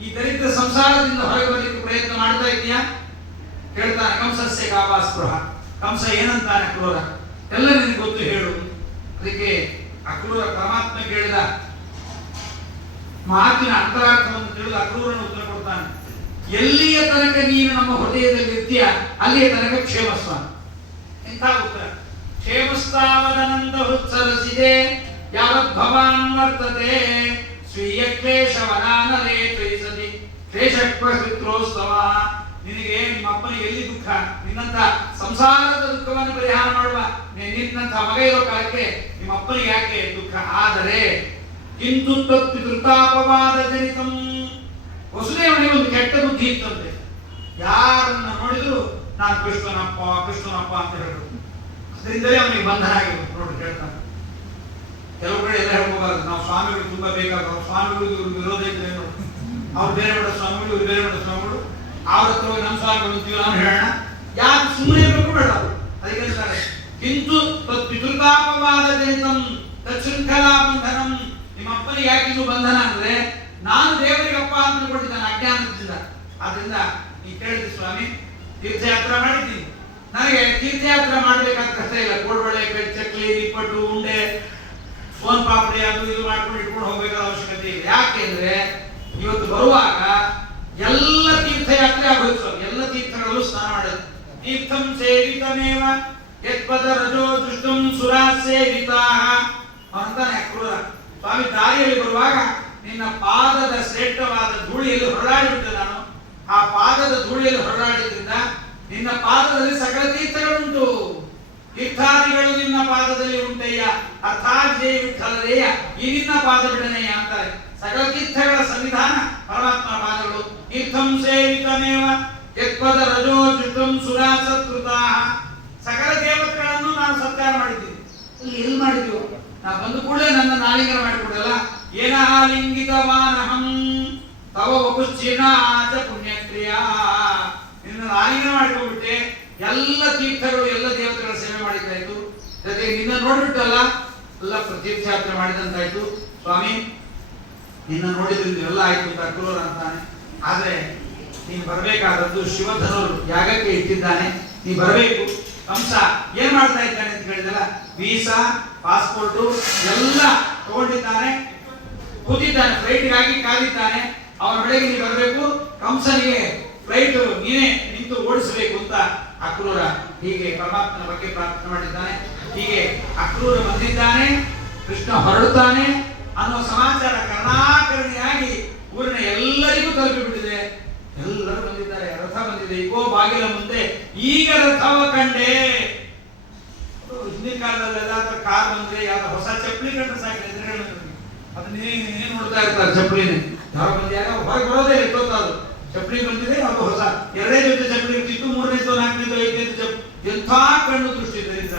ಈ ದರಿದ್ರ ಸಂಸಾರದಿಂದ ಹೊರಗೆ ಬರಲಿಕ್ಕೆ ಪ್ರಯತ್ನ ಮಾಡ್ತಾ ಇದೆಯಾ? ಕೇಳ್ತಾನೆ. ಕಂಸಸ್ಯ ಕಾವಾಸ್ಪೃಹ, ಕಂಸ ಏನಂತಾನೆ ಅಕ್ರೂರ, ಎಲ್ಲ ನಿನಗೆ ಗೊತ್ತು ಹೇಳು. ಅದಕ್ಕೆ ಅಕ್ರೂರ ಪರಮಾತ್ಮ ಕೇಳಿದ ಮಾತಿನ ಅಂತರಾರ್ಥವನ್ನು ತಿಳಿದು ಅಕ್ರೂರನ ಉತ್ತರ ಕೊಡ್ತಾನೆ. ಎಲ್ಲಿಯ ತನಕ ನೀನು ನಮ್ಮ ಹೃದಯದಲ್ಲಿ ಇರ್ತೀಯ ಅಲ್ಲಿಯ ತನಕ ಕ್ಷೇಮಸ್ವ. ಎಂಥ ಉತ್ತರ! ಕ್ಷೇಮಸ್ತಾವದನಂತ ಹೃತ್ಸರಸಿದೆ ಯಾವತ್ ಭವಾನ್ ವರ್ತತೆ ಸ್ವೀಯ ಕ್ಲೇಶವನಾನಲೇ ತ್ವಯಿಸತಿ ಕ್ಲೇಶಕ್ರಸ್ತೋಸ್ತವ. ನಿನಗೆ ನಿಮ್ಮ ಅಪ್ಪನಿಗೆ ಎಲ್ಲಿ ದುಃಖ, ನಿನ್ನಂತ ಸಂಸಾರದ ದುಃಖವನ್ನು ಪರಿಹಾರ ಮಾಡುವ ನಿನ್ನಂತ ಮಗ ಇರೋ ಕಾಲಕ್ಕೆ ನಿಮ್ಮ ಅಪ್ಪನಿಗೆ ಯಾಕೆ ದುಃಖ? ಆದರೆ ಕಿಂತು ತತ್ಪಿತೃತಾಪವಾದ ಜನಿತಂ, ವಸುದೇವನಿಗೆ ಒಂದು ಕೆಟ್ಟ ಬುದ್ಧಿ ಇತ್ತಂತೆ. ಯಾರನ್ನ ನೋಡಿದ್ರು ನಾನು ಕೃಷ್ಣನಪ್ಪ ಕೃಷ್ಣನಪ್ಪ ಅಂತ ಹೇಳುದು, ಅದರಿಂದಲೇ ಅವನಿಗೆ ಬಂಧನ ಆಗಿರುತ್ತೆ. ನೋಡಿ ಹೇಳ್ತಾನೆ, ಕೆಲವು ಕಡೆ ಎಲ್ಲ ಹೇಳ್ಕೋಬಾರದು, ನಾವು ಸ್ವಾಮಿಗಳು ತುಂಬಾ ಬೇಕಾಗ ಸ್ವಾಮಿಗಳು ಇವ್ರಿಗೆ ವಿರೋಧ ಇದ್ರೆ ಅವ್ರು ಬೇರೆ ಬೇಡ ಸ್ವಾಮಿಗಳು, ಇವ್ರು ಬೇರೆ ಬೇಡ ಸ್ವಾಮಿಗಳು, ಅವ್ರ ಹತ್ರ ಹೋಗಿ ನಮ್ಮ ಸ್ವಾಮಿಗಳು ಅಂತೀವಿ ನಾವು ಹೇಳೋಣ, ಯಾರು ಸುಮ್ಮನೆ ಇರಬೇಕು ಬೇಡ. ಅದಕ್ಕೆ ಹೇಳ್ತಾರೆ, ಕಿಂತು ಪಿತೃತಾಪವಾದ ಜನಿತಂ ತತ್ಶೃಂಖಲಾ ಬಂಧನಂ. ನಿಮ್ಮ ಅಪ್ಪನಿಗೆ ಯಾಕಿದು ಬಂಧನ ಅಂದ್ರೆ ನಾನು ದೇವರಿಗೆ ಅಪ್ಪ ಅಂತ ಕೊಟ್ಟಿದ್ದಾನೆ ಅಜ್ಞಾನದಿಂದ. ಆದ್ರಿಂದ ನೀ ಕೇಳಿದ ಸ್ವಾಮಿ, ತೀರ್ಥಯಾತ್ರೆ ಮಾಡಿದ್ದೀನಿ, ನನಗೆ ತೀರ್ಥಯಾತ್ರೆ ಮಾಡ್ಬೇಕಾದ ಕಷ್ಟ ಇಲ್ಲ. ಕೋಡ್ಬಳೆ, ಚಕ್ಲಿ, ನಿಪ್ಪಟ್ಟು, ಉಂಡೆ, ಸೋನ್ ಪಾಪಡಿ ಅದು ಇದು ಮಾಡ್ಕೊಂಡು ಇಟ್ಕೊಂಡು ಹೋಗ್ಬೇಕಾದ ಅವಶ್ಯಕತೆ ಇಲ್ಲ. ಯಾಕೆಂದ್ರೆ ಇವತ್ತು ಬರುವಾಗ ಎಲ್ಲ ತೀರ್ಥಯಾತ್ರೆ ಆಗೋಯ್ತು ಸ್ವಾಮಿ, ಎಲ್ಲ ತೀರ್ಥಗಳಲ್ಲೂ ಸ್ನಾನ ಮಾಡೋದು. ತೀರ್ಥಂ ಸೇವಿತಮೇವ ಯತ್ಪದ ರಜೋ ದೃಷ್ಟಂ ಸುರಾ ಸೇವಿತಾಃ ಅಂತಾನೆ ಅಕ್ರೂರ. ಸ್ವಾಮಿ ದಾರಿಯಲ್ಲಿ ಬರುವಾಗ ನಿನ್ನ ಪಾದದ ಶ್ರೇಷ್ಠವಾದ ಧೂಳಿಯಲ್ಲಿ ಹೊರಡಾಡಿಬಿಟ್ಟೆ ನಾನು. ಆ ಪಾದದ ಧೂಳಿಯಲ್ಲಿ ಹೊರಡಾಡಿದ್ರಿಂದ ನಿನ್ನ ಪಾದದಲ್ಲಿ ಸಕಲ ತೀರ್ಥಗಳುಂಟು, ತೀರ್ಥಾದಿಗಳು ನಿನ್ನ ಪಾದದಲ್ಲಿ ಉಂಟಯ್ಯ, ಅರ್ಥಾತ್ ಜಯ ವಿಠಲರೇಯ, ಈ ನಿನ್ನ ಪಾದ ಬಿಡನೆಯ ಅಂತಾರೆ. ಸಕಲ ತೀರ್ಥಗಳ ಸಂವಿಧಾನ ಪರಮಾತ್ಮನ ಪಾದಗಳು. ತೀರ್ಥಂ ಸೇವಿತಮೇವ ಯತ್ಪದ ರಜೋ ಜುಟಂ ಸುರಾ ಸತ್ಕೃತಾಃ. ಸಕಲ ದೇವತೆಗಳನ್ನು ನಾನು ಸತ್ಕಾರ ಮಾಡಿದ್ದೀನಿ. ಎಲ್ಲಿ ಮಾಡಿದ್ವು? ನಾ ಬಂದು ಕೂಡಲೇ ನನ್ನ ನಾಲಿಂಗನ ಮಾಡಿಕೊಡಲ್ಲ. ಏನ ಲಿಂಗಿತವಾನಹಂ ತವ ವಪುಶ್ಚಿನಾಚ ಪುಣ್ಯಕ್ರಿಯಾ. ನಿನ್ನ ನಾಲಿಂಗನ ಮಾಡಿಕೊಂಡ್ಬಿಟ್ಟೆ, ಎಲ್ಲ ತೀರ್ಥಗಳು ಎಲ್ಲ ದೇವತೆಗಳ ಸೇವೆ ಮಾಡಿದ್ದಾಯ್ತು, ಜೊತೆಗೆ ನಿನ್ನ ನೋಡ್ಬಿಟ್ಟಲ್ಲ ಎಲ್ಲ ತೀರ್ಥಯಾತ್ರೆ ಮಾಡಿದಂತಾಯ್ತು. ಸ್ವಾಮಿ ನಿನ್ನ ನೋಡಿದ್ರಿಂದ ಎಲ್ಲ ಆಯ್ತು ಅಂತ ಅಕ್ರೂರ ಅಂತಾನೆ. ಆದ್ರೆ ನೀನು ಬರಬೇಕಾದದ್ದು ಶಿವಧನುರು ಯಾಗಕ್ಕೆ ಇಟ್ಟಿದ್ದಾನೆ, ನೀ ಬರಬೇಕು. ಕಂಸ ಏನ್ ಮಾಡ್ತಾ ಇದ್ದಾನೆ ಅಂತ ಹೇಳಿದಲ್ಲ, ವೀಸಾ ಪಾಸ್ಪೋರ್ಟ್ ಎಲ್ಲ ತಗೊಂಡಿದ್ದಾನೆ, ಕೂತಿದ್ದಾನೆ, ಫ್ಲೈಟ್ಗಾಗಿ ಕಾದಿದ್ದಾನೆ. ಅವನ ಬೆಳಗ್ಗೆ ನೀನು ಬರಬೇಕು, ಕಂಸನಿಗೆ ಫ್ಲೈಟ್ ನೀನೇ ನಿಂತು ಓಡಿಸಬೇಕು ಅಂತ ಅಕ್ರೂರ ಹೀಗೆ ಪರಮಾತ್ಮನ ಬಗ್ಗೆ ಪ್ರಾರ್ಥನೆ ಮಾಡಿದ್ದಾನೆ. ಹೀಗೆ ಅಕ್ರೂರ ಬಂದಿದ್ದಾನೆ, ಕೃಷ್ಣ ಹೊರಡುತ್ತಾನೆ ಅನ್ನೋ ಸಮಾಚಾರ ಕರ್ಣಾಕರ್ಣಿಯಾಗಿ ಊರಿನ ಎಲ್ಲರಿಗೂ ತಲುಪಿಬಿಟ್ಟಿದೆ. ಎಲ್ಲರೂ ಬಂದಿದ್ದಾರೆ, ರಥ ಬಂದಿದೆ, ಈಗೋ ಬಾಗಿಲ ಮುಂದೆ ಈಗ ರಥವ ಕಂಡೆ. ಹಿಂದಿನ ಕಾಲದಲ್ಲಿ ಎಲ್ಲಾದ್ರೂ ಕಾರ್ ಬಂದ್ರೆ ಯಾವ್ದು ಹೊಸ ಚಪ್ಪಲಿ ಕಂಡ್ರೆ ಸಾಕು, ಅದನ್ನ ನೀನೇ ನೋಡ್ತಾ ಇರ್ತಾರೆ. ಚಪ್ಪಲಿನೇ ಯಾರು ಬಂದ್ಯಾಗ ಹೊರಗೆ ಬರೋದೇ ಎತ್ತೋದು, ಚಪ್ಪಲಿ ಬಂದಿದೆ ಅದು ಹೊಸ, ಎರಡೇ ಜೊತೆ ಚಪ್ಪಲಿ ಇರ್ತಿತ್ತು, ಮೂರನೇದು ನಾಲ್ಕನೇದು ಐದನೇದು ಚಪ್ಪಲಿ. ಎಂಥ ಕಣ್ಣು ದೃಷ್ಟಿ ಇದರಿಂದ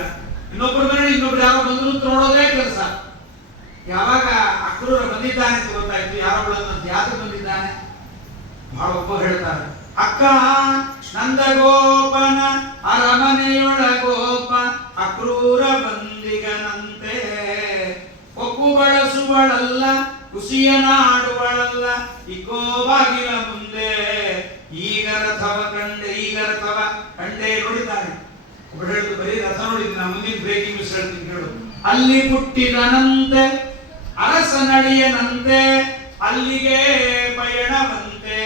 ಇನ್ನೊಬ್ಬರ ಮೇಲೆ ಇನ್ನೊಬ್ರು ಯಾರೋ ಬಂದ್ರು ನೋಡೋದೇ ಕೆಲಸ. ಯಾವಾಗ ಅಕ್ರೂರ ಬಂದಿದ್ದಾನೆ ಅಂತ ಗೊತ್ತಾಯ್ತು, ಯಾರೊಬ್ಬಳನ್ನ ಯಾತಕ್ಕೆ ಬಂದಿದ್ದಾನೆ, ಬಹಳ ಒಬ್ಬ ಹೇಳ್ತಾರೆ, ಅಕ್ಕ ನಂದಗೋಪನ ಅರಮನೆಯೊಳಗೋಪ ಅಕ್ರೂರ ಬಂದಿಗನಂತೆ, ಒಪ್ಪು ಬಳಸುವಳಲ್ಲ ಕುಸಿಯನಾಡುವಳಲ್ಲ ಇಕೋ ಬಾಗಿಲ ಮುಂದೆ, ಈಗ ರಥವ ಕಂಡೆ ನೋಡಿದ್ದಾನೆ. ಒಬ್ಬರು ಹೇಳಿದ್ರು ಬರೀ ರಥ ನೋಡಿದ್ದೀನಿ, ನಾ ಮುಂದಿನ ಬ್ರೇಕಿಂಗ್ ನ್ಯೂಸ್ ಹೇಳ್ತೀನಿ ಕೇಳು. ಅಲ್ಲಿ ಹುಟ್ಟಿದನಂತೆ ಅರಸ ನಡಿಯನಂತೆ ಅಲ್ಲಿಗೆ ಪಯಣವಂತೆ.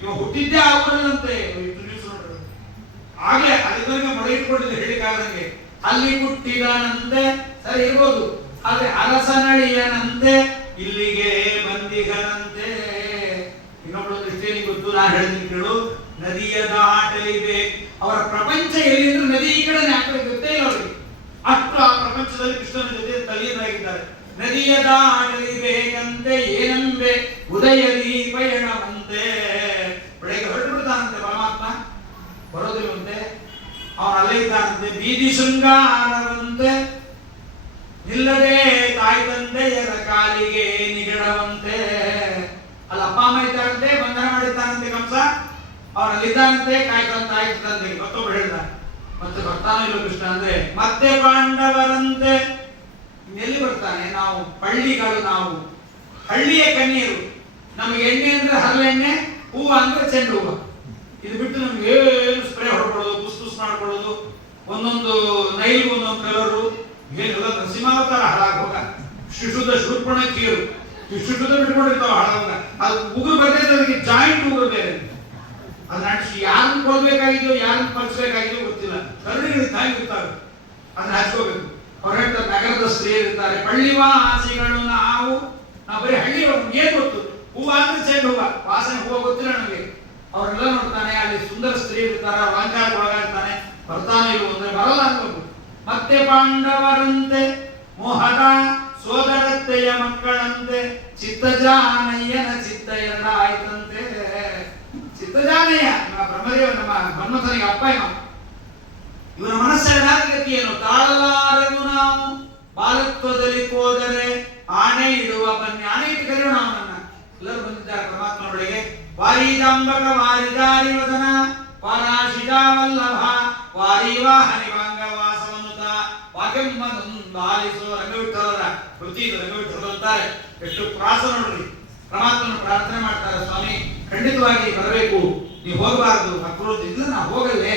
ಇವ ಹುಟ್ಟಿದ್ದೇ ಆ ಊರಲ್ಲಂತೆ. ಆಗ್ಲೇ ಅಲ್ಲಿವರೆಗೆ ಮೊಳೆ ಇಟ್ಕೊಂಡಿದ್ದೆ ಹೇಳಿಕಾಗಂಗೆ. ಅಲ್ಲಿ ಹುಟ್ಟಿದನಂತೆ ಸರಿ ಇರ್ಬೋದು, ಆದ್ರೆ ಅರಸ ನಡಿಯನಂತೆ ಇಲ್ಲಿಗೆ ಬಂದಿಗನಂತೆ. ಇನ್ನೊಬ್ಬಳು ದೃಷ್ಟಿಯಲ್ಲಿ ಗೊತ್ತು, ನಾನು ಹೇಳ್ತೀನಿ ಕೇಳು. ನದಿಯ ದಾಟಲಿಬೇಕು. ಅವರ ಪ್ರಪಂಚ ಎಲ್ಲಿಂದ್ರೆ ನದಿ ಈ ಕಡೆ ಹಾಕಲಿಕ್ಕೆ ಗೊತ್ತೇ ಇಲ್ಲ ಅವರಿಗೆ. ಅಷ್ಟು ಆ ಪ್ರಪಂಚದಲ್ಲಿ ಕೃಷ್ಣನ ಜೊತೆ ತಲೀನಾಗಿದ್ದಾರೆ. ನದಿಯ ದಾಟಲಿಬೇಕಂತೆ ಏನಂಬೆ ಉದಯದಿ ಪಯಣವಂತೆ. ಬೆಳಗ್ಗೆ ಹೊರಟು ಬಿಡ್ತಾನಂತೆ ಪರಮಾತ್ಮ, ಬರೋದಿರುವಂತೆ. ಅವನು ಅಲ್ಲೇ ಇದ್ದಾನಂತೆ. ಬೀದಿ ಶೃಂಗಾರವಂತೆ ನಿಲ್ಲದೆ ತಾಯಿ ತಂದೆಯರ ಕಾಲಿಗೆ ನಿಗಡವಂತೆ. ಅಲ್ಲಿ ಅಪ್ಪ ಅಮ್ಮ ಇದ್ದಾರಂತೆ, ಬಂಧನ ಮಾಡಿದ್ದಾನಂತೆ ಕಂಸ. ಅವನಲ್ಲಿದ್ದಾನಂತೆ, ಕಾಯ್ಕೊಂತ ಆಯ್ತಂತೆ. ಮತ್ತೊಬ್ಬರು ಹೇಳ್ದ, ಮತ್ತೆ ಬರ್ತಾನೆ ಇಲ್ಲ ಕೃಷ್ಣ ಅಂದ್ರೆ. ಮತ್ತೆ ಪಾಂಡವರಂತೆ ಎಲ್ಲಿ ಬರ್ತಾನೆ? ನಾವು ಪಳ್ಳಿಗಳು, ನಾವು ಹಳ್ಳಿಯ ಕನ್ಯರು. ನಮಗೆ ಎಣ್ಣೆ ಅಂದ್ರೆ ಹರಳೆಣ್ಣೆ, ಹೂವು ಅಂದ್ರೆ ಚೆಂಡು ಹೂವು. ಇದು ಬಿಟ್ಟು ನಮ್ಗೆ ಏನು ಸ್ಪ್ರೇ ಹೊಡ್ಕೊಳ್ಳೋದು, ಪುಸ್ ಮಾಡ್ಕೊಳ್ಳೋದು, ಒಂದೊಂದು ನೈಲ್ಗೂ ಒಂದೊಂದು ಕಲರು, ಏನೆಲ್ಲ ನರಸಿಂಹಾವತಾರ ಹಾಳಾಗ ಹೋಗ. ಶಿಶುದ ಶೂರ್ಪಣಕ್ಕಿಯರು ಶಿಶುದ ಬಿಟ್ಕೊಂಡಿರ್ತಾವ ಹಾಳಾಗ. ಅದು ಉಗುರು ಬರ್ತೈತೆ, ಅದಕ್ಕೆ ಜಾಯಿಂಟ್ ಉಗುರು ಬೇರೆ. ಅದನ್ನ ಹಚ್ಚಿ ಯಾರನ್ನ ಕೊಡ್ಬೇಕಾಗಿದೆಯೋ ಯಾರನ್ನ ಪಡಿಸ್ಬೇಕಾಗಿದೆಯೋ ಗೊತ್ತಿಲ್ಲ, ಕರುಣಿಗಳು ತಾಗಿರ್ತಾವೆ, ಅದನ್ನ ಹಚ್ಕೋಬೇಕು. ಅವ್ರು ಹೇಳ್ತಾರೆ ನಗರದ ಸ್ತ್ರೀಯರು ಇರ್ತಾರೆ, ಪಳ್ಳಿವಾಸಿಗಳು ನಾವು ಬರೀ ಹಳ್ಳಿ ಏನ್ ಗೊತ್ತು, ಹೂವು ಅಂದ್ರೆ ಚೆಂಡು ಹೂವ, ವಾಸನೆ ಹೂವು ಗೊತ್ತಿಲ್ಲ ನಮಗೆ. ಅವ್ರೆಲ್ಲ ನೋಡ್ತಾನೆ, ಅಲ್ಲಿ ಸುಂದರ ಸ್ತ್ರೀ ಇರ್ತಾರೆ, ಅಲಂಕಾರ ಒಳಗಾಡ್ತಾನೆ, ಬರ್ತಾನೆ ಇಲ್ವ ಅಂದ್ರೆ ಬರಲ್ಲ ಅನ್ಬೇಕು. ಮತ್ತೆ ಪಾಂಡವರಂತೆ ಮೋಹದ ಸೋದರತ್ತೆಯ ಮಕ್ಕಳಂತೆ ಚಿತ್ತಜಾನಯ್ಯನ ಚಿತ್ತ ಎಲ್ಲ ಆಯ್ತಂತೆ. ಚಿತ್ತಜಾನಯ್ಯ ಬ್ರಹ್ಮದೇವ ನಮ್ಮ ಮನ್ಮಥನಿಗೆ ಅಪ್ಪ ಇವ. ಇವನ ಮನಸ್ಸಲ್ಲಿ ಗತಿ ಏನು? ತಾಳಲಾರೆವು ನಾವು ಬಾಲತ್ವದಲ್ಲಿ ಹೋದರೆ ಆನೆ ಇಡುವ ಬನ್ನಿ. ಆನೆ ಇಟ್ಟು ಕರೆಯೋಣ ಅವನನ್ನ. ಎಲ್ಲರೂ ಬಂದಿದ್ದಾರೆ ಪರಮಾತ್ಮನೊಳಗೆ. ವಾರಿಜಾಂಬಕ ವಾರಿದಾರಿವದನ ವಾರಾಶಿಜಾವಲ್ಲಭ ವಾರಿವಾಹನಿವಾಂಗ ವಾಸವನುತ ವಾಕ್ಯಂಬಾಲಿಸೋ ರಂಗವಿಠಲರ ಕೃತಿ. ರಂಗವಿಠಲ ಅಂತಾರೆ. ಎಷ್ಟು ಪ್ರಾಸ ನೋಡ್ರಿ. ಪರಮಾತ್ಮನ ಪ್ರಾರ್ಥನೆ ಮಾಡ್ತಾರೆ, ಸ್ವಾಮಿ ಖಂಡಿತವಾಗಿ ಬರಬೇಕು, ನೀವು ಹೋಗಬಾರದು. ಅಕ್ರೋಧ ಇಲ್ಲ, ನಾ ಹೋಗಲ್ಲೇ,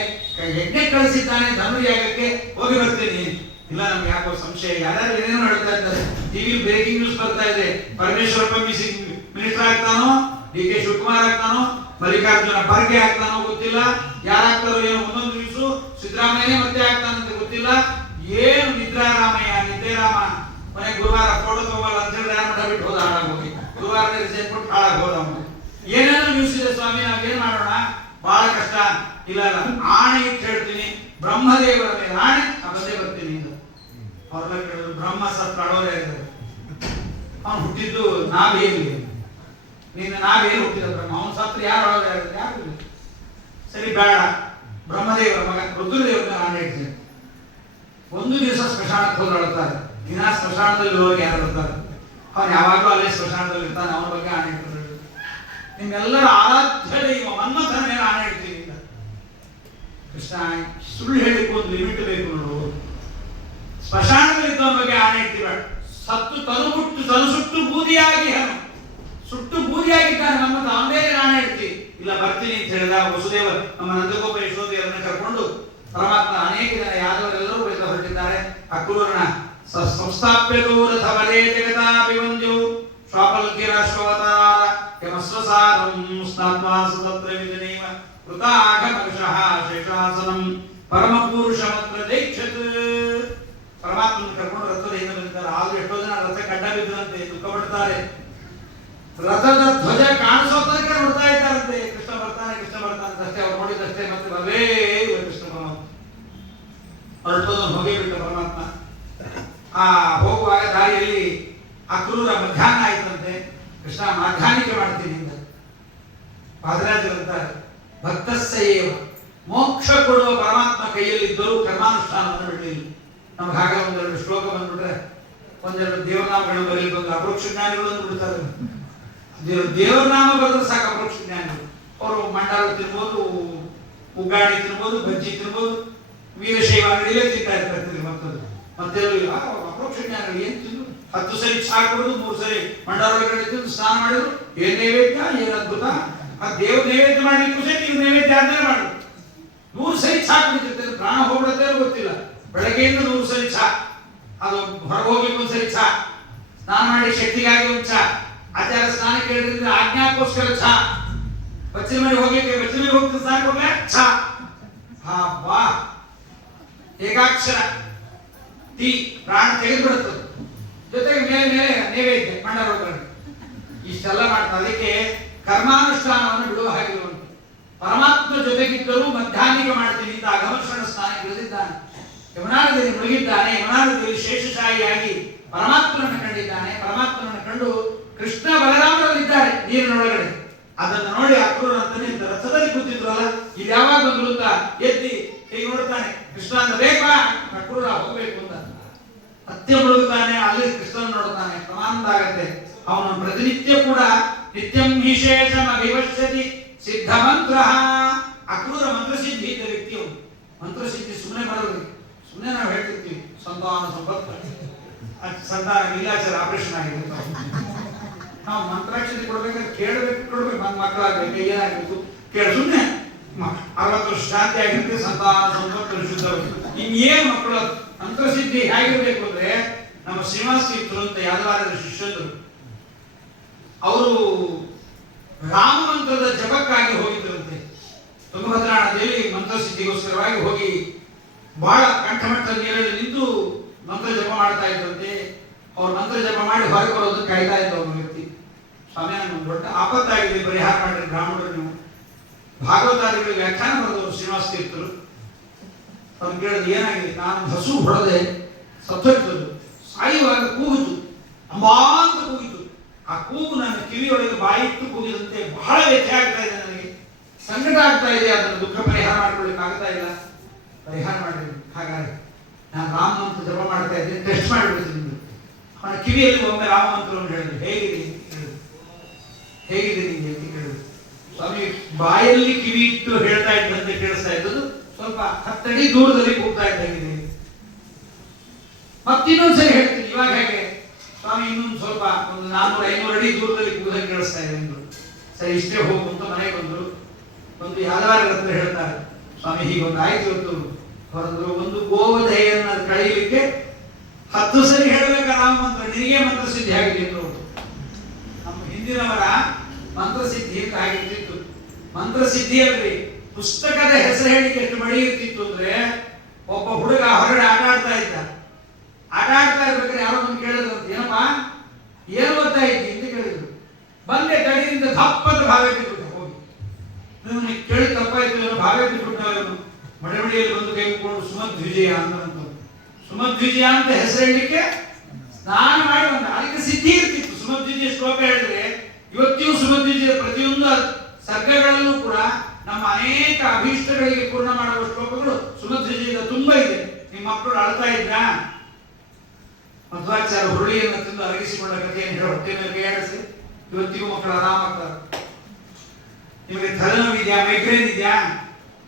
ಯಜ್ಞ ಕಳಿಸಿದ್ದಾನೆ ಧನುರ್ಯಾಗಕ್ಕೆ, ಹೋಗಿ ಬರ್ತೀನಿ. ಇಲ್ಲ ನಮ್ಗೆ ಯಾಕೋ ಸಂಶಯ, ಯಾರ್ಯಾರು ಏನೇನೋ ಹೇಳ್ತಾ ಇದ್ದಾರೆ. ಟಿವಿ ಬ್ರೇಕಿಂಗ್ ನ್ಯೂಸ್ ಬರ್ತಾ ಇದೆ, ಪರಮೇಶ್ವರಪ್ಪ ಮಿನಿಸ್ಟರ್ ಆಗ್ತಾನೋ, ಡಿ ಕೆ ಶಿವಕುಮಾರ್ ಆಗ್ತಾನೋ, ಮಲ್ಲಿಕಾರ್ಜುನ ಖರ್ಗೆ ಆಗ್ತಾನೋ ಗೊತ್ತಿಲ್ಲ, ಯಾರಾಗ್ತಾರೋ ಏನೋ. ಒಂದೊಂದು ನ್ಯೂಸು ಸಿದ್ದರಾಮಯ್ಯನೇ ಮತ್ತೆ ಆಗ್ತಾನಂತ ಗೊತ್ತಿಲ್ಲ. ಏನು ನಿದ್ರಾರಾಮಯ್ಯ ನಿದ್ದೆರಾಮ. ಮನೆ ಗುರುವಾರ ಫೋಟೋ ತಗೋಲ್ಲ ಅಂತ ಹೇಳಿ ಯಾರು ಮಠ ಬಿಟ್ಟು ಹೋದ, ಹಾಳಾಗೋಗಿ ಗುರುವಾರ ರಿಸೈನ್ ಕೊಟ್ಟು ಹಾಳಾಗಿ ಹೋದ. ಏನೇನೋ ನ್ಯೂಸ್ ಇದೆ ಸ್ವಾಮಿ, ನಾವೇನ್ ಮಾಡೋಣ, ಬಹಳ ಕಷ್ಟ. ಇಲ್ಲ ಆಣೆ ಇಟ್ಟು ಹೇಳ್ತೀನಿ, ಬ್ರಹ್ಮದೇವರ ಮೇಲೆ ಆಣೆ, ಬಂದೇ ಬರ್ತೀನಿ ಅಂತ. ಅವ್ರೆಲ್ಲ ಕೇಳಿದ್ರು, ಬ್ರಹ್ಮ ಸತ್ ಅಳೋರೇ ಇದ್ದಾರೆ. ಅವನು ಹುಟ್ಟಿದ್ದು ನಾವೇನು, ನಿನ್ನ ನಾವೇನು ಹುಟ್ಟಿದ ಬ್ರಹ್ಮ, ಅವನು ಸತ್ರ ಯಾರು ಅಳೋರೇ ಇದ್ದಾರೆ? ಯಾರು ಇಲ್ಲ. ಸರಿ ಬೇಡ, ಬ್ರಹ್ಮದೇವರ ಮಗ ರುದ್ರದೇವರ ಆಣೆ ಇಡ್ತೀನಿ. ಒಂದು ದಿವಸ ಸ್ಮಶಾನಕ್ಕೆ ಹೋದ್ರೆ ಅಳ್ತಾರೆ. ದಿನ ಸ್ಮಶಾನದಲ್ಲಿ ಹೋಗಿ ಯಾರು ಅಳ್ತಾರೆ? ಅವನು ಯಾವಾಗಲೂ ಅಲ್ಲೇ ಸ್ಮಶಾನದಲ್ಲಿ ಇರ್ತಾನೆ, ಅವನ ಬಗ್ಗೆ ಆಣೆ ಇಡ್ತಾರೆ. ನಿಮ್ಮೆಲ್ಲರ ಆರಾಧ್ಯ ದೈವ ಮನ್ಮಥನ ಮೇಲೆ ಆಣೆ ಇಡ್ತೀನಿ. ಕೃಷ್ಣ ಸುಳ್ಳು ಹೇಳಿಕ್ಕೆ ಒಂದು ಲಿಮಿಟ್ ಬೇಕು ನೋಡು. ಸ್ಮಶಾನದಲ್ಲಿ ಇದ್ದವನ ಬಗ್ಗೆ ಆಣೆ ಇಡ್ತೀವ. ಸತ್ತು ತನು ಸುಟ್ಟು ಬೂದಿಯಾಗಿ ಸುಟ್ಟು ಬೂದಿಯಾಗಿದ್ದಾನೆ ಮನ್ಮಥ, ಅವನ ಮೇಲೆ ಆಣೆ ಇಡ್ತೀವಿ. ಇಲ್ಲ ಬರ್ತೀನಿ ಅಂತ ಹೇಳಿದ ವಸುದೇವ ನಮ್ಮ ನಂದಗೋಪ ಯಶೋದೇವರನ್ನ ಕರ್ಕೊಂಡು ಪರಮಾತ್ಮ ಅನೇಕ ಜನ ಯಾದವರೆಲ್ಲರೂ ಬಯಸ ಹೊರಟಿದ್ದಾರೆ. ಅಕ್ರೂರನ ಸಂಸ್ಥಾಪ್ಯರು ರಥವಲೇ ಜಗದಾಭಿವಂದ್ಯು ಶ್ವಾಪಲ್ಕಿರಾಶ್ವತಾರ ಯಮಸ್ವಸಾರಂ ಸ್ನಾತ್ವಾ ಸುತತ್ರ ವಿಜನೇವ ಕೃತಾಗಮರ್ಷಃ ಶೇಷಾಸನಂ ಪರಮಪುರುಷಮತ್ರ ದೈಕ್ಷತ್. ಪರಮಾತ್ಮನ ಕರ್ಕೊಂಡು ರಥದ ಹಿಂದೆ ಬಂದಿದ್ದಾರೆ. ಆದ್ರೂ ಎಷ್ಟೋ ಜನ ರಥಕ್ಕೆ ಅಡ್ಡ ಬಿದ್ದರಂತೆ, ದುಃಖ ಪಡ್ತಾರೆ. ರಥದ ಧ್ವಜ ಕಾಣಿಸೋ ತನಕ ನೋಡ್ತಾ ಇದ್ದಾರಂತೆ, ಕೃಷ್ಣ ಬರ್ತಾನೆ ಅಷ್ಟೇ. ಅವ್ರು ನೋಡಿದಷ್ಟೇ ಮತ್ತೆ ಬರಲೇ ಇಲ್ಲ ಕೃಷ್ಣ ಪರಮಾತ್ಮ. ಹೊರಟೋದನ್ನು ಹೋಗೇ ಬಿಟ್ಟ ಪರಮಾತ್ಮ. ಆ ಹೋಗುವಾಗ ದಾರಿಯಲ್ಲಿ ಅಕ್ರೂರ ಮಧ್ಯಾಹ್ನ ಆಯ್ತಂತೆ. ಕೃಷ್ಣ ಮಾಧ್ಯಾಹ್ನಿಕ ಮಾಡ್ತೀನಿ ಅಂತ ಪಾದರಾಜರು ಅಂತಾರೆ. ಭಕ್ತಸ್ಸೇವ ಮೋಕ್ಷ ಕೊಡುವ ಪರಮಾತ್ಮ ಕೈಯಲ್ಲಿದ್ದರೂ ಕರ್ಮಾನುಷ್ಠಾನವನ್ನು ಬಿಡಲಿಲ್ಲ. ನಮ್ಗೆ ಹಾಗೆ ಒಂದೆರಡು ಶ್ಲೋಕ ಬಂದ್ಬಿಟ್ರೆ, ಒಂದೆರಡು ದೇವನಾಮಗಳನ್ನು ಬರೀ ಬಂದು ಅಪರೋಕ್ಷ ಜ್ಞಾನಿಗಳನ್ನು ಬಿಡ್ತಾರೆ. ದೇವನಾಮ ಬರೆದ್ರೆ ಸಾಕು ಅಪರೋಕ್ಷ ಜ್ಞಾನಿಗಳು. ಅವರು ಮಂಡಾರ ತಿನ್ಬೋದು, ಉಗ್ಗಾಣಿ ತಿನ್ಬೋದು, ಬಜ್ಜಿ ತಿನ್ಬೋದು, ವೀರಶೈವ ಅಂಗಡಿಯಲ್ಲೇ ತಿಂತಾ ಇರ್ತಾರೆ. ಮತ್ತೆಲ್ಲೂ ಅಪರೋಕ್ಷ ಜ್ಞಾನಿಗಳು ಏನ್ ತಿಂದು 10 ಸರಿ ಚಹಾ ಕುಡಿದು 3 ಸರಿ ಮಂಡಾರ ಒಳಗಡೆ ತಿಂದು ಸ್ನಾನ ಮಾಡಿದ್ರು. ಏನ್ ನೈವೇದ್ಯ, ಏನ್ ಅದ್ಭುತ! ಆ ದೇವ ನೈವೇದ್ಯ ಮಾಡ್ಲಿಕ್ಕೂ ಸರಿ ನೀವು ನೈವೇದ್ಯ ಆದ್ಮೇಲೆ ಮಾಡು. 100 ಸರಿ ಚಹಾ ಕುಡಿತಿರ್ತಾರೆ, ಪ್ರಾಣ ಹೋಗ್ಬಿಡುತ್ತೆ ಗೊತ್ತಿಲ್ಲ. ಬೆಳಗ್ಗೆಯಿಂದ 100 ಸರಿ ಚಹಾ, ಅದು ಹೊರಗೆ ಹೋಗ್ಲಿಕ್ಕೆ ಒಂದ್ಸರಿ ಚಹಾ, ಸ್ನಾನ ಮಾಡಿ ಶಕ್ತಿಗಾಗಿ ಒಂದು ಚಹಾ, ಆಚಾರ ಸ್ನಾನ ಕೇಳಿದ್ರೆ ಆಜ್ಞಾಕ್ಕೋಸ್ಕರ ಚಹಾ, ಬಚ್ಚಲ ಮನೆ ಹೋಗ್ಲಿಕ್ಕೆ ಬಚ್ಚಲ ಮನೆ ಹೋಗ್ತಾ ಸ್ನಾನ ಕೊಡ್ಲೆ ಚಹಾ. ಹಾ ಬಾ, ಏಕಾಕ್ಷರ ಟೀ ಪ್ರಾಣ ತೆಗೆದುಬಿಡುತ್ತದೆ. ಜೊತೆಗೆ ಮೇಲೆ ಮೇಲೆ ನೈವೇದ್ಯ ಮಂಡಲ ಒಳಗಡೆ ಇಷ್ಟೆಲ್ಲ ಮಾಡ್ತಾರೆ. ಅದಕ್ಕೆ ಕರ್ಮಾನುಷ್ಠಾನವನ್ನು ಬಿಡುವ ಹಾಗಿರುವಂತೆ ಪರಮಾತ್ಮ ಜೊತೆಗಿದ್ದರೂ ಮಧ್ಯಾಹ್ನಿಕ ಮಾಡ್ತೀನಿ ಅಂತ ಅಗಮರ್ಷಣ ಸ್ಥಾನಕ್ಕೆ ಇಳಿದಿದ್ದಾನೆ. ಯಮುನಾನದಿಯಲ್ಲಿ ಮುಳುಗಿದ್ದಾನೆ. ಯಮುನಾನದಿಯಲ್ಲಿ ಶೇಷಶಾಹಿಯಾಗಿ ಪರಮಾತ್ಮನನ್ನು ಕಂಡಿದ್ದಾನೆ. ಪರಮಾತ್ಮನನ್ನು ಕಂಡು ಕೃಷ್ಣ ಬಲರಾಮರಲ್ಲಿದ್ದಾರೆ ನೀರಿನೊಳಗಡೆ. ಅದನ್ನು ನೋಡಿ ಅಕ್ರೂರಂತಾನೆ ರಥದಲ್ಲಿ ಕೂತಿದ್ರಲ್ಲ, ಇದು ಯಾವಾಗ ಬಂದ್ರು ಅಂತ ಎದ್ದಿ ಹೀಗೆ ನೋಡ್ತಾನೆ. ಕೃಷ್ಣ ಅಂತ ಬೇಕಾ, ಅಕ್ರೂರ ಹೋಗ್ಬೇಕು ಅಂತ ಅತ್ತೆ ಮುಳುಗುತ್ತಾನೆ. ಅಲ್ಲಿ ಕೃಷ್ಣನ ನೋಡ್ತಾನೆ, ಆನಂದ ಆಗತ್ತೆ. ಅವನು ಪ್ರತಿನಿತ್ಯ ಕೂಡ ನಿತ್ಯಂ ವಿಶೇಷಂ ಅಭಿವಶ್ಯತಿ ಸಿದ್ಧ ಮಂತ್ರ. ಅಕ್ರೂರ ಮಂತ್ರಸಿದ್ಧಿ ಇದ್ದ ವ್ಯಕ್ತಿ ಅವನು. ಮಂತ್ರಸಿದ್ಧಿ ಸುಮ್ಮನೆ ಬರೋದು, ಸುಮ್ಮನೆ ನಾವು ಹೇಳ್ತಿರ್ತೀವಿ ಸಂತಾನ ಸಂಪತ್ತು, ಸಂತಾನ ನೀಲಾಚಾರ ಆಪರೇಷನ್ ಆಗಿರುತ್ತೆ. ನಾವು ಮಂತ್ರಾಕ್ಷತೆ ಕೊಡ್ಬೇಕಾದ್ರೆ ಕೇಳಬೇಕು, ಕೊಡ್ಬೇಕು. ನನ್ನ ಮಕ್ಕಳಾಗಬೇಕು, ಏನಾಗಬೇಕು ಕೇಳ, ಸುಮ್ಮನೆ 60 ವರ್ಷ ಶಾಂತಿ ಆಗಿರುತ್ತೆ, ಸಂತಾನ ಸಂಪತ್ತು ಶುದ್ಧ. ಇನ್ನೇನು ಮಕ್ಕಳು ಮಂತ್ರಸಿದ್ಧಿ ಹೇಗಿರ್ಬೇಕು ಅಂದ್ರೆ, ನಮ್ಮ ಶ್ರೀನಿವಾಸ ತೀರ್ಥರು ಅಂತ ಯಾದವಾರದ ಶಿಷ್ಯರು, ಅವರು ರಾಮ ಮಂತ್ರದ ಜಪಕ್ಕಾಗಿ ಹೋಗಿದ್ದರಂತೆ. ತುಂಗಭದ್ರಾ ನದಿಯಲ್ಲಿ ಮಂತ್ರಸಿದ್ಧಿಗೋಸ್ಕರವಾಗಿ ಹೋಗಿ ಬಹಳ ಕಂಠಮಟ್ಟದ ನೀರಲ್ಲಿ ನಿಂತು ಮಂತ್ರ ಜಪ ಮಾಡ್ತಾ ಇದ್ದಂತೆ. ಅವ್ರು ಮಂತ್ರ ಜಪ ಮಾಡಿ ಹೊರಗೆ ಬರೋದಕ್ಕೆ ಕಾಯ್ತಾ ಇದ್ದ ಒಬ್ಬ ವ್ಯಕ್ತಿ. ಸ್ವಾಮಿ, ನಮ್ಗೆ ದೊಡ್ಡ ಆಪತ್ತಾಗಿದೆ, ಪರಿಹಾರ ಮಾಡಿರಿ ಬ್ರಾಹ್ಮಣರು ನೀವು. ಭಾಗವತಾದಿಗಳಿಗೆ ವ್ಯಾಖ್ಯಾನ ಬರೆದವರು ಶ್ರೀನಿವಾಸ ತೀರ್ಥರು. ಅವ್ರು ಕೇಳಿದ್ರು, ಏನಾಗಿದೆ? ನಾನು ಹಸು ಹೊಡೆದೆ, ಸತ್ತೋಯ್ತದ್ದು, ಸಾಯುವಾಗ ಕೂಗಿತು, ಅಂಬಾ ಅಂತ ಕೂಗಿತು. ಆ ಕೂಗು ನನ್ನ ಕಿವಿಯೊಳಗೆ ಬಾಯಿಟ್ಟು ಕೂಗಿದಂತೆ ಬಹಳ ವ್ಯಥೆ ಆಗ್ತಾ ಇದೆ, ನನಗೆ ಸಂಕಟ ಆಗ್ತಾ ಇದೆ. ಅದನ್ನು ದುಃಖ ಪರಿಹಾರ ಮಾಡ್ಕೊಳ್ಳಿಕ್ಕೆ ಆಗ್ತಾ ಇಲ್ಲ, ಪರಿಹಾರ ಮಾಡಿದ್ರು. ಹಾಗಾದ್ರೆ ನಾನು ರಾಮ ಮಂತ್ರ ಜಪ ಮಾಡ್ತಾ ಇದ್ದೆ, ಟೆಸ್ಟ್ ಮಾಡಿಬಿಡ್ತೀನಿ. ಅವನ ಕಿವಿಯಲ್ಲಿ ಒಮ್ಮೆ ರಾಮ ಮಂತ್ರವನ್ನು ಹೇಳಿದ್ರು. ಹೇಗಿದೆ ನಿಂಗೆ ಅಂತ ಕೇಳಿದ್ರು. ಸ್ವಾಮಿ, ಬಾಯಲ್ಲಿ ಕಿವಿ ಇಟ್ಟು ಹೇಳ್ತಾ ಇದ್ದಂತೆ ಕೇಳಿಸ್ತಾ ಇದ್ದದ್ದು, ಸ್ವಲ್ಪ 10 ಅಡಿ ದೂರದಲ್ಲಿ ಕೂಗ್ತಾ ಇದ್ದಂಗಿದೆ. ಮತ್ತಿನ್ನೊಂದ್ಸರಿ ಹೇಳ್ತೀನಿ, ಇವಾಗ ಹೇಗೆ ಸ್ವಾಮಿ? ಇನ್ನೊಂದು ಸ್ವಲ್ಪ ಒಂದು 400-500 ಅಡಿ ದೂರದಲ್ಲಿ ಕೂಗದಂಗೆ ಕೇಳಿಸ್ತಾ ಇದೆ ಅಂದ್ರು. ಸರಿ, ಇಷ್ಟೇ ಹೋಗು ಅಂತ ಮನೆಗೆ ಬಂದ್ರು. ಒಂದು ಯಾದವಾರ ಹತ್ರ ಹೇಳ್ತಾರೆ, ಸ್ವಾಮಿ ಹೀಗೊಂದು ಆಯ್ತು ಇವತ್ತು ಹೊರದ್ರು. ಒಂದು ಗೋವಧೆಯನ್ನ ಕಳೀಲಿಕ್ಕೆ 10 ಸರಿ ಹೇಳಬೇಕ ರಾಮ ಮಂತ್ರ, ನಿನಗೆ ಮಂತ್ರಸಿದ್ಧಿ ಆಗಿದೆ ಅಂದ್ರು. ನಮ್ಮ ಹಿಂದಿನವರ ಮಂತ್ರಸಿದ್ಧಿ ಅಂತ ಆಗಿರ್ತಿತ್ತು. ಮಂತ್ರಸಿದ್ಧಿ ಅಲ್ರಿ, ಪುಸ್ತಕದ ಹೆಸರು ಹೇಳಿಕೆ ಎಷ್ಟು ಮಡಿ ಇರ್ತಿತ್ತು ಅಂದ್ರೆ, ಒಬ್ಬ ಹುಡುಗ ಹೊರಗಡೆ ಆಟ ಆಡ್ತಾ ಇದ್ದ. ಆಟ ಆಡ್ತಾ ಇರ್ಬೇಕಾದ್ರೆ ಯಾರೋ ಒಂದು ಕೇಳಿದ್ರು, ಏನಪ್ಪ ಏನು ಓದ್ತಾ ಇದ್ದಿ ಅಂತ ಕೇಳಿದ್ರು. ಬಂದೆ ತಡಿಯಿಂದ ದಪ್ಪದ ಭಾವೆ ಬಿಟ್ಬಿಟ್ಟು ಹೋಗಿ, ನೀವು ಕೇಳಿ ತಪ್ಪಾಯ್ತು, ಏನೋ ಭಾವೆ ಬಿಟ್ಬಿಟ್ಟು ಮಡಿಮಡಿಯಲ್ಲಿ ಬಂದು ಕೈ ಮುಕ್ಕೊಂಡು ಸುಮಧ್ವಿಜಯ ಅಂತ. ಸುಮಧ್ವಿಜಯ ಅಂತ ಹೆಸರು ಹೇಳಲಿಕ್ಕೆ ಸ್ನಾನ ಮಾಡಿ ಬಂದ. ಅದಕ್ಕೆ ಸಿದ್ಧಿ ಇರ್ತಿತ್ತು. ಸುಮಧ್ವಿಜಯ ಶ್ಲೋಕ ಹೇಳಿದ್ರೆ ಇವತ್ತಿಗೂ ಸುಮಧ್ವಿಜಯ ಪ್ರತಿಯೊಂದು ಸರ್ಗಗಳಲ್ಲೂ ಕೂಡ ನಮ್ಮ ಅನೇಕ ಅಭೀಷ್ಟಗಳಿಗೆ ಪೂರ್ಣ ಮಾಡುವ ಶ್ಲೋಕಗಳು ಸುಮಧ್ವಿಜಯದ ತುಂಬಾ ಇದೆ. ನಿಮ್ಮ ಮಕ್ಕಳು ಅಳ್ತಾ ಇದ್ರ, ಮಧ್ವಾಚಾರ್ಯ ಹುರುಳಿಯನ್ನು ತಿಂದು ಅರಗಿಸಿಕೊಂಡ ಕಥೆಯನ್ನು ಹೇಳಿ ಹೊಟ್ಟೆ ಮೇಲೆ ಕೈಯಾಡಿಸಿ ಇವತ್ತಿಗೂ ಮಕ್ಕಳು ಆರಾಮಾಗ್ತಾರೆ. ನಿಮಗೆ ತಲೆನೋವಿದ್ಯಾ, ಮೈಗ್ರೇನ್ ಇದೆಯಾ?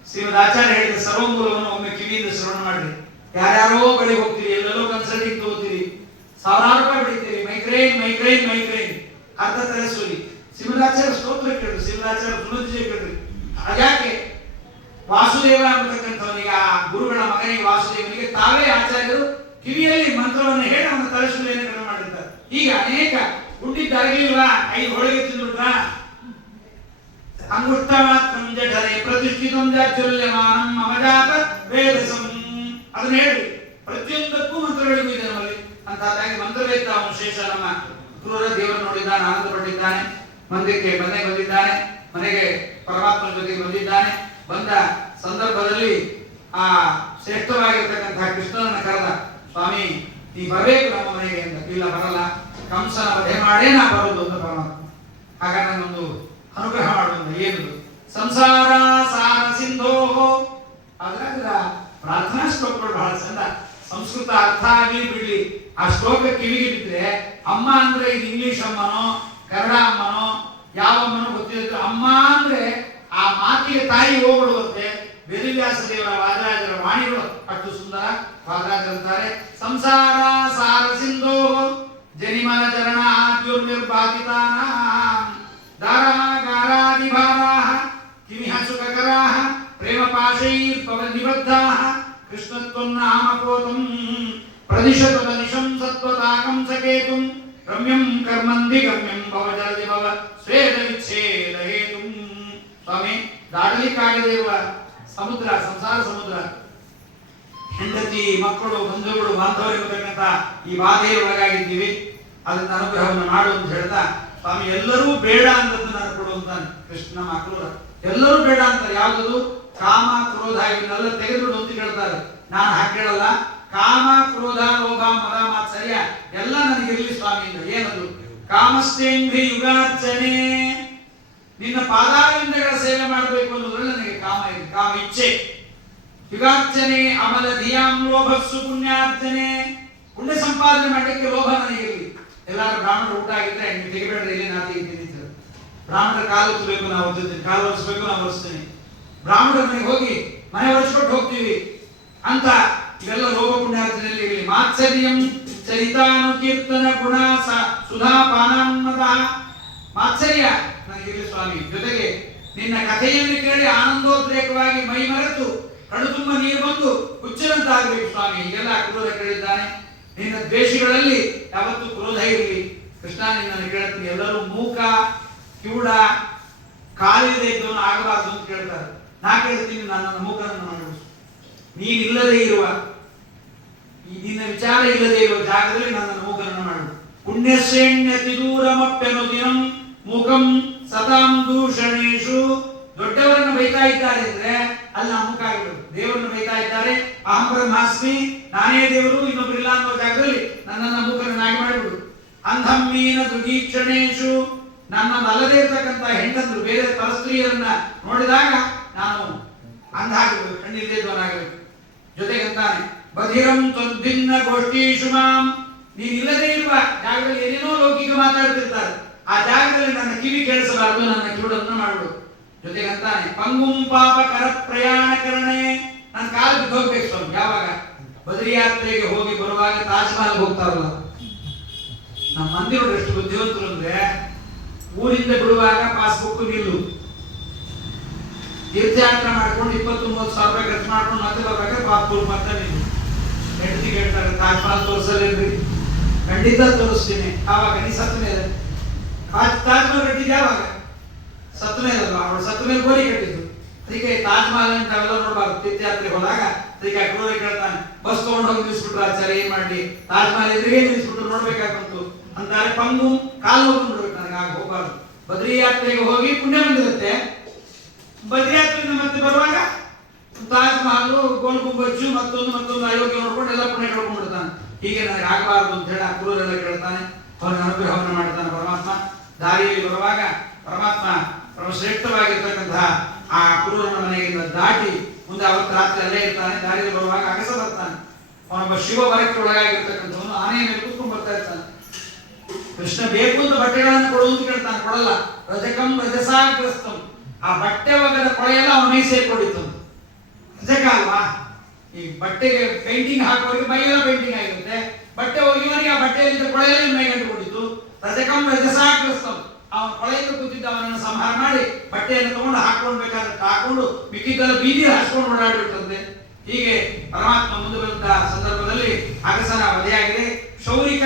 ಶ್ರೀಮದ್ ಆಚಾರ್ಯ ಹೇಳಿದ ಸರ್ವಮೂಲವನ್ನು ಒಮ್ಮೆ ಕಿವಿಯಿಂದ ಶ್ರವಣ ಮಾಡ್ರಿ. ಯಾರ್ಯಾರೋ ಬಳಿ ಹೋಗ್ತೀರಿ, ಎಲ್ಲೆಲ್ಲೋ ಕನ್ಸಲ್ಟಿಂಗ್ ತಗೋತೀರಿ, ಸಾವಿರಾರು ರೂಪಾಯಿ ಬಿಡ್ತೀರಿ. ಮೈಗ್ರೇನ್ ಮೈಗ್ರೇನ್ ಮೈಗ್ರೇನ್, ಅರ್ಧ ತಲೆ ಸೂಲಿ. ಶ್ರೀಮದಾಚಾರ್ಯ ಸ್ತೋತ್ರ ಕೇಳ್ರಿ, ಶ್ರೀಮದಾಚಾರ್ಯ ಸುಮಧ್ವಿಜಯ ಕೇಳ್ರಿ. ಯಾಕೆ? ವಾಸುದೇವ ಅನ್ನತಕ್ಕಂಥವನಿಗೆ, ಆ ಗುರುಗಳ ಮಗನಿಗೆ ವಾಸುದೇವನಿಗೆ ತಾವೇ ಆಚಾರ್ಯರು ಕಿವಿಯಲ್ಲಿ ಮಂತ್ರವನ್ನು ಹೇಳಿ ಅವನ ತಲೆಸೂಲಿಯನ್ನು ಕಡಿಮೆ ಮಾಡಿದ್ದಾರೆ. ಈಗ ಅನೇಕ ಹುಟ್ಟಿದ್ದಾಗಿಲ್ವಾ, 5 ಹೋಳಿಗೆ ತಿಂದುಬಿಟ್ರ, ಅಂಗುಷ್ಟಮಾತ್ರಂ ಜಠರೆ ಪ್ರತಿಷ್ಠಿತಂ ಜಾಜ್ವಲ್ಯಮಾನಂ ಮಮಜಾತ ವೇದಸಂ. ಅದನ್ನ ಹೇಳಿ ಪ್ರತಿಯೊಂದಕ್ಕೂ ಮಂತ್ರಗಳಿಗೂ ಇದೆ ನಮ್ಮಲ್ಲಿ. ಅಂತಾದಾಗಿ ಮಂತ್ರವೇತ್ತ ಅವನು ಶೇಷ. ನಮ್ಮ ಕ್ರೂರ ದೇವರು ನೋಡಿದ್ದಾನೆ, ಆನಂದ ಪಟ್ಟಿದ್ದಾನೆ. ಮನೆಗೆ ಬಂದಿದ್ದಾನೆ, ಮನೆಗೆ ಪರಮಾತ್ಮನ ಜೊತೆಗೆ ಬಂದಿದ್ದಾನೆ. ಬಂದ ಸಂದರ್ಭದಲ್ಲಿ ಆ ಶ್ರೇಷ್ಠವಾಗಿರ್ತಕ್ಕಂತಹ ಕೃಷ್ಣನನ್ನು ಕರೆದ, ಸ್ವಾಮಿ ನೀ ಬರಬೇಕು ನಮ್ಮ ಮನೆಗೆ ಅಂತ. ಇಲ್ಲ ಬರಲ್ಲ, ಕಂಸನ ವಧೆ ಮಾಡೇ ನಾ ಬರೋದು ಅಂತ ಪರಮಾತ್ಮ. ಹಾಗಾಗಿ ನನ್ನೊಂದು ಅನುಗ್ರಹ ಮಾಡುವಂತ. ಏನು? ಸಂಸಾರ ಸಾರ ಸಿಂಧೋ ಶ್ಲೋಕಗಳು ಬಹಳ ಚಂದ. ಸಂಸ್ಕೃತ ಅರ್ಥ ಆಗಲಿ ಬಿಡ್ಲಿ, ಆ ಶ್ಲೋಕ ಕಿವಿಗೆ ಬಿದ್ರೆ ಅಮ್ಮ ಅಂದ್ರೆ ಇದು ಇಂಗ್ಲಿಷ್ ಅಮ್ಮನೋ ಕನ್ನಡ ಅಮ್ಮನೋ ಯಾವ ಅಮ್ಮನೋ ಗೊತ್ತಿರುತ್ತೆ. ಅಮ್ಮ ಅಂದ್ರೆ ಆ ಮಾತಿಗೆ ತಾಯಿ ಹೋಗ್ಬಿಡುವಂತೆ. ವೇದವ್ಯಾಸ ದೇವರ ವಾದರಾಜರ ವಾಣಿಗಳು ಅಷ್ಟು ಸುಂದರ. ವಾದರಾಜರಂತಾರೆ, ಸಂಸಾರ ಸಾರ ಸಿಂಧೋ ಜನಿಮನ ಚರಣ ಆದ್ಯುರ್ನಿರ್ಬಾಧಿತಾನಾಂ ದಾರಾಗಾರಾದಿಭಾರಾಃ ಕಿಮಿಹ ಸುಖಕರಾಃ ಪ್ರೇಮ ಪಾಶೈರ್ಪವ ನಿಬದ್ಧಾಃ ಕೃಷ್ಣತ್ವಂ ನಾಮಕೋತಂ ಪ್ರದಿಶತದ ನಿಶಂ ಸತ್ವತಾಕಂ ಸಕೇತುಂ ರಮ್ಯಂ ಕರ್ಮಂದಿ ಗಮ್ಯಂ ಭವಜಲದಿ ಭವ ಸ್ವೇದ ವಿಚ್ಛೇದ ಹೇತುಂ. ಸ್ವಾಮಿ, ದಾಟಲಿಕ್ಕಾಗದೇ ಇರುವ ಸಮುದ್ರ, ಸಂಸಾರ ಸಮುದ್ರ, ಹೆಂಡತಿ ಮಕ್ಕಳು ಬಂಧುಗಳು ಬಾಂಧವರಿರತಕ್ಕಂಥ ಈ ಬಾಧೆಯ ಒಳಗಾಗಿದ್ದೀವಿ. ಅದನ್ನ ಅನುಗ್ರಹವನ್ನು ಮಾಡು ಅಂತ ಹೇಳ್ತಾ ಸ್ವಾಮಿ ಎಲ್ಲರೂ ಬೇಡ ಅಂತದ್ದು ನಾನು ಕೊಡು ಅಂತಾನೆ. ಕೃಷ್ಣ ಮಕ್ಕಳು ಎಲ್ಲರೂ ಬೇಡ ಅಂತಾರೆ. ಯಾವುದು? ಕಾಮ ಕ್ರೋಧ ಇವನ್ನೆಲ್ಲ ತೆಗೆದುಬಿಡು ಅಂತ ಹೇಳ್ತಾರೆ. ನಾನು ಹಾಗೆ ಹೇಳಲ್ಲ. ಕಾಮ ಕ್ರೋಧ ಲೋಭ ಮದ ಮಾತ್ಸರ್ಯ ಎಲ್ಲ ನನಗಿರಲಿ ಸ್ವಾಮಿಯಿಂದ. ಏನದು? ಕಾಮಸ್ತೇಂದ್ರಿ ಯುಗಾರ್ಚನೆ, ನಿನ್ನ ಪಾದಾರವಿಂದಗಳ ಸೇವೆ ಮಾಡಬೇಕು ಅನ್ನೋದ್ರಲ್ಲಿ ನನಗೆ ಕಾಮ ಇದೆ, ಕಾಮ ಇಚ್ಛೆ. ಯುಗಾರ್ಚನೆ ಅಮಲ ಧಿಯಾಂ ಲೋಭಸ್ಸು ಪುಣ್ಯಾರ್ಚನೆ, ಪುಣ್ಯ ಸಂಪಾದನೆ ಮಾಡಲಿಕ್ಕೆ ಲೋಭ ನನಗಿರಲಿ. ಎಲ್ಲಾರು ಬ್ರಾಹ್ಮಣರು ಊಟ ಆಗಿದ್ರೆ ನೀವು ತೆಗಿಬೇಡ್ರಿ, ಇಲ್ಲಿ ನಾ ತೆಗಿತೀನಿ. ಬ್ರಾಹ್ಮಣರ ಕಾಲು ಒತ್ತಬೇಕು, ನಾವು ಒತ್ತುತ್ತೀನಿ. ಕಾಲು ಒರೆಸ್ಬೇಕು, ನಾವು ಒರೆಸ್ತೀನಿ. ಬ್ರಾಹ್ಮಣರ ಮನೆಗೆ ಹೋಗಿ ಮನೆ ಒರೆಸ್ಕೊಟ್ಟು ಹೋಗ್ತೀವಿ ಅಂತ ಇವೆಲ್ಲ ಲೋಭ ಪುಣ್ಯಾರ್ಚನೆಯಲ್ಲಿ ಇರಲಿ. ಮಾತ್ಸರ್ಯಂ ಚರಿತಾನುಕೀರ್ತನ ಗುಣ ಸುಧಾ ಪಾನಾನ್ಮದ, ಮಾತ್ಸರ್ಯ ನನಗಿರಲಿ ಸ್ವಾಮಿ. ಜೊತೆಗೆ ನಿನ್ನ ಕಥೆಯನ್ನು ಕೇಳಿ ಆನಂದೋದ್ರೇಕವಾಗಿ ಮೈ ಮರೆತು ಕಣ್ಣು ತುಂಬ ನೀರು ಬಂದು ಹುಚ್ಚರಂತಾಗಬೇಕು ಸ್ವಾಮಿ. ಈಗೆಲ್ಲ ಕ್ರೋಧ ಕೇಳಿದ್ದಾನೆ. ನಿನ್ನ ದ್ವೇಷಗಳಲ್ಲಿ ಯಾವತ್ತು ಕ್ರೋಧ ಇರಲಿ. ಕೃಷ್ಣ, ನಿನ್ನನ್ನು ಕೇಳ್ತೀನಿ, ಎಲ್ಲರೂ ಮೂಕ ಕಿವುಡ ಕಾಲಿಲ್ಲದೆ ಇದ್ದವನು ಆಗಬಾರ್ದು ಅಂತ ಕೇಳ್ತಾರೆ. ನಾ ಕೇಳ್ತೀನಿ, ನನ್ನ ಮೂಕನನ್ನು ಮಾಡಿಬಿಡು. ನೀನಿಲ್ಲದೆ ಇರುವ, ನಿನ್ನ ವಿಚಾರ ಇಲ್ಲದೆ ಇರುವ ಜಾಗದಲ್ಲಿ ನನ್ನನ್ನು ಮೂಕನನ್ನು ಮಾಡಿಬಿಡು. ಪುಣ್ಯಶ್ರೇಣ್ಯತಿ ದೂರಮಪ್ಯನು ದಿನಂ ಮೂಕಂ ಸತಾಂ ದೂಷಣೇಶು. ದೊಡ್ಡವರನ್ನು ಬೈತಾ ಇದ್ದಾರೆ ಅಂದ್ರೆ ಅಲ್ಲಿ ನಾವು ಮೂಕ ಆಗಿಬಿಡು. ದೇವರನ್ನು ಬೈತಾ ಇದ್ದಾರೆ, ಅಹಂ ಬ್ರಹ್ಮಾಸ್ಮಿ, ನಾನೇ ದೇವರು, ಇನ್ನೊಬ್ಬರಿಲ್ಲ ಅನ್ನೋ ಜಾಗದಲ್ಲಿ ನನ್ನನ್ನು ಮೂಕನನ್ನಾಗಿ ಮಾಡಿಬಿಡು. ಅಂಧಂ ಮೀನ ದುಗೀಕ್ಷಣೇಶು, ನನ್ನಲ್ಲದೇ ಇರತಕ್ಕಂಥ ಹೆಂಡಂದ್ರು ಬೇರೆ ಪರಸ್ತ್ರೀಯರನ್ನ ನೋಡಿದಾಗ ನಾನು ಅಂಧ ಆಗಬೇಕು, ಕಣ್ಣಿಲ್ಲದವನಾಗಬೇಕು. ಜೊತೆಗಂತಾನೆ ಬಧಿರಂ ತ್ವದ್ಭಿನ್ನ ಗೋಷ್ಠೀಷು ಮಾಂ, ನೀನಿಲ್ಲದೆ ಇರುವ ಜಾಗದಲ್ಲಿ ಏನೇನೋ ಲೌಕಿಕ ಮಾತಾಡ್ತಿರ್ತಾರೆ, ಆ ಜಾಗದಲ್ಲಿ ನನ್ನ ಕಿವಿ ಕೇಳಿಸಬಾರದು, ನನ್ನ ಕಿವುಡನ್ನು ಮಾಡುದು. ಜೊತೆಗಂತಾನೆ ಪಂಗುಂ ಪಾಪ ಕರ ಪ್ರಯಾಣ ಕರಣೆ, ನನ್ನ ಕಾಲು ಬಿದ್ದು ಹೋಗ್ಬೇಕು ಸ್ವಾಮಿ. ಯಾವಾಗ? ಬದ್ರಿ ಯಾತ್ರೆಗೆ ಹೋಗಿ ಬರುವಾಗ ತಾಜ್ ಮಹಲ್ ಹೋಗ್ತಾರಲ್ಲ, ನಮ್ಮ ಮಂದಿರರು ಎಷ್ಟು ಬುದ್ಧಿವಂತರು ಅಂದ್ರೆ ಊರಿಂದ ಬಿಡುವಾಗ ಪಾಸ್ಬುಕ್ ನಿಲ್ಲು, ತೀರ್ಥಯಾತ್ರೆ ಮಾಡ್ಕೊಂಡು 20-30 ಸಾವಿರ ರೂಪಾಯಿ ಖರ್ಚು ಮಾಡ್ಕೊಂಡು ಮತ್ತೆ ಬರ್ಬೇಕಾದ್ರೆ ಪಾಸ್ಬುಕ್ ಮತ್ತೆ ನಿಲ್ಲು. ಹೆಂಡತಿ ಕೇಳ್ತಾರೆ, ತಾಜ್ ಮಹಲ್ ತೋರಿಸಲ್ಲೇನ್ರಿ? ಖಂಡಿತ ತೋರಿಸ್ತೀನಿ. ಆವಾಗ ನೀ ಸತ್ತ ಮೇಲೆ ತಾಜ್ ಮಹಲ್ ಕಟ್ಟಿದ್ದು ಯಾವಾಗ? ಸತ್ತ ಮೇಲೆ ಅಲ್ವಾ? ಅವಳು ಸತ್ತ ಮೇಲೆ ಗೋರಿ ಕಟ್ಟಿದ್ದು. ಅದಕ್ಕೆ ತಾಜ್ ಮಹಲ್ ಅಂತ ಅವೆಲ್ಲ ನೋಡ್ಬಾರ್ದು. ತೀರ್ಥಯಾತ್ರೆಗೆ ಹೋದಾಗ ಅದಕ್ಕೆ ಅಕ್ರೋಧ ಕೇಳ್ತಾನೆ, ಬಸ್ ತಗೊಂಡು ಹೋಗಿ ನಿಲ್ಲಿಸ್ಬಿಟ್ರು ಆಚಾರ್ಯ, ಏನ್ ಮಾಡಿ ತಾಜ್ ಮಹಲ್ ಎದುರಿಗೆ ನಿಲ್ಲಿಸ್ಬಿಟ್ರು, ನೋಡ್ಬೇಕಾಗ್ಬಂತು ಅಂತಾರೆ. ಪಂಗು ಕಾಲು ಹೋಗಿ ನೋಡ್ಬೇಕು, ನನಗೆ ಆಗ ಹೋಗ್ಬಾರ್ದು. ಬದ್ರಿ ಯಾತ್ರೆಗೆ ಹೋಗಿ ಪುಣ್ಯ ಬಂದಿರುತ್ತೆ, ಬದ್ರಿ ಯಾತ್ರೆಯಿಂದ ಮತ್ತೆ ಬರುವಾಗ ತಾಜ್ ಮಹಲ್, ಗೋಲ್ ಗುಂಬಜ್ಜು, ಮತ್ತೊಂದು ಅಯೋಗ್ಯ ನೋಡ್ಕೊಂಡು ಎಲ್ಲ ಪುಣ್ಯ ಕಳ್ಕೊಂಡ್ಬಿಡ್ತಾನೆ. ಹೀಗೆ ನನಗೆ ಆಗಬಾರ್ದು ಅಂತ ಹೇಳಿ ಅಕ್ರೂರೆಲ್ಲ ಕೇಳ್ತಾನೆ. ಅವನ ಅನುಗ್ರಹವನ್ನು ಮಾಡ್ತಾನೆ ಪರಮಾತ್ಮ. ದಾರಿಯಲ್ಲಿ ಬರುವಾಗ ಪರಮಾತ್ಮ ಶ್ರೇಷ್ಠವಾಗಿರ್ತಕ್ಕಂತಹ ಆ ಕ್ರೂರನ ಮನೆಯಿಂದ ದಾಟಿ ಮುಂದೆ ಅವತ್ತು ರಾತ್ರಿ ಅಲ್ಲೇ ಇರ್ತಾನೆ. ದಾರಿಯಲ್ಲಿ ಬರುವಾಗ ಅಗಸ ಬರ್ತಾನೆ. ಅವನೊಬ್ಬ ಶಿವ ಬರಕ್ಕೆ ಒಳಗಾಗಿರ್ತಕ್ಕಂಥವನು ಆನೆಯ ಮೇಲೆ ಕೂತ್ಕೊಂಡು ಬರ್ತಾ ಇರ್ತಾನೆ. ಕೃಷ್ಣ ಬೇಕು ಅಂತ ಬಟ್ಟೆಗಳನ್ನು ಕೊಡು ಅಂತ ಕೇಳ್ತಾನೆ, ಕೊಡಲ್ಲ. ರಜಕಂ ರಜಸಾಗ್ರಸ್ತಂ, ಆ ಬಟ್ಟೆ ಒಗದ ಕೊಳೆಯೆಲ್ಲ ಅವನ ಮೈ ಸೇರ್ಕೊಂಡಿತ್ತು. ರಜಕ ಅಲ್ವಾ? ಈ ಬಟ್ಟೆಗೆ ಪೇಂಟಿಂಗ್ ಹಾಕುವವರಿಗೆ ಮೈಯೆಲ್ಲ ಪೇಂಟಿಂಗ್ ಆಗಿರುತ್ತೆ, ಬಟ್ಟೆ ಒಗೆಯುವವರಿಗೆ ಆ ಬಟ್ಟೆಯಲ್ಲಿದ್ದ ಕೊಳೆಯಲ್ಲಿ ಮೈ ಗಂಟುಕೊಂಡಿತ್ತು. ರಜಕಂ ರಜಸಾಗ್ರಸ್ತಂ, ಅವನ ಕೊಳೆಯಿಂದ ಕೂತಿದ್ದ ಅವನನ್ನು ಸಂಹಾರ ಮಾಡಿ ಬಟ್ಟೆಯನ್ನು ತಗೊಂಡು ಹಾಕೊಂಡ್ಬೇಕಾದ್ರೆ ಹಾಕೊಂಡು ಮಿಕ್ಕಿದ್ದೆಲ್ಲ ಬೀದಿ ಹಾಸ್ಕೊಂಡು ಓಡಾಡ್ಬಿಟ್ಟಂತೆ. ಹೀಗೆ ಪರಮಾತ್ಮ ಮುಂದೆ ಬಂದ ಸಂದರ್ಭದಲ್ಲಿ ಅಗಸನ ವಧೆಯಾಗಿದೆ. ಕ್ಷೌರಿಕ,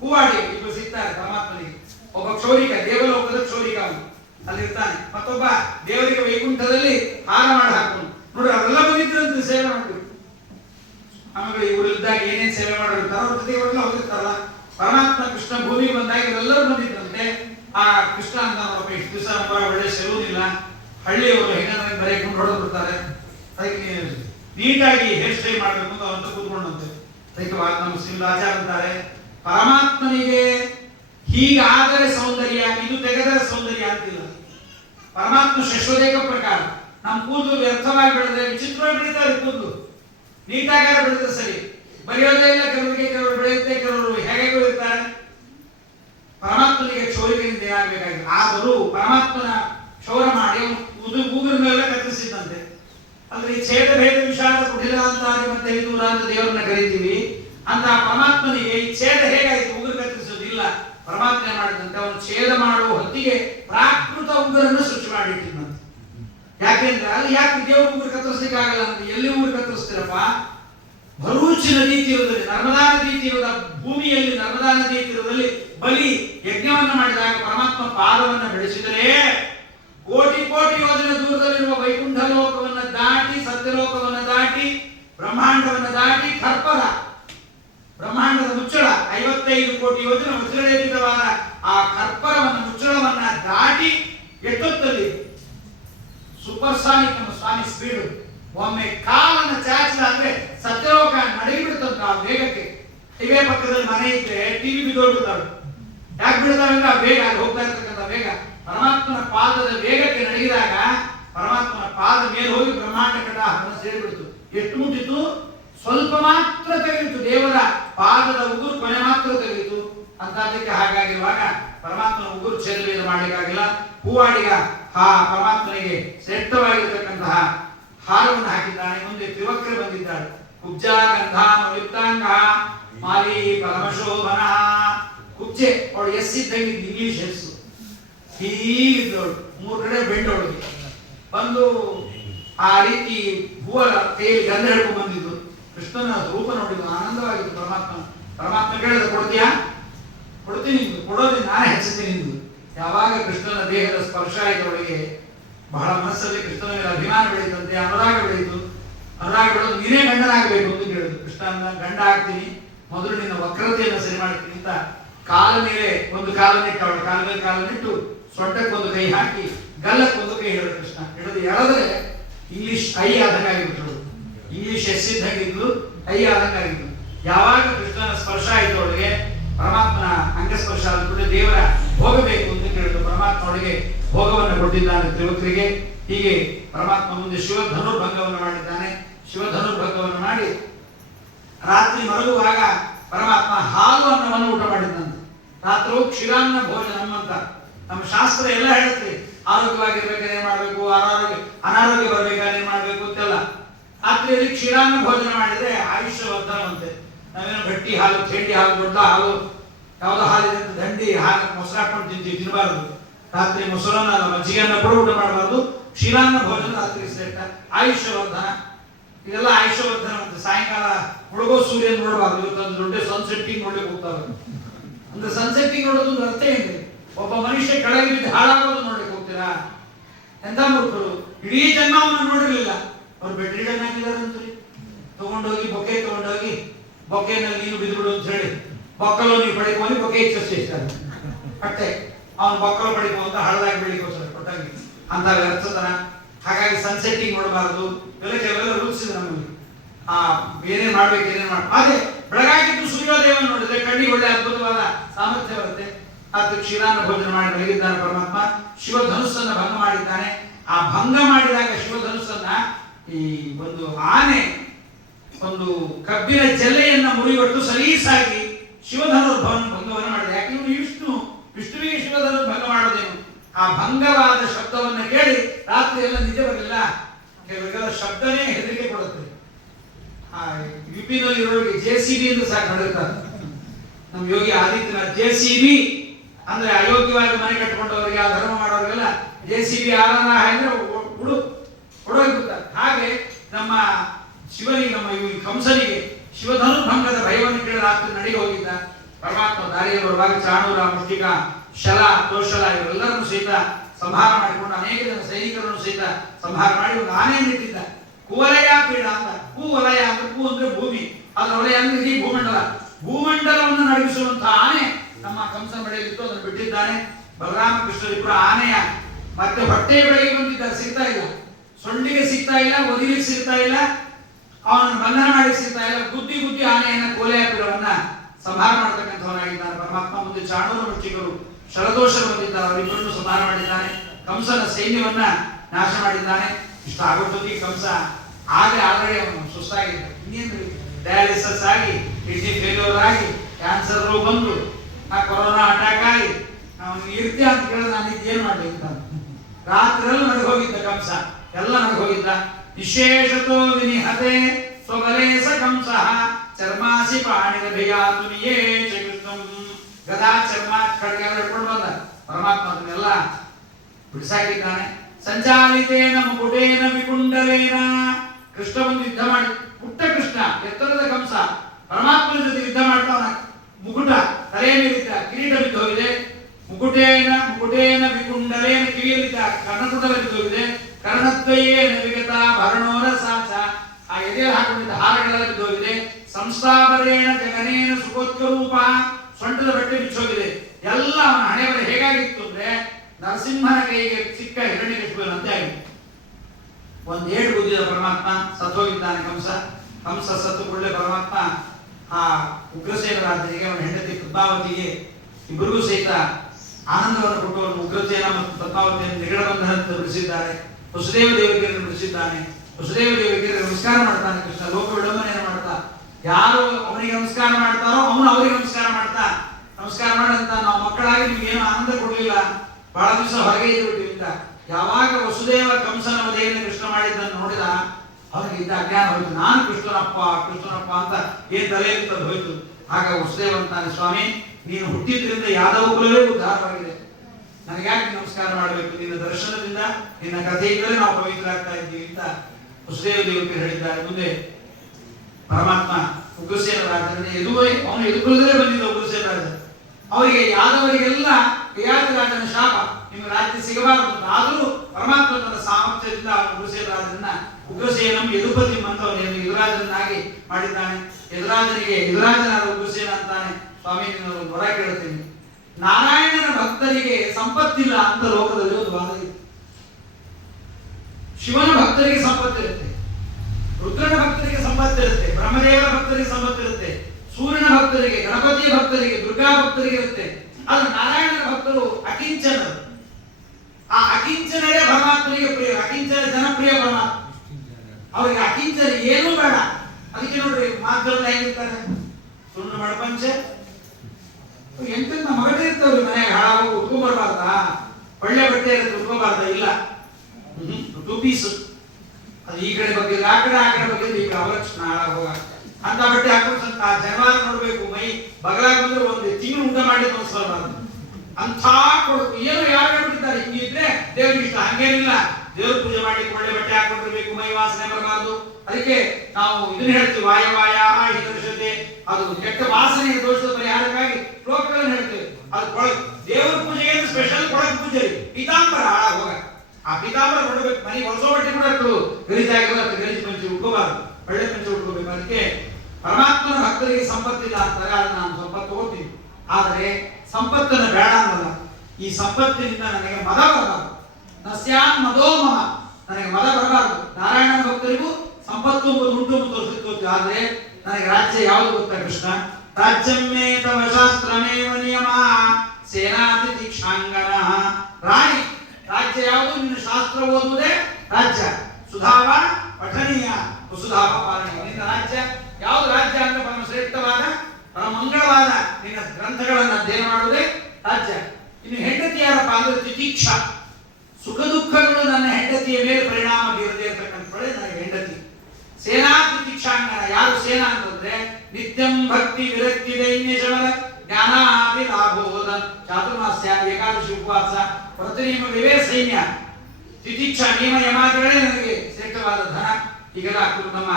ಹೂವಾಡಿ ಇಬ್ಬರು ಸಿಗ್ತಾರೆ ಪರಮಾತ್ಮನಿಗೆ. ಒಬ್ಬ ಕ್ಷೌರಿಕ, ದೇವಲೋಕದ ಕ್ಷೌರಿಕ ಅವನು ಅಲ್ಲಿರ್ತಾನೆ. ಮತ್ತೊಬ್ಬ ದೇವರಿಗೆ ವೈಕುಂಠದಲ್ಲಿ ಹಾರ ಮಾಡಿ ಹಾಕೊಂಡು ನೋಡಿ ಅವರೆಲ್ಲ ಬಂದಿದ್ರಂತೆ ಸೇವೆ ಮಾಡ್ಬೇಕು. ಆಮೇಲೆ ಇವರಿದ್ದಾಗ ಏನೇನ್ ಸೇವೆ ಮಾಡಿರ್ತಾರೋ ಅವ್ರ ಜೊತೆ ಇವರೆಲ್ಲ ಹೋಗಿರ್ತಾರಲ್ಲ. ಪರಮಾತ್ಮ ಕೃಷ್ಣ ಭೂಮಿಗೆ ಬಂದಾಗ ಇವರೆಲ್ಲರೂ ಬಂದಿದ್ರಂತೆ. ಆ ಕೃಷ್ಣ ಅಂತ ನೋಡಪ್ಪ, ಇಷ್ಟು ದಿವಸ ಒಳ್ಳೆ ಸೆಲೂನ್ ಇಲ್ಲ, ಹಳ್ಳಿಯವರು ಹೆಂಗಂದ್ರೆ ಬರೆಯಕೊಂಡು ಹೊಡೆದು ಬಿಡ್ತಾರೆ, ಅದಕ್ಕೆ ನೀಟಾಗಿ ಹೇರ್ ಸ್ಟೈಲ್ ಮಾಡಬೇಕು ಅಂತ ಅವಂತ ಕೂತ್ಕೊಂಡಂತೆ. ಅದಕ್ಕೆ ನಮ್ಮ ಸಿವಿಲ್ ಆಚಾರ ಅಂತಾರೆ, ಪರಮಾತ್ಮನಿಗೆ ಹೀಗಾದರೆ ಸೌಂದರ್ಯ, ಇದು ತೆಗೆದರೆ ಸೌಂದರ್ಯ ಅಂತಿಲ್ಲ. ಪರಮಾತ್ಮ ಶಶ್ವದೇಕ ಪ್ರಕಾರ. ನಮ್ಮ ಕೂದಲು ವ್ಯರ್ಥವಾಗಿ ಬೆಳೆದ್ರೆ ವಿಚಿತ್ರವಾಗಿ ಬೆಳೀತಾರೆ ಕೂದಲು. ನೀಟಾಗಾರ ಬೆಳೆದ್ರೆ ಸರಿ, ಬರೆಯೋದೇ ಇಲ್ಲ ಕೆಲವರಿಗೆ, ಕೆಲವರು ಬೆಳೆಯುತ್ತೆ, ಕೆಲವರು ಹೇಗೆ ಇರ್ತಾರೆ. ಪರಮಾತ್ಮನಿಗೆ ಕ್ಷೌರಿಕರಿಂದ ಏನಾಗಬೇಕಾಗಿಲ್ಲ. ಆದರೂ ಪರಮಾತ್ಮನ ಕ್ಷೌರ ಮಾಡಿ ಉಗುರಿನೆಲ್ಲ ಕತ್ತರಿಸಿದಂತೆ. ಅಂದ್ರೆ ಈ ಛೇದ ಭೇದ ವಿಷಾದ ಕುಟಿಲ ಅಂತ ಮತ್ತೆ ವಿದೂರ ಅಂತ ದೇವರನ್ನ ಕರಿತೀವಿ. ಅಂತ ಪರಮಾತ್ಮನಿಗೆ ಈ ಛೇದ ಹೇಗಾಯ್ತು? ಉಗುರು ಕತ್ತರಿಸೋದಿಲ್ಲ. ಪರಮಾತ್ಮ ಮಾಡಿದಂತೆ ಅವನು ಛೇದ ಮಾಡುವ ಹೊತ್ತಿಗೆ ಪ್ರಾಕೃತ ಉಗುರನ್ನು ಸೃಷ್ಟಿ ಮಾಡಿಟ್ಟಿದ್ದಂತೆ. ಯಾಕೆಂದ್ರೆ ಅಲ್ಲಿ ಯಾಕೆ ದೇವರು ಉಗುರು ಕತ್ತರಿಸ್ಲಿಕ್ಕೆ ಆಗಲ್ಲ ಅಂದ್ರೆ, ಎಲ್ಲಿ ಉಗುರು ಕತ್ತರಿಸ್ತೀರಪ್ಪ? ಭರೂಚ್ ನದಿ ತೀರದಲ್ಲಿ, ನರ್ಮದಾ ನದಿ ತೀರದ ಭೂಮಿಯಲ್ಲಿ, ನರ್ಮದಾ ನದಿ ತೀರದಲ್ಲಿ ಬಲಿ ಯಜ್ಞವನ್ನು ಮಾಡಿದಾಗ ಪರಮಾತ್ಮ ಪಾದವನ್ನು ಬೆಳೆಸಿದರೆ ಕೋಟಿ ಕೋಟಿ ಯೋಜನೆ ದೂರದಲ್ಲಿರುವ ವೈಕುಂಠ ಲೋಕವನ್ನು ದಾಟಿ, ಸತ್ಯಲೋಕವನ್ನು ದಾಟಿ, ಬ್ರಹ್ಮಾಂಡವನ್ನು ದಾಟಿ, ಕರ್ಪರ ಬ್ರಹ್ಮಾಂಡದ ಮುಚ್ಚಳ 55 ಕೋಟಿ ಯೋಜನೆ ವಜ್ರಲೇಪಿತವಾದ ಆ ಕರ್ಪರವನ್ನು ಮುಚ್ಚಳವನ್ನ ದಾಟಿ ಎಷ್ಟೊತ್ತಲ್ಲಿ ಸೂಪರ್ಸಾನಿಕ್ ನಮ್ಮ ಸ್ವಾಮಿ ಸ್ಪೀಡು. ಒಮ್ಮೆ ಕಾಲನ್ನು ಚಾಚಿದ್ರೆ ಸತ್ಯಲೋಕ ನಡಗಿಬಿಡ್ತಂತ ಆ ವೇಗಕ್ಕೆ. ಇವೇ ಪಕ್ಕದಲ್ಲಿ ಮನೆ ಇದ್ರೆ ಟಿವಿ ಬಿದ್ದೋಗ್ಬಿಡ್ತಾವೆ. ಯಾಕೆ ಬಿಡ್ತಾವೆ ಅಂದ್ರೆ ಆ ವೇಗ, ಅಲ್ಲಿ ಹೋಗ್ತಾ ಇರ್ತಕ್ಕಂಥ ವೇಗ. ಪರಮಾತ್ಮನ ಪಾದದ ವೇಗಕ್ಕೆ ನಡಗಿದಾಗ ಪರಮಾತ್ಮನ ಪಾದ ಮೇಲೆ ಹೋಗಿ ಬ್ರಹ್ಮಾಂಡ ಕಟ ಸೇರಿಬಿಡ್ತು. ಎಷ್ಟು ಮುಟ್ಟಿತು? ಸ್ವಲ್ಪ ಮಾತ್ರ ತೆಗೆಯಿತು. ದೇವರ ಪಾದದ ಉಗುರು ಕೊನೆ ಮಾತ್ರ ತೆಗೆಯಿತು. ಅಂತದಕ್ಕೆ ಹಾಗಾಗಿರುವಾಗ ಪರಮಾತ್ಮನ ಉಗುರು ಛೇದಭೇದ ಮಾಡಲಿಕ್ಕಾಗಿಲ್ಲ. ಹೂವಾಡಿಗ ಪರಮಾತ್ಮನಿಗೆ ಶ್ರೇಷ್ಠವಾಗಿರತಕ್ಕಂತಹ ಹಾರವನ್ನು ಹಾಕಿದ್ದಾನೆ. ಮುಂದೆ ತ್ರಿವಕ್ರ ಬಂದಿದ್ದಾಳೆ. ಕುಬ್ಜಾ ಗಂಧಾನುಯುಕ್ತಾಂಗ ಮಾಲಿ ಪರಮಶೋಭನ. ಕುಬ್ಜೆ ಅವಳು ಎಸ್ಸಿದ್ದಂಗೆ ಇಂಗ್ಲಿಷ್ ಹೆಸರು. ಹೀಗಿದ್ದವಳು, 3 ಕಡೆ ಬೆಂಡವಳಿಗೆ ಬಂದು ಆ ರೀತಿ ಹೂವ ಕೈಯಲ್ಲಿ ಗಂಧ ಹಿಡ್ಕೊಂಡು ಬಂದಿದ್ದು. ಕೃಷ್ಣನ ರೂಪ ನೋಡಿದ್ದು ಆನಂದವಾಗಿತ್ತು. ಪರಮಾತ್ಮ ಕೇಳಿದ, ಕೊಡ್ತೀಯಾ? ಕೊಡ್ತೀನಿ, ಕೊಡೋದನ್ನ ನಾನೇ ಹೆಚ್ಚುತ್ತೀನಿ ನಿಂದು. ಯಾವಾಗ ಕೃಷ್ಣನ ದೇಹದ ಸ್ಪರ್ಶ ಆಯ್ತು ಅವಳಿಗೆ ಬಹಳ ಮನಸ್ಸಲ್ಲಿ ಕೃಷ್ಣನ ಮೇಲೆ ಅಭಿಮಾನ ಬೆಳೀತಂತೆ, ಅನುರಾಗ ಬೆಳೀತು. ಅನುರಾಗ ಬೆಳೆದು ನೀನೇ ಗಂಡನಾಗಬೇಕು ಅಂತ ಕೇಳಿದ್ರು. ಕೃಷ್ಣನ ಗಂಡ ಆಗ್ತೀನಿ, ಮೊದಲು ನಿನ್ನ ವಕ್ರತೆಯನ್ನು ಸರಿ ಮಾಡ್ತೀನಿ ಅಂತ ಕಾಲ ಮೇಲೆ ಒಂದು ಕಾಲನಿಟ್ಟು, ಅವಳ ಕಾಲ ಮೇಲೆ ಕಾಲನಿಟ್ಟು ಸೊಂಟಕ್ಕೊಂದು ಕೈ ಹಾಕಿ ಗಲ್ಲಕ್ಕೊಂದು ಕೈ ಹಿಡಿದ ಕೃಷ್ಣ. ಹಿಡಿದು ಎಳೆದ್ರೆ ಇಂಗ್ಲಿಷ್ ಐ ಆದಂಗಾಗಿಬಿಟ್ರು. ಇಂಗ್ಲಿಷ್ ಎಸ್ಸಿದ್ದಂಗಿದ್ಲು, ಐ ಆದಂಗಾಗಿದ್ಲು. ಯಾವಾಗ ಕೃಷ್ಣನ ಸ್ಪರ್ಶ ಆಯ್ತು ಅವಳಿಗೆ, ಪರಮಾತ್ಮನ ಅಂಗಸ್ಪರ್ಶ ಆದ ಕೂಡ ದೇವರ ಹೋಗಬೇಕು ಅಂತ ಕೇಳಿದ್ರು. ಪರಮಾತ್ಮ ಅವಳಿಗೆ ಭೋಗವನ್ನು ಕೊಟ್ಟಿದ್ದಾನೆ ತ್ರಿವಕ್ರಿಗೆ. ಹೀಗೆ ಪರಮಾತ್ಮ ಮುಂದೆ ಶಿವಧನುರ್ಭಂಗವನ್ನು ಮಾಡಿದ್ದಾನೆ. ಶಿವಧನುರ್ಭಂಗವನ್ನು ಮಾಡಿ ರಾತ್ರಿ ಮಲಗುವಾಗ ಪರಮಾತ್ಮ ಹಾಲು ಅನ್ನವನ್ನು ಊಟ ಮಾಡಿದ್ದಂತೆ. ರಾತ್ರಿ ಕ್ಷೀರಾನ್ನ ಭೋಜನಂ ಅಂತ ನಮ್ಮ ಶಾಸ್ತ್ರ ಎಲ್ಲ ಹೇಳುತ್ತೆ. ಆರೋಗ್ಯವಾಗಿರ್ಬೇಕಾದ್ರೆ ಏನ್ ಮಾಡ್ಬೇಕು, ಅನಾರೋಗ್ಯ ಬರ್ಬೇಕಾದ್ರೆ ಏನ್ ಮಾಡ್ಬೇಕು ಅಂತೆಲ್ಲ. ರಾತ್ರಿಯಲ್ಲಿ ಕ್ಷೀರಾನ್ನ ಭೋಜನ ಮಾಡಿದ್ರೆ ಆಯುಷ್ಯವರ್ಧನವಂತೆ. ನಾವೇನೋ ಗಟ್ಟಿ ಹಾಲು, ಥಂಡಿ ಹಾಲು, ದೊಡ್ಡ ಹಾಲು, ಯಾವ್ದೋ ಹಾಲಿದೆ ಅಂತ ದಂಡಿ ಹಾಲು ಮೊಸರು ಹಾಕೊಂಡು ತಿನ್ನಬಾರದು. ರಾತ್ರಿ ಮೊಸರನ್ನ ಮಜ್ಜಿಗೆಯನ್ನ ಕೂಡ ಊಟ ಮಾಡಬಾರ್ದು. ಕ್ಷೀರಾನ್ನ ಭೋಜನ ರಾತ್ರಿ ಶ್ರೇಷ್ಠ. ಆಯುಷ್ಯವರ್ಧನ, ಇದೆಲ್ಲ ಆಯುಷ್ಯವರ್ಧನ ಅಂತ. ಸಾಯಂಕಾಲ ಹುಡುಗೋ ಸೂರ್ಯನ ನೋಡಬಾರ್ದು. ಇವತ್ತೊಂದು ದೊಡ್ಡ ಸನ್ಸೆಟ್ಟಿಂಗ್ ನೋಡ್ಲಿಕ್ಕೆ ಹೋಗ್ತಾರೆ. ಅಂದ್ರೆ ಸನ್ಸೆಟ್ಟಿಂಗ್ ನೋಡೋದು ಅರ್ಥ ಏನಿದೆ? ಒಬ್ಬ ಮನುಷ್ಯ ಕೆಳಗೆ ಬಿದ್ದು ಹಾಳಾಗೋದು ನೋಡ್ಲಿಕ್ಕೆ ಹೋಗ್ತೀರಾ? ಎಂತ ಮೂರ್ಖರು! ಇಡೀ ಜನ್ಮವನ್ನು ನೋಡಿರ್ಲಿಲ್ಲ. ಅವ್ರು ಬೆಡ್ರಿಡನ್ ಹಾಕಿದಾರಂತ್ರಿ. ತಗೊಂಡೋಗಿ ಬೊಕ್ಕೆ ತಗೊಂಡೋಗಿ ಬೊಕ್ಕೆನಲ್ಲಿ ನೀನು ಬಿದ್ದುಬಿಡು ಅಂತ ಹೇಳಿ ಬೊಕ್ಕಲು ನೀವು ಪಡಿಕೊಂಡು ಬೊಕ್ಕೆ ಇಚ್ಛಿಸ್ತಾರೆ ಅಟ್ಟೆ. ಅವನು ಬೊಕ್ಕಲು ಪಡಿಕೋ ಅಂತ ಹಳದಾಗಿ ಬೆಳಿಕೋಸ್ಕರ ಕೊಟ್ಟಾಗಿ ಅಂತ ವ್ಯರ್ಥತನ. ಹಾಗಾಗಿ ಸನ್ಸೆಟ್ಟಿಂಗ್ ನೋಡಬಾರದು. ಕೆಲವೆಲ್ಲ ರೂಲ್ಸ್ ಇದೆ ನಮ್ಮಲ್ಲಿ. ಏನೇನ್ ಮಾಡ್ಬೇಕು, ಏನೇನ್ ಮಾಡ ಹಾಗೆ ಬೆಳಗಾಗಿದ್ದು ಸೂರ್ಯೋದಯವನ್ನು ನೋಡಿದ್ರೆ ಕಣ್ಣಿಗೆ ಒಳ್ಳೆ ಅದ್ಭುತವಾದ ಸಾಮರ್ಥ್ಯ ಬರುತ್ತೆ. ಅದು ಕ್ಷೀರಾನ್ನ ಭೋಜನ ಮಾಡಿ ಮಲಗಿದ್ದಾನೆ ಪರಮಾತ್ಮ. ಶಿವಧನುಸ್ಸನ್ನ ಭಂಗ ಮಾಡಿದ್ದಾನೆ. ಆ ಭಂಗ ಮಾಡಿದಾಗ ಶಿವಧನುಸ್ಸನ್ನ ಈ ಒಂದು ಆನೆ ಒಂದು ಕಬ್ಬಿನ ಜಲ್ಲೆಯನ್ನ ಮುರಿಯೊಟ್ಟು ಸಲೀಸಾಗಿ ಭಂಗವನ್ನು ಮಾಡಿದೆ. ಯಾಕೆ ವಿಷ್ಣುವಿಗೆ ಶಿವಧನು ಭಂಗ ಮಾಡೋದೇನು? ಆ ಭಂಗವಾದ ಶಬ್ದವನ್ನ ಕೇಳಿ ರಾತ್ರಿ ಎಲ್ಲ ನಿಜ ಬರಲಿಲ್ಲ. ಕೆಲವರಿಗೆಲ್ಲ ಶಬ್ದನೇ ಹೆದರಿಕೆ ಕೊಡುತ್ತೆ. ಯುಪಿನಲ್ಲಿ ಇರೋರಿಗೆ JCB ಎಂದು ಸಾಕು ನಡೆಯುತ್ತಾರೆ. ನಮ್ಮ ಯೋಗಿ ಆದಿತ್ಯನಾಥ್ JCB ಅಂದ್ರೆ ಅಯೋಗ್ಯವಾದ ಮನೆ ಕಟ್ಟಿಕೊಂಡವರಿಗೆ, ಆ ಧರ್ಮ ಮಾಡೋರಿಗೆಲ್ಲ JCB ಆರಾಮ ಅಂದ್ರೆ ಹೊಡೋಗ್ಬಿಡ್ತಾರೆ. ಹಾಗೆ ನಮ್ಮ ಶಿವನಿಗೆ, ನಮ್ಮ ಕಂಸನಿಗೆ ಶಿವಧನುರ್ಭಂಗದ ಭಯವನ್ನು ಕೇಳಿ ರಾತ್ರಿ ನಡೆಗೆ ಹೋಗಿದ್ದ. ಪರಮಾತ್ಮ ದಾರಿಯಲ್ಲಿ ಬರುವಾಗ ಚಾಣೂರ, ಮುಷ್ಟಿಕ, ಶಲ, ತೋಷಲ ಇವರೆಲ್ಲರನ್ನು ಸಹಿತ ಸಂಹಾರ ಮಾಡಿಕೊಂಡು ಅನೇಕ ಜನ ಸೈನಿಕರನ್ನು ಸಹಿತ ಸಂಹಾರ ಮಾಡಿ ಒಂದು ಆನೆಯನ್ನು ಇಟ್ಟಿದ್ದ. ಕುವಲಯ ಪೀಡ ಅಂತ. ವಲಯ ಅಂದ್ರೆ ಕೂ ಅಂದ್ರೆ ಭೂಮಿ, ಅದರ ವಲಯ ಅಂದ್ರೆ ಇಡೀ ಭೂಮಂಡಲ. ಭೂಮಂಡಲವನ್ನು ನಡೆಸುವಂತಹ ಆನೆ ನಮ್ಮ ಕಂಸನ ಬಳಿಯಲ್ಲಿತ್ತು. ಅದನ್ನು ಬಿಟ್ಟಿದ್ದಾನೆ. ಬಲರಾಮ ಕೃಷ್ಣರಿಬ್ಬರು ಆನೆಯ ಮತ್ತೆ ಹೊಟ್ಟೆ ಬೆಳೆಗೆ ಬಂದಿದ್ದಾರೆ. ಸಿಗ್ತಾ ಇಲ್ಲ, ಸೊಂಡಿಗೆ ಸಿಗ್ತಾ ಇಲ್ಲ, ಒದಿಲಿಗೆ ಸಿಗ್ತಾ ಇಲ್ಲ, ಅವನನ್ನು ಬಂಧನ ಮಾಡಿ ಸಿಗ್ತಾ ಇಲ್ಲ. ಬುದ್ಧಿ ಆನೆಯನ್ನ ಕೋಲೆಯ ಪೀಡವನ್ನ ಸಂಹಾರ ಮಾಡತಕ್ಕಂಥವನಾಗಿದ್ದಾನೆ ಪರಮಾತ್ಮ. ಮುಂದೆ ಚಾಣೂರ ಮುಷ್ಟಿಕರು, ಶರದೋಷರು ಬಂದಿದ್ದಾರೆ. ಅವರಿಬ್ಬರನ್ನು ಸಂಹಾರ ಮಾಡಿದ್ದಾನೆ. ಕಂಸನ ಸೈನ್ಯವನ್ನ ನಾಶ ಮಾಡಿದ್ದಾನೆ. ಇಷ್ಟ ಆಗೋಷ್ಟೊತ್ತಿಗೆ ಕಂಸ ಆಗ ಆಲ್ರೆಡಿ ಅವನು ಸುಸ್ತಾಗಿದ್ದ. ಇನ್ನೇನು ಡಯಾಲಿಸಿಸ್ ಆಗಿ, ಕಿಡ್ನಿ ಫೇಲ್ಯೂರ್ ಆಗಿ, ಕ್ಯಾನ್ಸರ್ ಬಂದು, ಆ ಕೊರೋನಾ ಅಟ್ಯಾಕ್ ಆಗಿ ಅವನು ಇರ್ತೀಯ ಅಂತ ಕೇಳಿದ್ರೆ ನಾನು ಇದೇನು ಮಾಡಲಿ ಅಂತ ರಾತ್ರಿಯೆಲ್ಲ ನಡೆದು ಹೋಗಿದ್ದ ಕಂಸ, ಎಲ್ಲ ನಡೆದು ಹೋಗಿದ್ದ. ವಿಶೇಷತೋ ವಿನಿಹತೆ ಸ್ವಬಲೇ ಸ ಕಂಸಃ ಚರ್ಮಾಸಿ ಪಾಣಿರಭಿಯಾತುನಿಯೇ ಚಕೃತಂ. ಗದಾ ಚರ್ಮ ಖಡ್ಗ ಹಿಡ್ಕೊಂಡು ಬಂದ ಪರಮಾತ್ಮ ಅದನ್ನೆಲ್ಲ ಬಿಡಿಸಾಕಿದ್ದಾನೆ. ಸಂಚಾಲಿತೇನ ಮುಕುಟೇನ ವಿಕುಂಡಲೇನ. ಕೃಷ್ಣ ಬಂದು ಯುದ್ಧ ಮಾಡಿ, ಪುಟ್ಟ ಕೃಷ್ಣ ಎತ್ತರದ ಕಂಸ ಪರಮಾತ್ಮನ ಜೊತೆ ಯುದ್ಧ ಮಾಡ್ತಾವನ. ಮುಕುಟ ತಲೆಯ ಮೇಲಿದ್ದ ಕಿರೀಟ ಬಿದ್ದು ಹೋಗಿದೆ. ಮುಕುಟೇನ ವಿಕುಂಡಲೇನ ಕಿವಿಯಲ್ಲಿದ್ದ ಕರ್ಣಕುಂಡಲ ಬಿದ್ದು ಹೋಗಿದೆ. ಕರ್ಣದ್ವಯೇನ ವಿಗತ ಭರಣೋರ ಸಾಚ. ಆ ಎದೆಯಲ್ಲಿ ಹಾಕೊಂಡಿದ್ದ ಹಾರಗಳೆಲ್ಲ ಬಿದ್ದು ಹೋಗಿದೆ. ಸಂಸ್ಥಾಪರೇಣ ಜಗನೇನ ಸುಖೋತ್ಕರೂಪ. ಸೊಂಟದ ಬಟ್ಟೆ ಬಿಚ್ಚೋಗಿದೆ. ಎಲ್ಲ ಅವನ ಹಣೆ ಬರೆ ಹೇಗಾಗಿತ್ತು ಅಂದ್ರೆ ನರಸಿಂಹನ ಕೈಗೆ ಸಿಕ್ಕ ಹಿರಣ್ಯಕಶಿಪುವಿನಂತೆ ಆಗಿದೆ. ಒಂದೇಳು ಬುದ್ಧಿದ ಪರಮಾತ್ಮ ಸತ್ತೋಗಿದ್ದಾನೆ ಕಂಸ. ಕಂಸ ಸತ್ತು ಕೂಡಲೇ ಪರಮಾತ್ಮ ಆ ಉಗ್ರಸೇನ ರಾಜನಿಗೆ, ಅವನ ಹೆಂಡತಿ ಪದ್ಮಾವತಿಗೆ ಇಬ್ಬರಿಗೂ ಸಹಿತ ಆನಂದವನ್ನು ಕೊಟ್ಟು ಅವನು ಉಗ್ರಸೇನ ಮತ್ತು ಪದ್ಮಾವತಿಯನ್ನು ನಿಗಡ ಬಂಧನದಿಂದ ಬಿಡಿಸಿದ್ದಾರೆ. ವಸುದೇವ ದೇವಕಿಯನ್ನು ಬಿಡಿಸಿದ್ದಾನೆ. ವಸುದೇವ ದೇವಕಿಯರಿಗೆ ನಮಸ್ಕಾರ ಮಾಡ್ತಾನೆ ಕೃಷ್ಣ. ಲೋಕ ವಿಡಂಬನೆಯನ್ನು ಮಾಡ್ತಾ, ಯಾರು ಅವನಿಗೆ ನಮಸ್ಕಾರ ಮಾಡ್ತಾರೋ ಅವನು ಅವರಿಗೆ ನಮಸ್ಕಾರ ಮಾಡ್ತಾ, ನಮಸ್ಕಾರ ಮಾಡಂತ ನಾವು ಮಕ್ಕಳಾಗಿ ನಿಮ್ಗೇನು ಆನಂದ ಕೊಡಲಿಲ್ಲ, ಬಹಳ ದಿವಸ ಹೊರಗೆ ಇದ್ಬಿಟ್ಟಿವಿ ಅಂತ. ಯಾವಾಗ ವಸುದೇವ ಕಂಸನ ವಧೆಯನ್ನು ಕೃಷ್ಣ ಮಾಡಿದ್ದನ್ನು ನೋಡಿದ ಅವನಿಗೆ ಇದ್ದ ಅಜ್ಞಾನ ಹೋಯ್ತು. ನಾನು ಕೃಷ್ಣನಪ್ಪ ಕೃಷ್ಣನಪ್ಪ ಅಂತ ಏನ್ ತಲೆಯಲ್ಲಿ ತಂದು ಹೋಯ್ತು. ಆಗ ವಸುದೇವ ಅಂತಾನೆ, ಸ್ವಾಮಿ ನೀನು ಹುಟ್ಟಿದ್ರಿಂದ ಯಾದವ ಕುಲವೇ ಉದ್ಧಾರವಾಗಿದೆ, ನನಗೆ ಯಾಕೆ ನಮಸ್ಕಾರ ಮಾಡಬೇಕು? ನಿನ್ನ ದರ್ಶನದಿಂದ, ನಿನ್ನ ಕಥೆಯಿಂದಲೇ ನಾವು ಪವಿತ್ರ ಆಗ್ತಾ ಇದ್ದೀವಿ ಅಂತ ವಸುದೇವ ದೇವಕ್ಕೆ ಹೇಳಿದ್ದಾರೆ. ಮುಂದೆ ಪರಮಾತ್ಮ ಉಗ್ರಸೇನ ರಾಜರನ್ನೇ ಅವನು ಎದುರುದಲ್ಲೇ ಬಂದಿದ್ದ ಉಗ್ರಸೇನ ರಾಜ. ಅವರಿಗೆ ಯಾದವರಿಗೆಲ್ಲ ಯಯಾತಿ ರಾಜನ ಶಾಪ, ನಿಮಗೆ ರಾಜ್ಯ ಸಿಗಬಾರದು ಅಂತ. ಆದರೂ ಪರಮಾತ್ಮ ತನ್ನ ಸಾಮರ್ಥ್ಯದಿಂದ ಉಗ್ರಸೇನ ರಾಜನನ್ನ ಉಗ್ರಸೇನಂ ಯದುಪತಿ ಅಂತ ಅವನಿಗೆ ಯುಧರಾಜನಾಗಿ ಮಾಡಿದ್ದಾನೆ. ಎದುರಾಜನಾದ ಉಗ್ರಸೇನ ಅಂತಾನೆ, ಸ್ವಾಮಿ ನಿನ್ನ ಒಂದು ವರ ಕೇಳ್ತೀನಿ, ನಾರಾಯಣನ ಭಕ್ತರಿಗೆ ಸಂಪತ್ತಿಲ್ಲ ಅಂತ ಲೋಕದಲ್ಲಿ ಒಂದು ವಾದ ಇದೆ. ಶಿವನ ಭಕ್ತರಿಗೆ ಸಂಪತ್ತಿರುತ್ತೆ, ರುದ್ರನ ಭಕ್ತರಿಗೆ ಸಂಪತ್ತಿರುತ್ತೆ, ಬ್ರಹ್ಮದೇವರ ಭಕ್ತರಿಗೆ ಸಂಪತ್ತಿರುತ್ತೆ, ಸೂರ್ಯನ ಭಕ್ತರಿಗೆ, ಗಣಪತಿಯ ಭಕ್ತರಿಗೆ, ದುರ್ಗಾ ಭಕ್ತರಿಗೆ ಇರುತ್ತೆ. ಆದ್ರೆ ನಾರಾಯಣನ ಭಕ್ತರು ಅಕಿಂಚನರು. ಆ ಅಕಿಂಚನರೇ ಪರಮಾತ್ಮನಿಗೆ ಪ್ರಿಯ, ಅಕಿಂಚನ ಜನಪ್ರಿಯ ಪರಮಾತ್ಮ. ಅವರಿಗೆ ಅಕಿಂಚನ ಏನೂ ಬೇಡ. ಅದಕ್ಕೆ ನೋಡ್ರಿ ಮಾತುಗಳನ್ನ ಹೇಗಿರ್ತಾರೆ, ಸುಣ್ಣು ಮಡಪಂಚೆ ಎಂತ ಮಗಟೇ ಇರ್ತವ್ರಿ ಮನೆಯಾಗ, ಹಾಳಾಗಿ ಉಟ್ಕೊಂಡ್ಬರ್ಬಾರ್ದ, ಒಳ್ಳೆ ಬಟ್ಟೆ ಇರುತ್ತೆ ಉಟ್ಕೋಬಾರ್ದ, ಇಲ್ಲ 2 ಪೀಸ್. ಅದು ಈ ಕಡೆ ಬಗ್ಗೆ ಆ ಕಡೆ ಬಗ್ಗೆ ಈಗ ಅವಲಕ್ಷಣ ಹಾಳಾಗೋಗ ಅಂತ ಬಟ್ಟೆ ಹಾಕೊಂಡು ಜನವಾರ ನೋಡ್ಬೇಕು. ಮೈ ಬಗಲಾಗ ಬಂದ್ರೆ ಒಂದು ತಿಂಗಳು ಊಟ ಮಾಡಿ ತೋರಿಸ್ಬಾರ್ದು ಅಂತ ಕೊಡಬೇಕು. ಏನು ಯಾರು ಹೇಳ್ಬಿಟ್ಟಿದ್ದಾರೆ, ಹಿಂಗಿದ್ರೆ ದೇವ್ರಿಗೆ ಇಷ್ಟ. ಹಂಗೇನಿಲ್ಲ, ದೇವ್ರ ಪೂಜೆ ಮಾಡಿ ಒಳ್ಳೆ ಬಟ್ಟೆ ಹಾಕೊಂಡಿರ್ಬೇಕು, ಮೈ ವಾಸನೆ ಬರಬಾರ್ದು. ಅದಕ್ಕೆ ನಾವು ಇದನ್ನ ಹೇಳ್ತೀವಿ, ವಾಯ ಹಿತರ್ಷತೆ, ಅದು ಕೆಟ್ಟ ವಾಸನೆ ದೋಷದ ಪರಿಹಾರಕ್ಕಾಗಿ ಶ್ಲೋಕಗಳನ್ನು ಹೇಳ್ತೇವೆ. ಅದು ದೇವ್ರ ಪೂಜೆಗೆ ಸ್ಪೆಷಲ್ ಕೊಳಕ್ ಪೂಜೆ ಪೀತಾಂಬರ ಹಾಳಾಗೋಗ. ಆ ಪೀತಾಂಬರ ನೋಡ್ಬೇಕು, ಮನೆಗೆ ಹೊಸ ಬಟ್ಟೆ ಕೂಡ ಗಲೀಜಾಗಿಲ್ಲ, ಗಲೀಜು ಪಂಚೆ ಉಟ್ಕೋಬಾರ್ದು, ಒಳ್ಳೆ ಪಂಚೆ ಉಟ್ಕೋಬೇಕು. ಅದಕ್ಕೆ ಪರಮಾತ್ಮನ ಭಕ್ತರಿಗೆ ಸಂಪತ್ತಿಲ್ಲ ಅಂತಾಗ ಅದನ್ನ ನಾನು ಸಂಪತ್ತು ತಗೋತೀನಿ. ಆದರೆ ಸಂಪತ್ತನ್ನು ಬೇಡ ಅನ್ನಲ್ಲ. ಈ ಸಂಪತ್ತಿನಿಂದ ನನಗೆ ಮದ ಬರಬಾರದು. ನಸ್ಯಾನ್ ಮದೋ ಮಮ, ನನಗೆ ಮದ ಬರಬಾರದು. ನಾರಾಯಣನ ಭಕ್ತರಿಗೂ ಸಂಪತ್ತು ಉಂಟು ಮತ್ತು ತೋರಿಸುತ್ತೆ. ಆದರೆ ನನಗೆ ರಾಜ್ಯ ಯಾವುದು ಗೊತ್ತಾ ಕೃಷ್ಣ? ರಾಜ್ಯಮ್ಮೇ ತವ ಶಾಸ್ತ್ರಮೇವ ನಿಯಮ ಸೇನಾತಿ ದೀಕ್ಷಾಂಗನ. ರಾಣಿ ರಾಜ್ಯ ಯಾವುದು? ನಿನ್ನ ಶಾಸ್ತ್ರ ಓದುವುದೇ ರಾಜ್ಯ. ಸುಧಾವ ಪಠಣೀಯ ವಸುಧಾವ ಪಾಲನೀಯ. ನಿನ್ನ ರಾಜ್ಯ ಯಾವುದು? ರಾಜ್ಯ ಅಂದ್ರೆ ಪರಮ ಶ್ರೇಷ್ಠವಾದ ಪರಮ ಮಂಗಳವಾದ ನಿನ್ನ ಗ್ರಂಥಗಳನ್ನು ಅಧ್ಯಯನ ಮಾಡುವುದೇ ರಾಜ್ಯ. ಇನ್ನು ಹೆಂಡತಿ ಯಾರಪ್ಪ ಅಂದ್ರೆ ತಿತೀಕ್ಷ. ಸುಖ ದುಃಖಗಳು ನನ್ನ ಹೆಂಡತಿಯ ಮೇಲೆ ಪರಿಣಾಮ ಬೀರದೆ ಇರತಕ್ಕಂಥವಳೆ ನನಗೆ ಹೆಂಡತಿ. ಸೇನಾ ತಿತೀಕ್ಷಾಂಗನ. ಯಾರು ಸೇನಾ ಅಂತಂದ್ರೆ ನಿತ್ಯಂ ಭಕ್ತಿ ವಿರಕ್ತಿ ದೈನ್ಯ ಶಮನ ಜ್ಞಾನಾಭಿಲಾಭೋದ ಚಾತುರ್ಮಾಸ್ಯ ಏಕಾದಶಿ ಉಪವಾಸ ಪ್ರತಿನಿಯಮ ವಿವೇ ಸೈನ್ಯ. ತಿತೀಕ್ಷಾ ನಿಯಮ ಯಮಾದಿಗಳೇ ನನಗೆ ಶ್ರೇಷ್ಠವಾದ ಧನ. ಈಗೆಲ್ಲ ನಮ್ಮ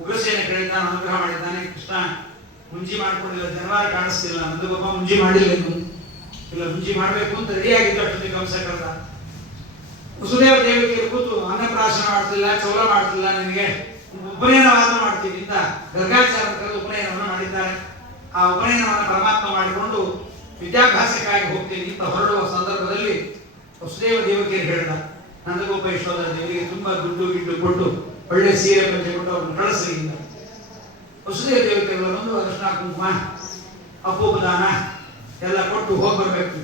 ಉಗ್ರಸೇನ ಕೇಳಿದ್ದಾನೆ, ಅನುಗ್ರಹ ಮಾಡಿದ್ದಾನೆ. ಕೃಷ್ಣ ಮುಂಜಿ ಮಾಡ್ಕೊಂಡಿಲ್ಲ, ಜನವಾರ ಕಾಣಿಸ್ತಿಲ್ಲ, ನಂದು ಪಾಪ ಮುಂಜಿ ಮಾಡಿಲ್ಲ, ಇಲ್ಲ ಮುಂಜಿ ಮಾಡಬೇಕು ಅಂತ ರೆಡಿ ಆಗಿದ್ದು. ಅಷ್ಟೊತ್ತಿಗೆ ಕಂಸ ಕರೆದ. ವಸುದೇವ ದೇವಕಿಯರು ಕೂತು ಅನ್ನಪ್ರಾಶನ ಮಾಡ್ತಿಲ್ಲ, ಚೌಲ ಮಾಡ್ತಿಲ್ಲ, ನಿನಗೆ ಉಪನಯನವಾದ ಮಾಡ್ತೀವಿ ಅಂತ ಗರ್ಗಾಚಾರ ಕರೆದು ಉಪನಯನವನ್ನು ಮಾಡಿದ್ದಾರೆ. ಆ ಉಪನಯನವನ್ನು ಪರಮಾತ್ಮ ಮಾಡಿಕೊಂಡು ವಿದ್ಯಾಭ್ಯಾಸಕ್ಕಾಗಿ ಹೋಗ್ತೀನಿ ಅಂತ ಹೊರಡುವ ಸಂದರ್ಭದಲ್ಲಿ ವಸುದೇವ ದೇವಕಿಯರು ಹೇಳಿದ, ನಂದಗೋಪ ಯಶೋಧರ ದೇವರಿಗೆ ತುಂಬಾ ದುಡ್ಡು ಗಿಡ್ಡು ಕೊಟ್ಟು ಒಳ್ಳೆ ಸೀರೆ ಪಂಚೆ ಕೊಟ್ಟು ಅವ್ರನ್ನ ಕಳಿಸಲಿಲ್ಲ. ವಸುದೇವ ದೇವತೆಗಳು ಒಂದು ಅರಿಶಿನ ಕುಂಕುಮ ಅಪೂಪದಾನ ಎಲ್ಲ ಕೊಟ್ಟು ಹೋಗ್ಬರ್ಬೇಕು.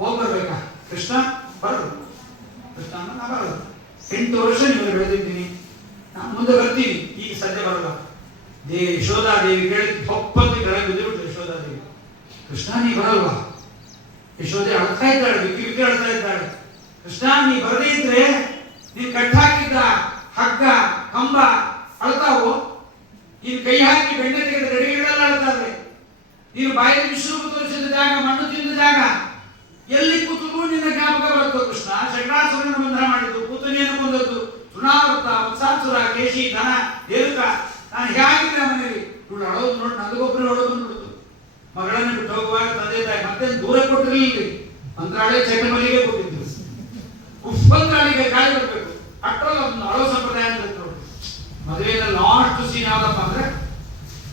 ಹೋಗ್ಬರ್ಬೇಕಾ ಕೃಷ್ಣ? ಬರದು ಕೃಷ್ಣ ನಾ ಬರದು. 8 ವರ್ಷ ನಿಮಗೆ ಬೆಳೆದಿದ್ದೀನಿ, ನಾನು ಮುಂದೆ ಬರ್ತೀನಿ, ಈಗ ಸದ್ಯ ಬರಲ್ಲ. ಯಶೋಧಾದೇವಿ ಕೇಳಿ ತೊಪ್ಪತ್ತು ಕೆಳಗೆ ಬಿದ್ದುಬಿಟ್ಟು ಯಶೋಧಾದೇವಿ, ಕೃಷ್ಣ ನೀ ಬರಲ್ವಾ? ಯಶೋಧೆ ಅಳ್ತಾ ಇದ್ದಾಳೆ, ಬಿಕ್ಕಿ ಬಿಕ್ಕಿ ಅಳ್ತಾ ಇದ್ದಾಳೆ. ಕೃಷ್ಣ ನೀ ಬರದೇ ಇದ್ರೆ ನೀನ್ ಕಟ್ಟಾಕಿದ್ದ ಹಗ್ಗ ಕಂಬ ಅಳ್ತಾವು, ನೀನು ಕೈ ಹಾಕಿ ಬೆಣ್ಣೆ ತೆಗೆದ ಗಡಿಗಳೆಲ್ಲ ಅಳ್ತಾವೆ, ನೀನು ಬಾಯಲ್ಲಿ ವಿಶ್ವರೂಪ ತೋರಿಸಿದ ಜಾಗ, ಮಣ್ಣು ತಿಂದ ಜಾಗ, ಎಲ್ಲಿ ಕೂತರೂ ನಿನ್ನ ಜ್ಞಾಪಕ ಬರುತ್ತೋ ಕೃಷ್ಣ. ಶಂಕರಾಸುರನ ಬಂಧನ ಮಾಡಿದ್ದು, ಪುತನಿಯನ್ನು ಕೊಂದದ್ದು, ತೃಣಾವೃತ, ವತ್ಸಾಸುರ, ಕೇಶಿ, ಧನ, ಏರುಕ, ನಾನು ಹೇಗಿದ್ದೆ ಮನೆಯಲ್ಲಿ. ಇವಳು ಅಳೋದು ನೋಡಿ ನನಗೊಬ್ಬರು ಅಳೋದು ಬಂದ್ಬಿಡ್ತು. ಮಗಳನ್ನು ಬಿಟ್ಟು ಹೋಗುವಾಗ ತಂದೆ ತಾಯಿ ಮತ್ತೆ ದೂರ ಕೊಟ್ಟಿರಲಿಲ್ಲ, ಮಂತ್ರಾಲಯ ಚಟ್ಟಮಲ್ಲಿಗೆ ಕೊಟ್ಟಿದ್ರು. ಉಪ್ಪಂತ್ರಾಳಿಗೆ ಗಾಳಿ ಬರಬೇಕು, ಅಟ್ರಲ್ಲಿ ಒಂದು ಅಳೋ ಸಂಪ್ರದಾಯ ಅಂತ ನೋಡಿ. ಮದುವೆಯ ಲಾಸ್ಟ್ ಸೀನ್ ಯಾವ್ದಪ್ಪ ಅಂದ್ರೆ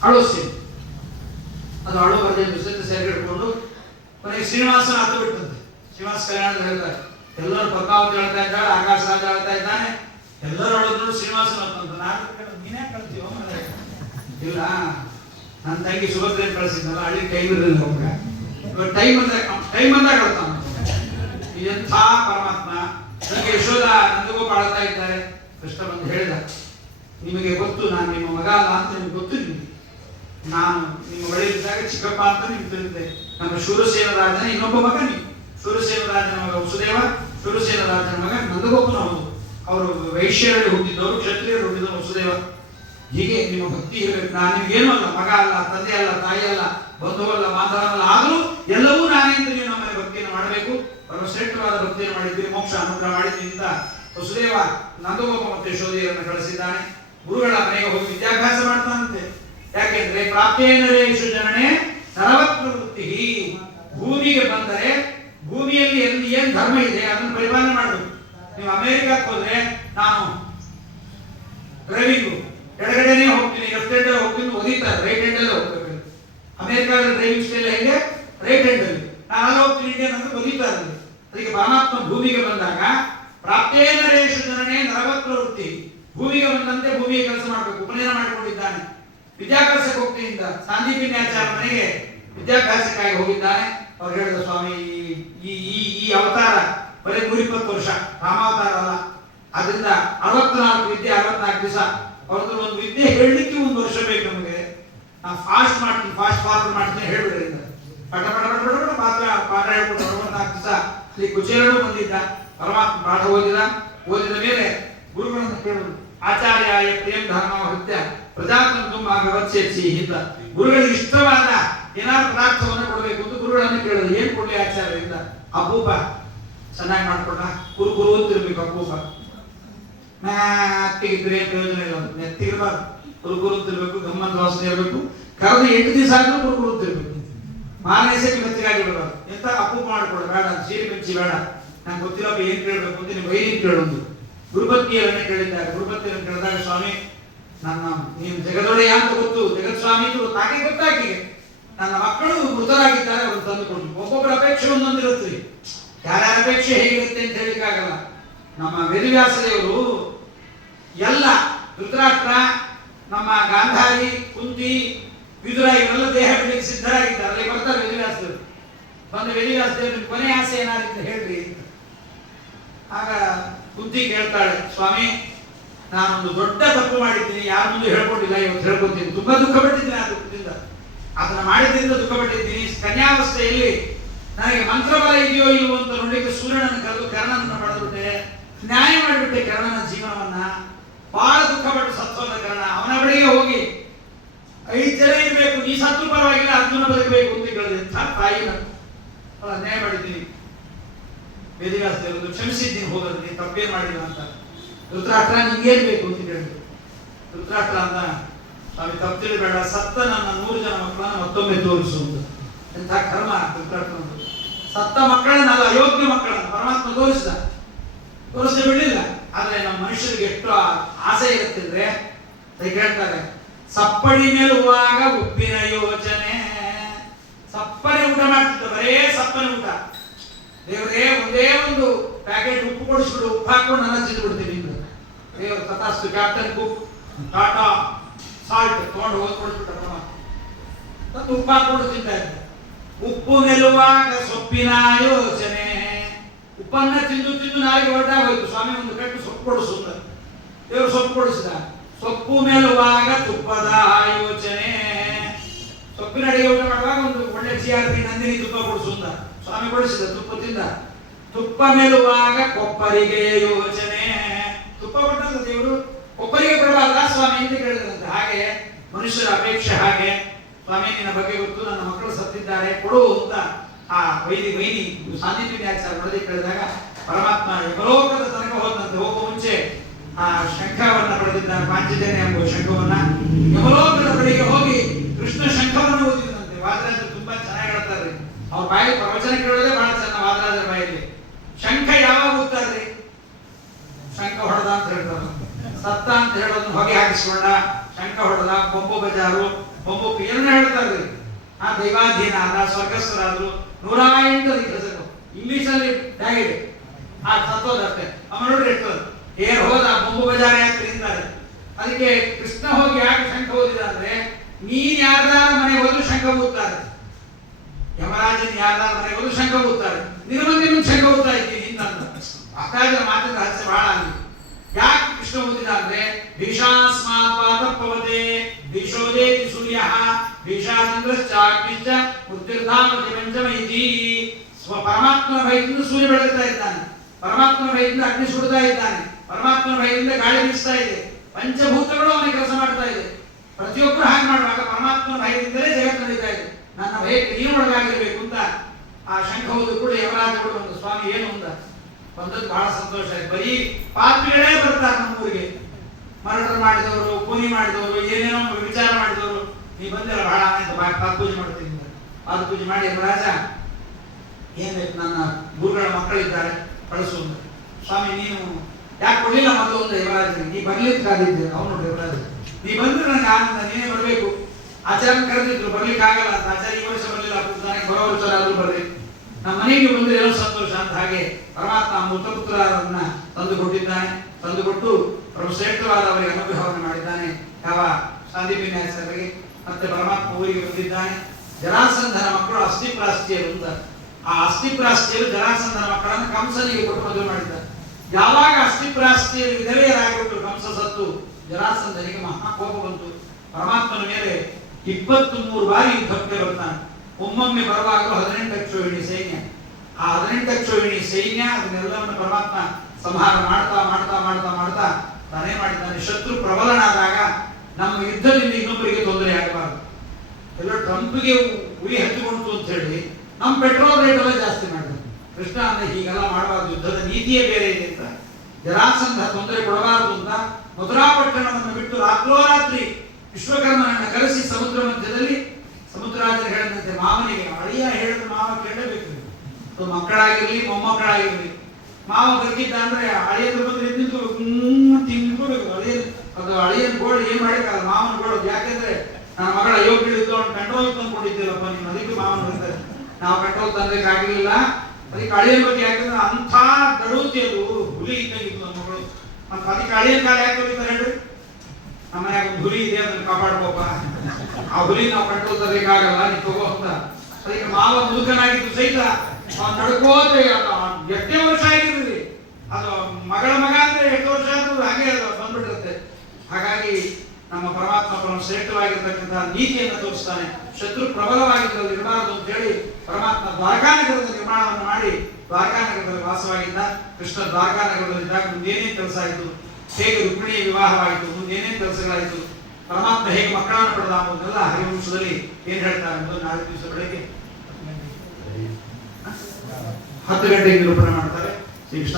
ಅಳೋ ಸೀನ್. ಅದು ಅಳೋ ಬರ್ದೆ ಸೇರಿ ಹಿಡ್ಕೊಂಡು ಕೊನೆಗೆ ಶ್ರೀನಿವಾಸನ ಹತ್ತು ಬಿಟ್ಟಂತೆ. ಶ್ರೀನಿವಾಸ ಕಲ್ಯಾಣದ ಹೇಳ್ತಾರೆ, ಎಲ್ಲರೂ ಪದ್ಮಾವತಿ ಹೇಳ್ತಾ ಇದ್ದಾಳೆ, ಆಕಾಶ ರಾಜ ಹೇಳ್ತಾ ಇದ್ದಾನೆ, ಎಲ್ಲರೂ ಅಳೋದ್ರು. ಶ್ರೀನಿವಾಸನ ಹತ್ತಂತ ನಾನು ನೀನೇ ಕಳ್ತೀವ ಮನೆ ಇಲ್ಲ, ನನ್ನ ತಂಗಿ ಸುಭದ್ರೇನ್ ಕಳಿಸಿದ್ನಲ್ಲ, ಹಳ್ಳಿ ಟೈಮ್ ಇರಲಿಲ್ಲ ಅವ್ರಿಗೆ. ಇವಾಗ ಟೈಮ್ ಬಂದಾಗ ಹೇಳ್ತಾನ. ಎಂಥ ಪರಮಾತ್ಮ. ನನಗೆ ಯಶೋಧ ನಂದಗೋಪಾಲ ಅಳ್ತಾ ಇದ್ದಾರೆ. ಕೃಷ್ಣ ಬಂದು ಹೇಳಿದ, ನಿಮಗೆ ಗೊತ್ತು ನಾನು ನಿಮ್ಮ ಮಗ ಅಲ್ಲ ಅಂತ ನಿಮ್ಗೆ ಗೊತ್ತು. ನಿಮಗೆ ನಾನು ನಿಮ್ಮ ಬಳಿ ಇದ್ದಾಗ ಚಿಕ್ಕಪ್ಪ ಅಂತ ನಿಮ್ಗೆ ತಿಳಿದೆ. ನಮ್ಮ ಶೂರಸೇನ ರಾಜನ ಇನ್ನೊಬ್ಬ ಮಗ ನೀವು. ಶೂರಸೇನ ರಾಜನ ಮಗ ವಸುದೇವ, ಶೂರಸೇನ ರಾಜನ ಮಗ ನಂದಗೋಪನ. ಹೌದು, ಅವರು ವೈಶ್ಯರಲ್ಲಿ ಹುಟ್ಟಿದ್ದವರು, ಕ್ಷತ್ರಿಯರು ಹುಟ್ಟಿದವರು ವಸುದೇವ. ಹೀಗೆ ನಿಮ್ಮ ಭಕ್ತಿ ಇರಬೇಕು. ನಾನು ನಿಮ್ಗೇನು ಅಲ್ಲ, ಮಗ ಅಲ್ಲ, ತಂದೆ ಅಲ್ಲ, ತಾಯಿ ಅಲ್ಲ, ಬಂಧು ಅಲ್ಲ, ಬಾಂಧವಲ್ಲ, ಆದರೂ ಎಲ್ಲವೂ ನಾನೇ ಅಂತ ನೀವು ನಮ್ಮನೆ ಭಕ್ತಿಯನ್ನು ಮಾಡಬೇಕು. ಪರಮಶ್ರೇಷ್ಠವಾದ ಭಕ್ತಿಯನ್ನು ಮಾಡಿದ್ದೀರಿ, ಮೋಕ್ಷ ಅನುಗ್ರಹ ಮಾಡಿದ್ದೀನಿ ಅಂತ ವಸುದೇವ ನಂದಗೋಪ ಮತ್ತು ಯಶೋಧೆಯರನ್ನು ಕಳಿಸಿದ್ದಾನೆ. ಗುರುಗಳ ಮನೆಗೆ ಹೋಗಿ ವಿದ್ಯಾಭ್ಯಾಸ ಮಾಡ್ತಾನಂತೆ. ಯಾಕೆಂದ್ರೆ ಪ್ರಾಪ್ತೇಂದ್ರೇಷು ಜನನೆ ಸರ್ವಪ್ರವೃತ್ತಿ. ಭೂಮಿಗೆ ಬಂದರೆ ಭೂಮಿಯಲ್ಲಿ ಎಲ್ಲಿ ಏನ್ ಧರ್ಮ ಇದೆ ಅದನ್ನು ಪರಿಪಾಲನೆ ಮಾಡಬೇಕು. ನೀವು ಅಮೆರಿಕಕ್ಕೆ ಹೋದ್ರೆ ನಾನು ಡ್ರೈವಿಂಗು ಎಡಗಡೆನೇ ಹೋಗ್ತೀನಿ, ಲೆಫ್ಟ್ ಹ್ಯಾಂಡ್ ಹೋಗ್ತೀನಿ, ಒದಿತಾರೆ, ರೈಟ್ ಹ್ಯಾಂಡ್ ಅಲ್ಲೇ ಹೋಗ್ಬೇಕು. ಅಮೆರಿಕಾದ ಡ್ರೈವಿಂಗ್ ಸ್ಟೈಲ್ ಹೇಗೆ? ರೈಟ್ ಹ್ಯಾಂಡ್ ಅಲ್ಲಿ. ನಾನು ಅಲ್ಲಿ ಹೋಗ್ತೀನಿ ಇಂಡಿಯನ್ ಅಂತ ಒದಿತಾರೆ. ಅದಕ್ಕೆ ಪರಮಾತ್ಮ ಭೂಮಿಗೆ ಬಂದಾಗ ಪ್ರಾಪ್ತೇಂದ್ರೇಷು ಜನನೆ ನರವತ್ಪ್ರವೃತ್ತಿ. ಭೂಮಿಗೆ ಬಂದಂತೆ ಭೂಮಿಗೆ ಕೆಲಸ ಮಾಡಬೇಕು. ಉಪನಯನ ಮಾಡಿಕೊಂಡಿದ್ದಾನೆ. ವಿದ್ಯಾಭ್ಯಾಸಕ್ಕೆ ಹೋಗ್ತಿದ್ದ ಸಾಂದೀಪಿನ್ಯಾಚಾರ ಮನೆಗೆ ವಿದ್ಯಾಭ್ಯಾಸಕ್ಕಾಗಿ ಹೋಗಿದ್ದಾನೆ. ಅವ್ರು ಹೇಳಿದ, ಸ್ವಾಮಿ ಈ ಈ ಅವತಾರ ಬರೀ 120 ವರ್ಷ, ರಾಮಾವತಾರ ಅಲ್ಲ. ಅದರಿಂದ 64 ವಿದ್ಯೆ, 64 ದಿವಸ. ಅವ್ರದ್ದು ಒಂದು ವಿದ್ಯೆ ಹೇಳಲಿಕ್ಕೆ 1 ವರ್ಷ ಬೇಕು ನಮಗೆ. ನಾನು ಫಾಸ್ಟ್ ಮಾಡ್ತೀನಿ, ಫಾಸ್ಟ್ ಫಾರ್ವರ್ಡ್ ಮಾಡ್ತೀನಿ ಹೇಳ್ಬಿಡ್ರಿ ಅಂತ ಪಟ ಪಟ ಪಟ ಪಟ ಪಟ ಪಾಠ ಹೇಳ್ಬಿಟ್ಟು 64 ದಿವಸ ಅಲ್ಲಿ ಕುಚೇರನು ಬಂದಿದ್ದ. ಪರಮಾತ್ಮ ಪಾಠ ಓದಿದ ಮೇಲೆ ಗುರುಗಳನ್ನು ಕೇಳೋದು. ಆಚಾರ್ಯಾಯ ಪ್ರೇಮ ಧರ್ಮ ಹೃತ್ಯ ಪ್ರಜಾತಂತು ವ್ಯವಚ್ಛೇಸಿ ಹಿತ. ಗುರುಗಳಿಗೆ ಇಷ್ಟವಾದ ಏನಾದ್ರು ಪದಾರ್ಥವನ್ನು ಕೊಡಬೇಕು ಅಂತ ಗುರುಗಳನ್ನು ಕೇಳೋದು. ಏನ್ ಕೊಡ್ಲಿ ಆಚಾರ್ಯರಿಂದ? ಅಪೂಪ ಚೆನ್ನಾಗಿ ಮಾಡ್ಕೊಂಡ ಕುರು ಅಂತಿರ್ಬೇಕು. ಅಪೂಪ ಮ್ಯಾತ್ತಿಗಿದ್ರೆ ಪ್ರಯೋಜನ ಇಲ್ಲ, ನೆತ್ತಿಗಿರ್ಬಾರ್ದು. ಕುರು ಅಂತಿರ್ಬೇಕು, ಗಮ್ಮಂತ ವಾಸನೆ ಇರಬೇಕು. ಕರೆದು 8 ದಿವಸ ಆದ್ರೂ ಕುರು ಅಂತಿರ್ಬೇಕು. ಮಾನಸಕ್ಕೆ ಮೆತ್ತಗಾಗಿ ಬಿಡಬಾರ್ದು. ಎಂತ ಅಪೂಪ ಮಾಡಿಕೊಡ ಬೇಡ, ಸೀರೆ ಮೆಚ್ಚಿ ಬೇಡ. ನಂಗೆ ಗೊತ್ತಿಲ್ಲಪ್ಪ ಏನ್ ಕೇಳಬೇಕು ಅಂತ ನೀವು ವೈರಿ ಕೇಳೋದು. ಗುರುಪತ್ನಿಯರನ್ನೇ ಕೇಳಿದ್ದಾರೆ. ಗುರುಪತ್ನಿಯರನ್ನು ಕೇಳಿದಾಗ, ಸ್ವಾಮಿ ನೀನು ಜಗದೊಡೆಯ ಅಂತ ಗೊತ್ತು, ಜಗತ್ ಸ್ವಾಮಿ ಅಂತ ಗೊತ್ತು, ಆಕೆ ಗೊತ್ತಾಕಿಗೆ ನನ್ನ ಮಕ್ಕಳು ಮೃತರಾಗಿದ್ದಾರೆ, ಅವರು ತಂದು ಕೊಟ್ಟು. ಒಬ್ಬೊಬ್ಬರ ಅಪೇಕ್ಷೆ ಒಂದೊಂದಿರುತ್ತೆ. ಯಾರ್ಯಾರ ಅಪೇಕ್ಷೆ ಹೇಗಿರುತ್ತೆ ಅಂತ ಹೇಳಿಕ್ಕಾಗಲ್ಲ. ನಮ್ಮ ವೇದವ್ಯಾಸ ದೇವರು ಎಲ್ಲ ಧೃತರಾಷ್ಟ್ರ, ನಮ್ಮ ಗಾಂಧಾರಿ, ಕುಂತಿ, ವಿದುರ ಇವರೆಲ್ಲ ದೇಹ ಬಿಡಲಿಕ್ಕೆ ಸಿದ್ಧರಾಗಿದ್ದಾರೆ. ಅಲ್ಲಿ ಬರ್ತಾರೆ ವೇದವ್ಯಾಸದೇವರು. ಬಂದು ವೇದವ್ಯಾಸದೇವರು ಕೊನೆ ಆಸೆ ಏನಾಗಿತ್ತು ಹೇಳ್ರಿ. ಆಗ ಕುಂತಿ ಕೇಳ್ತಾಳೆ, ಸ್ವಾಮಿ ನಾನೊಂದು ದೊಡ್ಡ ತಪ್ಪು ಮಾಡಿದ್ದೀನಿ, ಯಾರ ಮುಂದೆ ಹೇಳ್ಕೊಂಡಿಲ್ಲ, ಇವತ್ತು ಹೇಳ್ಕೊತೀನಿ. ತುಂಬಾ ದುಃಖ ಪಟ್ಟಿದ್ದೀನಿ ಆ ದುಃಖದಿಂದ. ಅದನ್ನ ಮಾಡಿದ್ರಿಂದ ದುಃಖ ಪಟ್ಟಿದ್ದೀನಿ. ಕನ್ಯಾವಸ್ಥೆಯಲ್ಲಿ ನನಗೆ ಮಂತ್ರಬಲ ಇದೆಯೋ ಇಲ್ವೋ ಅಂತ ನೋಡ್ಲಿಕ್ಕೆ ಸೂರ್ಯನನ್ನು ಕರೆದು ಕರ್ಣನನ್ನು ಪಡೆದುಬಿಟ್ಟೆ, ನ್ಯಾಯ ಮಾಡಿಬಿಟ್ಟೆ ಕರ್ಣನ ಜೀವನವನ್ನ. ಬಹಳ ದುಃಖ ಪಟ್ಟು ಸತ್ವದ ಕರ್ಣ. ಅವನ ಬಳಿಗೆ ಹೋಗಿ 5 ಜನ ಇರಬೇಕು, ನೀ ಸತ್ತು ಪರವಾಗಿಲ್ಲ, ಅರ್ಜುನ ಬದುಕಬೇಕು ಅಂತ ಕೇಳಿದೆ. ತಾಯಿನ ಅನ್ಯಾಯ ಮಾಡಿದ್ದೀನಿ, ವೇದವ್ಯಾಸದೇವರು ಕ್ಷಮಿಸಿದ್ದೀನಿ, ಹೋಗೋದು ನೀನು ತಪ್ಪೇನು ಮಾಡಿಲ್ಲ ಅಂತ. ಧೃತರಾಷ್ಟ್ರ ನಿಂಗೇನ್ ಬೇಕು ಅಂತ ಕೇಳಿದ್ರು. ಧೃತರಾಷ್ಟ್ರ ಅಂತ, ಸ್ವಾಮಿ ತಪ್ಪು ತಿಳಿಬೇಡ, ಸತ್ತ ನನ್ನ 100 ಜನ ಮಕ್ಕಳನ್ನ ಮತ್ತೊಮ್ಮೆ ತೋರಿಸುವುದು. ಎಂಥ ಕರ್ಮ ಧೃತರಾಷ್ಟ್ರ. ಸತ್ತ ಮಕ್ಕಳನ್ನಲ್ಲ, ಅಯೋಗ್ಯ ಮಕ್ಕಳನ್ನು ಪರಮಾತ್ಮ ತೋರಿಸದೆ ಬಿಡಲಿಲ್ಲ. ಆದ್ರೆ ನಮ್ಮ ಮನುಷ್ಯರಿಗೆ ಎಷ್ಟು ಆಸೆ ಇರುತ್ತಿದ್ರೆ ಹೇಳ್ತಾರೆ, ಸಪ್ಪಡಿ ಮೇಲುವಾಗ ಉಪ್ಪಿನ ಯೋಚನೆ. ಸಪ್ಪನೆ ಊಟ ಮಾಡ್ತಿದ್ದ, ಬರೇ ಸಪ್ಪನೆ ಊಟ. ದೇವರೇ ಒಂದೇ ಒಂದು ಪ್ಯಾಕೆಟ್ ಉಪ್ಪು ಕೊಡಿಸ್ಬಿಡು, ಉಪ್ಪು ಹಾಕೊಂಡು ನನ್ನ ತಿಂದು ಬಿಡ್ತೀನಿ. ದೇವರು ತಥಾಸ್ತು, ಕ್ಯಾಪ್ಟನ್ ಕುಕ್, ಟಾಟಾ ಸಾಲ್ಟ್ ತಗೊಂಡು ಹೋಗಿ ಕೊಡಿಸ್ಬಿಟ್ಟ. ತಂದು ಉಪ್ಪು ಹಾಕೊಂಡು ತಿಂತಾ ಇದ್ದ. ಉಪ್ಪು ಮೆಲ್ಲುವಾಗ ಸೊಪ್ಪಿನ ಯೋಚನೆ. ಉಪ್ಪನ್ನ ತಿಂದು ತಿಂದು ನಾಲಿಗೆ ಹೊರಟಾಗೋಯ್ತು. ಸ್ವಾಮಿ ಒಂದು ಕಟ್ಟು ಸೊಪ್ಪು ಕೊಡು ಸುಂದರ. ದೇವರು ಸೊಪ್ಪು ಕೊಡಿಸಿದ. ಸೊಪ್ಪು ಮೇಲುವಾಗ ತುಪ್ಪದ ಯೋಚನೆ. ಸೊಪ್ಪಿನ ಅಡಿಗೆ ಊಟ ಮಾಡುವಾಗ ಒಂದು ಒಳ್ಳೆ CRP ನಂದಿನಿ ತುಪ್ಪ ಕೊಡಿಸುತ್ತ ಸ್ವಾಮಿ ಕೊಡಿಸಿದ. ತುಪ್ಪ ತಿಂದ. ತುಪ್ಪ ಮೇಲುವಾಗ ಕೊಪ್ಪರಿಗೆ ಯೋಚನೆ. ತುಪ್ಪ ಕೊಟ್ಟಂತ ದೇವರು ಕೊಪ್ಪರಿಗೆ ಕೊಡಬಾರ್ದ ಸ್ವಾಮಿ ಅಂತ ಕೇಳಿದಂತೆ. ಹಾಗೆ ಮನುಷ್ಯರ ಅಪೇಕ್ಷೆ ಹಾಗೆ. ಸ್ವಾಮಿ ನಿನ್ನ ಬಗ್ಗೆ ಗೊತ್ತು, ನನ್ನ ಮಕ್ಕಳು ಸತ್ತಿದ್ದಾರೆ, ಕೊಡು ಅಂತ ಆ ವೈನಿ ಸಾನ್ನಿಧ್ಯಾಚಾರ ವರದಿ ಕೇಳಿದಾಗ ಪರಮಾತ್ಮ ಯಮಲೋಕದ ತನಕ ಹೋದಂತೆ. ಹೋಗುವ ಮುಂಚೆ ಆ ಶಂಖವನ್ನ ಪಡೆದಿದ್ದಾನೆ, ಪಾಂಚಜನ್ಯ ಎಂಬ ಶಂಖವನ್ನ. ಯಮಲೋಕದ ಬಳಿಗೆ ಹೋಗಿ ಕೃಷ್ಣ ಶಂಖವನ್ನು ಓದಿದಂತೆ. ವಾದರಾಜರು ತುಂಬಾ ಚೆನ್ನಾಗಿ ಹೇಳ್ತಾರೆ. ಅವ್ರ ಬಾಯಿ ಪ್ರವಚನ ಕೇಳೋದೇ ಬಹಳ ಚೆನ್ನ. ವಾದರಾಜರ ಬಾಯಲ್ಲಿ ಶಂಖ ಯಾವಾಗ ಓದ್ತಾರ್ರಿ? ಶಂಖ ಹೊಡೆದ ಅಂತ ಹೇಳ್ತಾರೆ. ಸತ್ತ ಅಂತ ಹೇಳೋದನ್ನ ಹೊಗೆ ಹಾಕಿಸ್ಕೊಂಡ, ಶಂಖ ಹೊಡೆದ, ಬೊಂಬು ಬಜಾರು, ಬೊಂಬು ಏನನ್ನ ಹೇಳ್ತಾರ್ರಿ. ಆ ದೈವಾಧೀನ ಆದ, ಸ್ವರ್ಗಸ್ಥರಾದ್ರು, 108 ಹೆಸರು. ಇಂಗ್ಲಿಷ್ ಅಲ್ಲಿ ಡೈಡ್, ಆ ಸತ್ತೋದಷ್ಟೇ. ಅವ ನೋಡ್ರಿ ಇರ್ತದೆ ಏರ್ ಹೋದ ಬೊಂಬು ಬಜಾರ ಯಾಕೆ ತಿಂತಾರೆ. ಅದಕ್ಕೆ ಕೃಷ್ಣ ಹೋಗಿ ಯಾಕೆ ಶಂಖ ಓದಿದ ಅಂದ್ರೆ, ನೀನ್ ಯಾರ್ದಾರ ಮನೆಗೆ ಹೋದ್ರು ಶಂಖ ಊದ್ತಾರೆ. ಯಮರಾಜನ್ ಯಾರ್ದಾರ ಮನೆಗೆ ಹೋದ್ರು ಶಂಖ ಊದ್ತಾರೆ. ನಿನ್ನ ಮುಂದೆ ಶಂಖ ಊದ್ತಾ ಇದ್ದೀನಿ ಅಂತ ಅಕಾಜನ ಮಾತಿನ ರಹಸ್ಯ ಬಹಳ ಆಗಿದೆ. ಯಾಕೆ ಕೃಷ್ಣ ಓದಿದ ಅಂದ್ರೆ, ಭೀಷಾಸ್ಮಾತ್ಪವತೆ ಭೀಷೋದೇತಿ ಸೂರ್ಯಃ ಭೀಷಾದಿಂದ್ರಶ್ಚಾಗ್ನಿಶ್ಚ ಉತ್ತಿರ್ಧಾಮತಿ ಪಂಚಮೈತಿ. ಪರಮಾತ್ಮನ ಭಯದಿಂದ ಸೂರ್ಯ ಬೆಳಗ್ತಾ ಇದ್ದಾನೆ, ಪರಮಾತ್ಮನ ಭಯದಿಂದ ಅಗ್ನಿ ಸುಡ್ತಾ ಇದ್ದಾನೆ, ಪರಮಾತ್ಮನ ಭಯದಿಂದ ಗಾಳಿ ಬೀಸ್ತಾ ಇದೆ, ಪಂಚಭೂತಗಳು ಅವನಿಗೆ ಕೆಲಸ ಮಾಡ್ತಾ ಇದೆ. ಪ್ರತಿಯೊಬ್ಬರು ಹಾಗೆ ಮಾಡುವಾಗ ಪರಮಾತ್ಮನ ಭಯದಿಂದಲೇ ಜಗತ್ತು ನಡೀತಾ ಇದೆ. ನನ್ನ ಭಯಕ್ಕೆ ನೀನು ಒಳಗಾಗಿರ್ಬೇಕು ಅಂತ ಆ ಶಂಖ ಓದು ಕೂಡ ಯಮರಾಜಗಳು ಒಂದು ಸ್ವಾಮಿ ಏನು ಅಂತ ಬಂದದ್ದು ಬಹಳ ಸಂತೋಷ ಆಯ್ತು. ಬರೀ ಪಾಪಿಗಳೇ ಬರ್ತಾರೆ ನಮ್ಮೂರಿಗೆ. ಮರ್ಡರ್ ಮಾಡಿದವರು, ಕೂನಿ ಮಾಡಿದವರು, ಏನೇನೋ ವಿಚಾರ ಮಾಡಿದವರು. ನೀ ಬಂದಿಲ್ಲ ಬಹಳ ಆನಂದ, ಪಾದ ಪೂಜೆ ಮಾಡ್ತೀನಿ. ಪಾದ ಪೂಜೆ ಮಾಡಿ ಯಮರಾಜ ಏನ್ ಬೇಕು, ನನ್ನ ಗುರುಗಳ ಮಕ್ಕಳಿದ್ದಾರೆ ಕಳಿಸು. ಸ್ವಾಮಿ ನೀನು ಯಾಕೆ ಕೊಡ್ಲಿಲ್ಲ ಮೊದಲು ಒಂದು ಯಮರಾಜನಿಗೆ, ನೀ ಬರ್ಲಿಕ್ಕೆ ಕಾದಿದ್ದೆ. ಅವನು ಯಮರಾಜ ನೀ ಬಂದ್ರೆ ನನಗೆ ಆನಂದ, ನೀನೇ ಬರಬೇಕು. ಆಚಾರ್ಯ ಕರೆದಿದ್ರು, ಬರ್ಲಿಕ್ಕೆ ಆಗಲ್ಲ ಅಂತ. ಆಚಾರ್ಯ ಈ ವರ್ಷ ಬರಲಿಲ್ಲ, ನನಗೆ ಬರೋ ವರ್ಷ ಆದ್ರೂ ಬರ್ರಿ, ನಮ್ಮ ಮನೆಗೆ ಬಂದ್ರೆ ಏನೋ ಸಂತೋಷ ಅಂತ. ಹಾಗೆ ಪರಮಾತ್ಮ ಮೃತಪುತ್ರರನ್ನ ತಂದು ಕೊಟ್ಟಿದ್ದಾನೆ. ತಂದು ಕೊಟ್ಟು ಶ್ರೇಷ್ಠವಾದ ಅವರಿಗೆ ಅನುಗ್ರಹವನ್ನು ಮಾಡಿದ್ದಾನೆ. ಯಾವ ಸಾಂದೀಪಿನ್ಯಾಸರಿಗೆ ಮತ್ತೆ ಪರಮಾತ್ಮ ಊರಿಗೆ ಬಂದಿದ್ದಾನೆ. ಜರಾಸಂಧನ ಮಕ್ಕಳು ಅಸ್ಥಿಪ್ರಾಸ್ತಿಯರು ಅಂತ. ಆ ಅಸ್ಥಿಪ್ರಾಸ್ತಿಯರು ಜರಾಸಂಧನ ಮಕ್ಕಳನ್ನು ಕಂಸನಿಗೆ ಕೊಟ್ಟು ಮದುವೆ ಮಾಡಿದ್ದಾರೆ. ಯಾವಾಗ ಅಸ್ಥಿಪ್ರಾಸ್ತಿಯರು ವಿಧವೆಯರಾಗಿಬಿಟ್ಟು ಕಂಸ ಸತ್ತು ಜರಾಸಂಧನಿಗೆ ಮಹಾಕೋಪ ಬಂತು. ಪರಮಾತ್ಮನ ಮೇಲೆ 23 ಬಾರಿ ಯುದ್ಧಕ್ಕೆ ಬರ್ತಾನೆ. ಒಮ್ಮೊಮ್ಮೆ ಬರುವಾಗಲೂ 18 ಅಕ್ಷೋಹಿಣಿ ಸೈನ್ಯ. ಆ 18 ಅಕ್ಷೋಹಿಣಿ ಸೈನ್ಯ ಅದನ್ನೆಲ್ಲವನ್ನು ಪರಮಾತ್ಮ ಸಂಹಾರ ಮಾಡ್ತಾ ಮಾಡ್ತಾ ಮಾಡ್ತಾ ಮಾಡ್ತಾ ತಾನೇ ಮಾಡಿದ್ದಾನೆ. ಶತ್ರು ಪ್ರಬಲನಾದಾಗ ನಮ್ಮ ಯುದ್ಧದಿಂದ ಇನ್ನೊಬ್ಬರಿಗೆ ತೊಂದರೆ ಆಗಬಾರದು. ಎಲ್ಲ ಟ್ರಂಪ್ಗೆ ಉರಿ ಹಚ್ಚಿಕೊಂತು ಅಂತ ಹೇಳಿ ನಮ್ಮ ಪೆಟ್ರೋಲ್ ರೇಟ್ ಎಲ್ಲ ಜಾಸ್ತಿ ಮಾಡಿದ್ರು. ಕೃಷ್ಣ ಅಂದ್ರೆ ಹೀಗೆಲ್ಲ ಮಾಡಬಾರ್ದು, ಯುದ್ಧದ ನೀತಿಯೇ ಬೇರೆ ಇದೆ ಅಂತ. ಜರಾಸಂಧ ತೊಂದರೆ ಕೊಡಬಾರದು ಅಂತ ಮಧುರಾಪಟ್ಟಣವನ್ನು ಬಿಟ್ಟು ರಾತ್ರೋರಾತ್ರಿ ವಿಶ್ವಕರ್ಮನನ್ನ ಕರೆಸಿ ಸಮುದ್ರ ಮಧ್ಯದಲ್ಲಿ ಸಮುದ್ರಾಜರು ಹೇಳಿದಂತೆ ಮಾವನಿಗೆ, ಅಳಿಯ ಹೇಳಿದ ಮಾವ ಕೇಳಬೇಕು. ಮಕ್ಕಳಾಗಿರ್ಲಿ ಮೊಮ್ಮಕ್ಕಳಾಗಿರ್ಲಿ, ಮಾವ ಬದುಕಿದ್ದ ಅಂದ್ರೆ ಅಳಿಯದ್ರ ಬಂದ್ರೆ ತಿನ್ಕೋಬೇಕು. ಅದು ಅಳಿಯನ್ ಗೋಳು ಏನ್ ಮಾಡಿಕಲ್ಲ, ಮಾವನ ಗೋಳು. ಯಾಕೆಂದ್ರೆ ನನ್ನ ಮಗಳ ಅಯೋಗ್ಯ ಇದ್ದು ಅವ್ನು ಕಂಟ್ರೋಲ್ ತಂದ್ಕೊಂಡಿದ್ದೀರಪ್ಪ ನೀವು, ಅದಕ್ಕೆ ಮಾವನ ಬರ್ತಾರೆ. ನಾವು ಕಂಟ್ರೋಲ್ ತಂದಕ್ಕೆ ಆಗಲಿಲ್ಲ. ಅದಕ್ಕೆ ಅಳಿಯನ್ ಬಗ್ಗೆ ಯಾಕಂದ್ರೆ ಅಂಥ ದಡುತಿ, ಅದು ಹುಲಿ ಇದ್ದಾಗಿತ್ತು ನಮ್ಮ ಮಗಳು. ಮತ್ತೆ ಅದಕ್ಕೆ ಅಳಿಯನ್ ಕಾಲ ಯಾಕೆ ಬರೀತಾರೆ ಹೇಳಿ, ನಮ್ಮ ಮನ್ಯಾಗ ಒಂದು ಹುಲಿ ಇದೆ ಅದನ್ನ ಕಾಪಾಡ್ಕೋಪ, ಆ ಹುಲಿ ನಾವು ಕಂಟ್ರೋಲ್ ತರಬೇಕಾಗಲ್ಲ, ನೀ ತಗೋ ಅಂತ. ಅದಕ್ಕೆ ಮಾವ ಮುದುಕನಾಗಿದ್ದು ಸಹಿತ ನಡ್ಕೋತ ಎಷ್ಟೇ ವರ್ಷ ಆಗಿರ್ಲಿ, ಅದು ಮಗಳ ಮಗ ಅಂದ್ರೆ ಎಷ್ಟು ವರ್ಷ ಆದ್ರೂ ಹಾಗೆ ಬಂದ್ಬಿಟ್ಟಿರುತ್ತೆ. ಹಾಗಾಗಿ ನಮ್ಮ ಪರಮಾತ್ಮ ಪರಮ ಶ್ರೇಷ್ಠವಾಗಿರ್ತಕ್ಕಂತಹ ನೀತಿಯನ್ನು ತೋರಿಸ್ತಾನೆ. ಶತ್ರು ಪ್ರಬಲವಾಗಿದ್ದಲ್ಲಿ ಇರಬಾರದು ಅಂತ ಹೇಳಿ ಪರಮಾತ್ಮ ದ್ವಾರಕಾನಗರದ ನಿರ್ಮಾಣವನ್ನು ಮಾಡಿ ದ್ವಾರಕಾನಗರದಲ್ಲಿ ವಾಸವಾಗಿದ್ದ. ಕೃಷ್ಣ ದ್ವಾರಕಾನಗರದಲ್ಲಿದ್ದಾಗ ಮುಂದೇನೇನು ಕೆಲಸ ಆಯಿತು, ಹೇಗೆ ರುಕ್ಮಿಣಿಯ ವಿವಾಹವಾಯಿತು, ಮುಂದೇನೇನು ಕೆಲಸಗಳಾಯಿತು, ಪರಮಾತ್ಮ ಹೇಗೆ ಮಕ್ಕಳನ್ನು ಪಡೆದ ಅನ್ನೋದನ್ನೆಲ್ಲ ಹರಿವಂಶದಲ್ಲಿ ಏನ್ ಹೇಳ್ತಾರೆ ಅನ್ನೋದು ನಾಳೆ ದಿವಸ ಬೆಳಗ್ಗೆ 10 ಗಂಟೆಗೆ ನಿರೂಪಣೆ ಮಾಡ್ತಾರೆ. ಶ್ರೀಕೃಷ್ಣ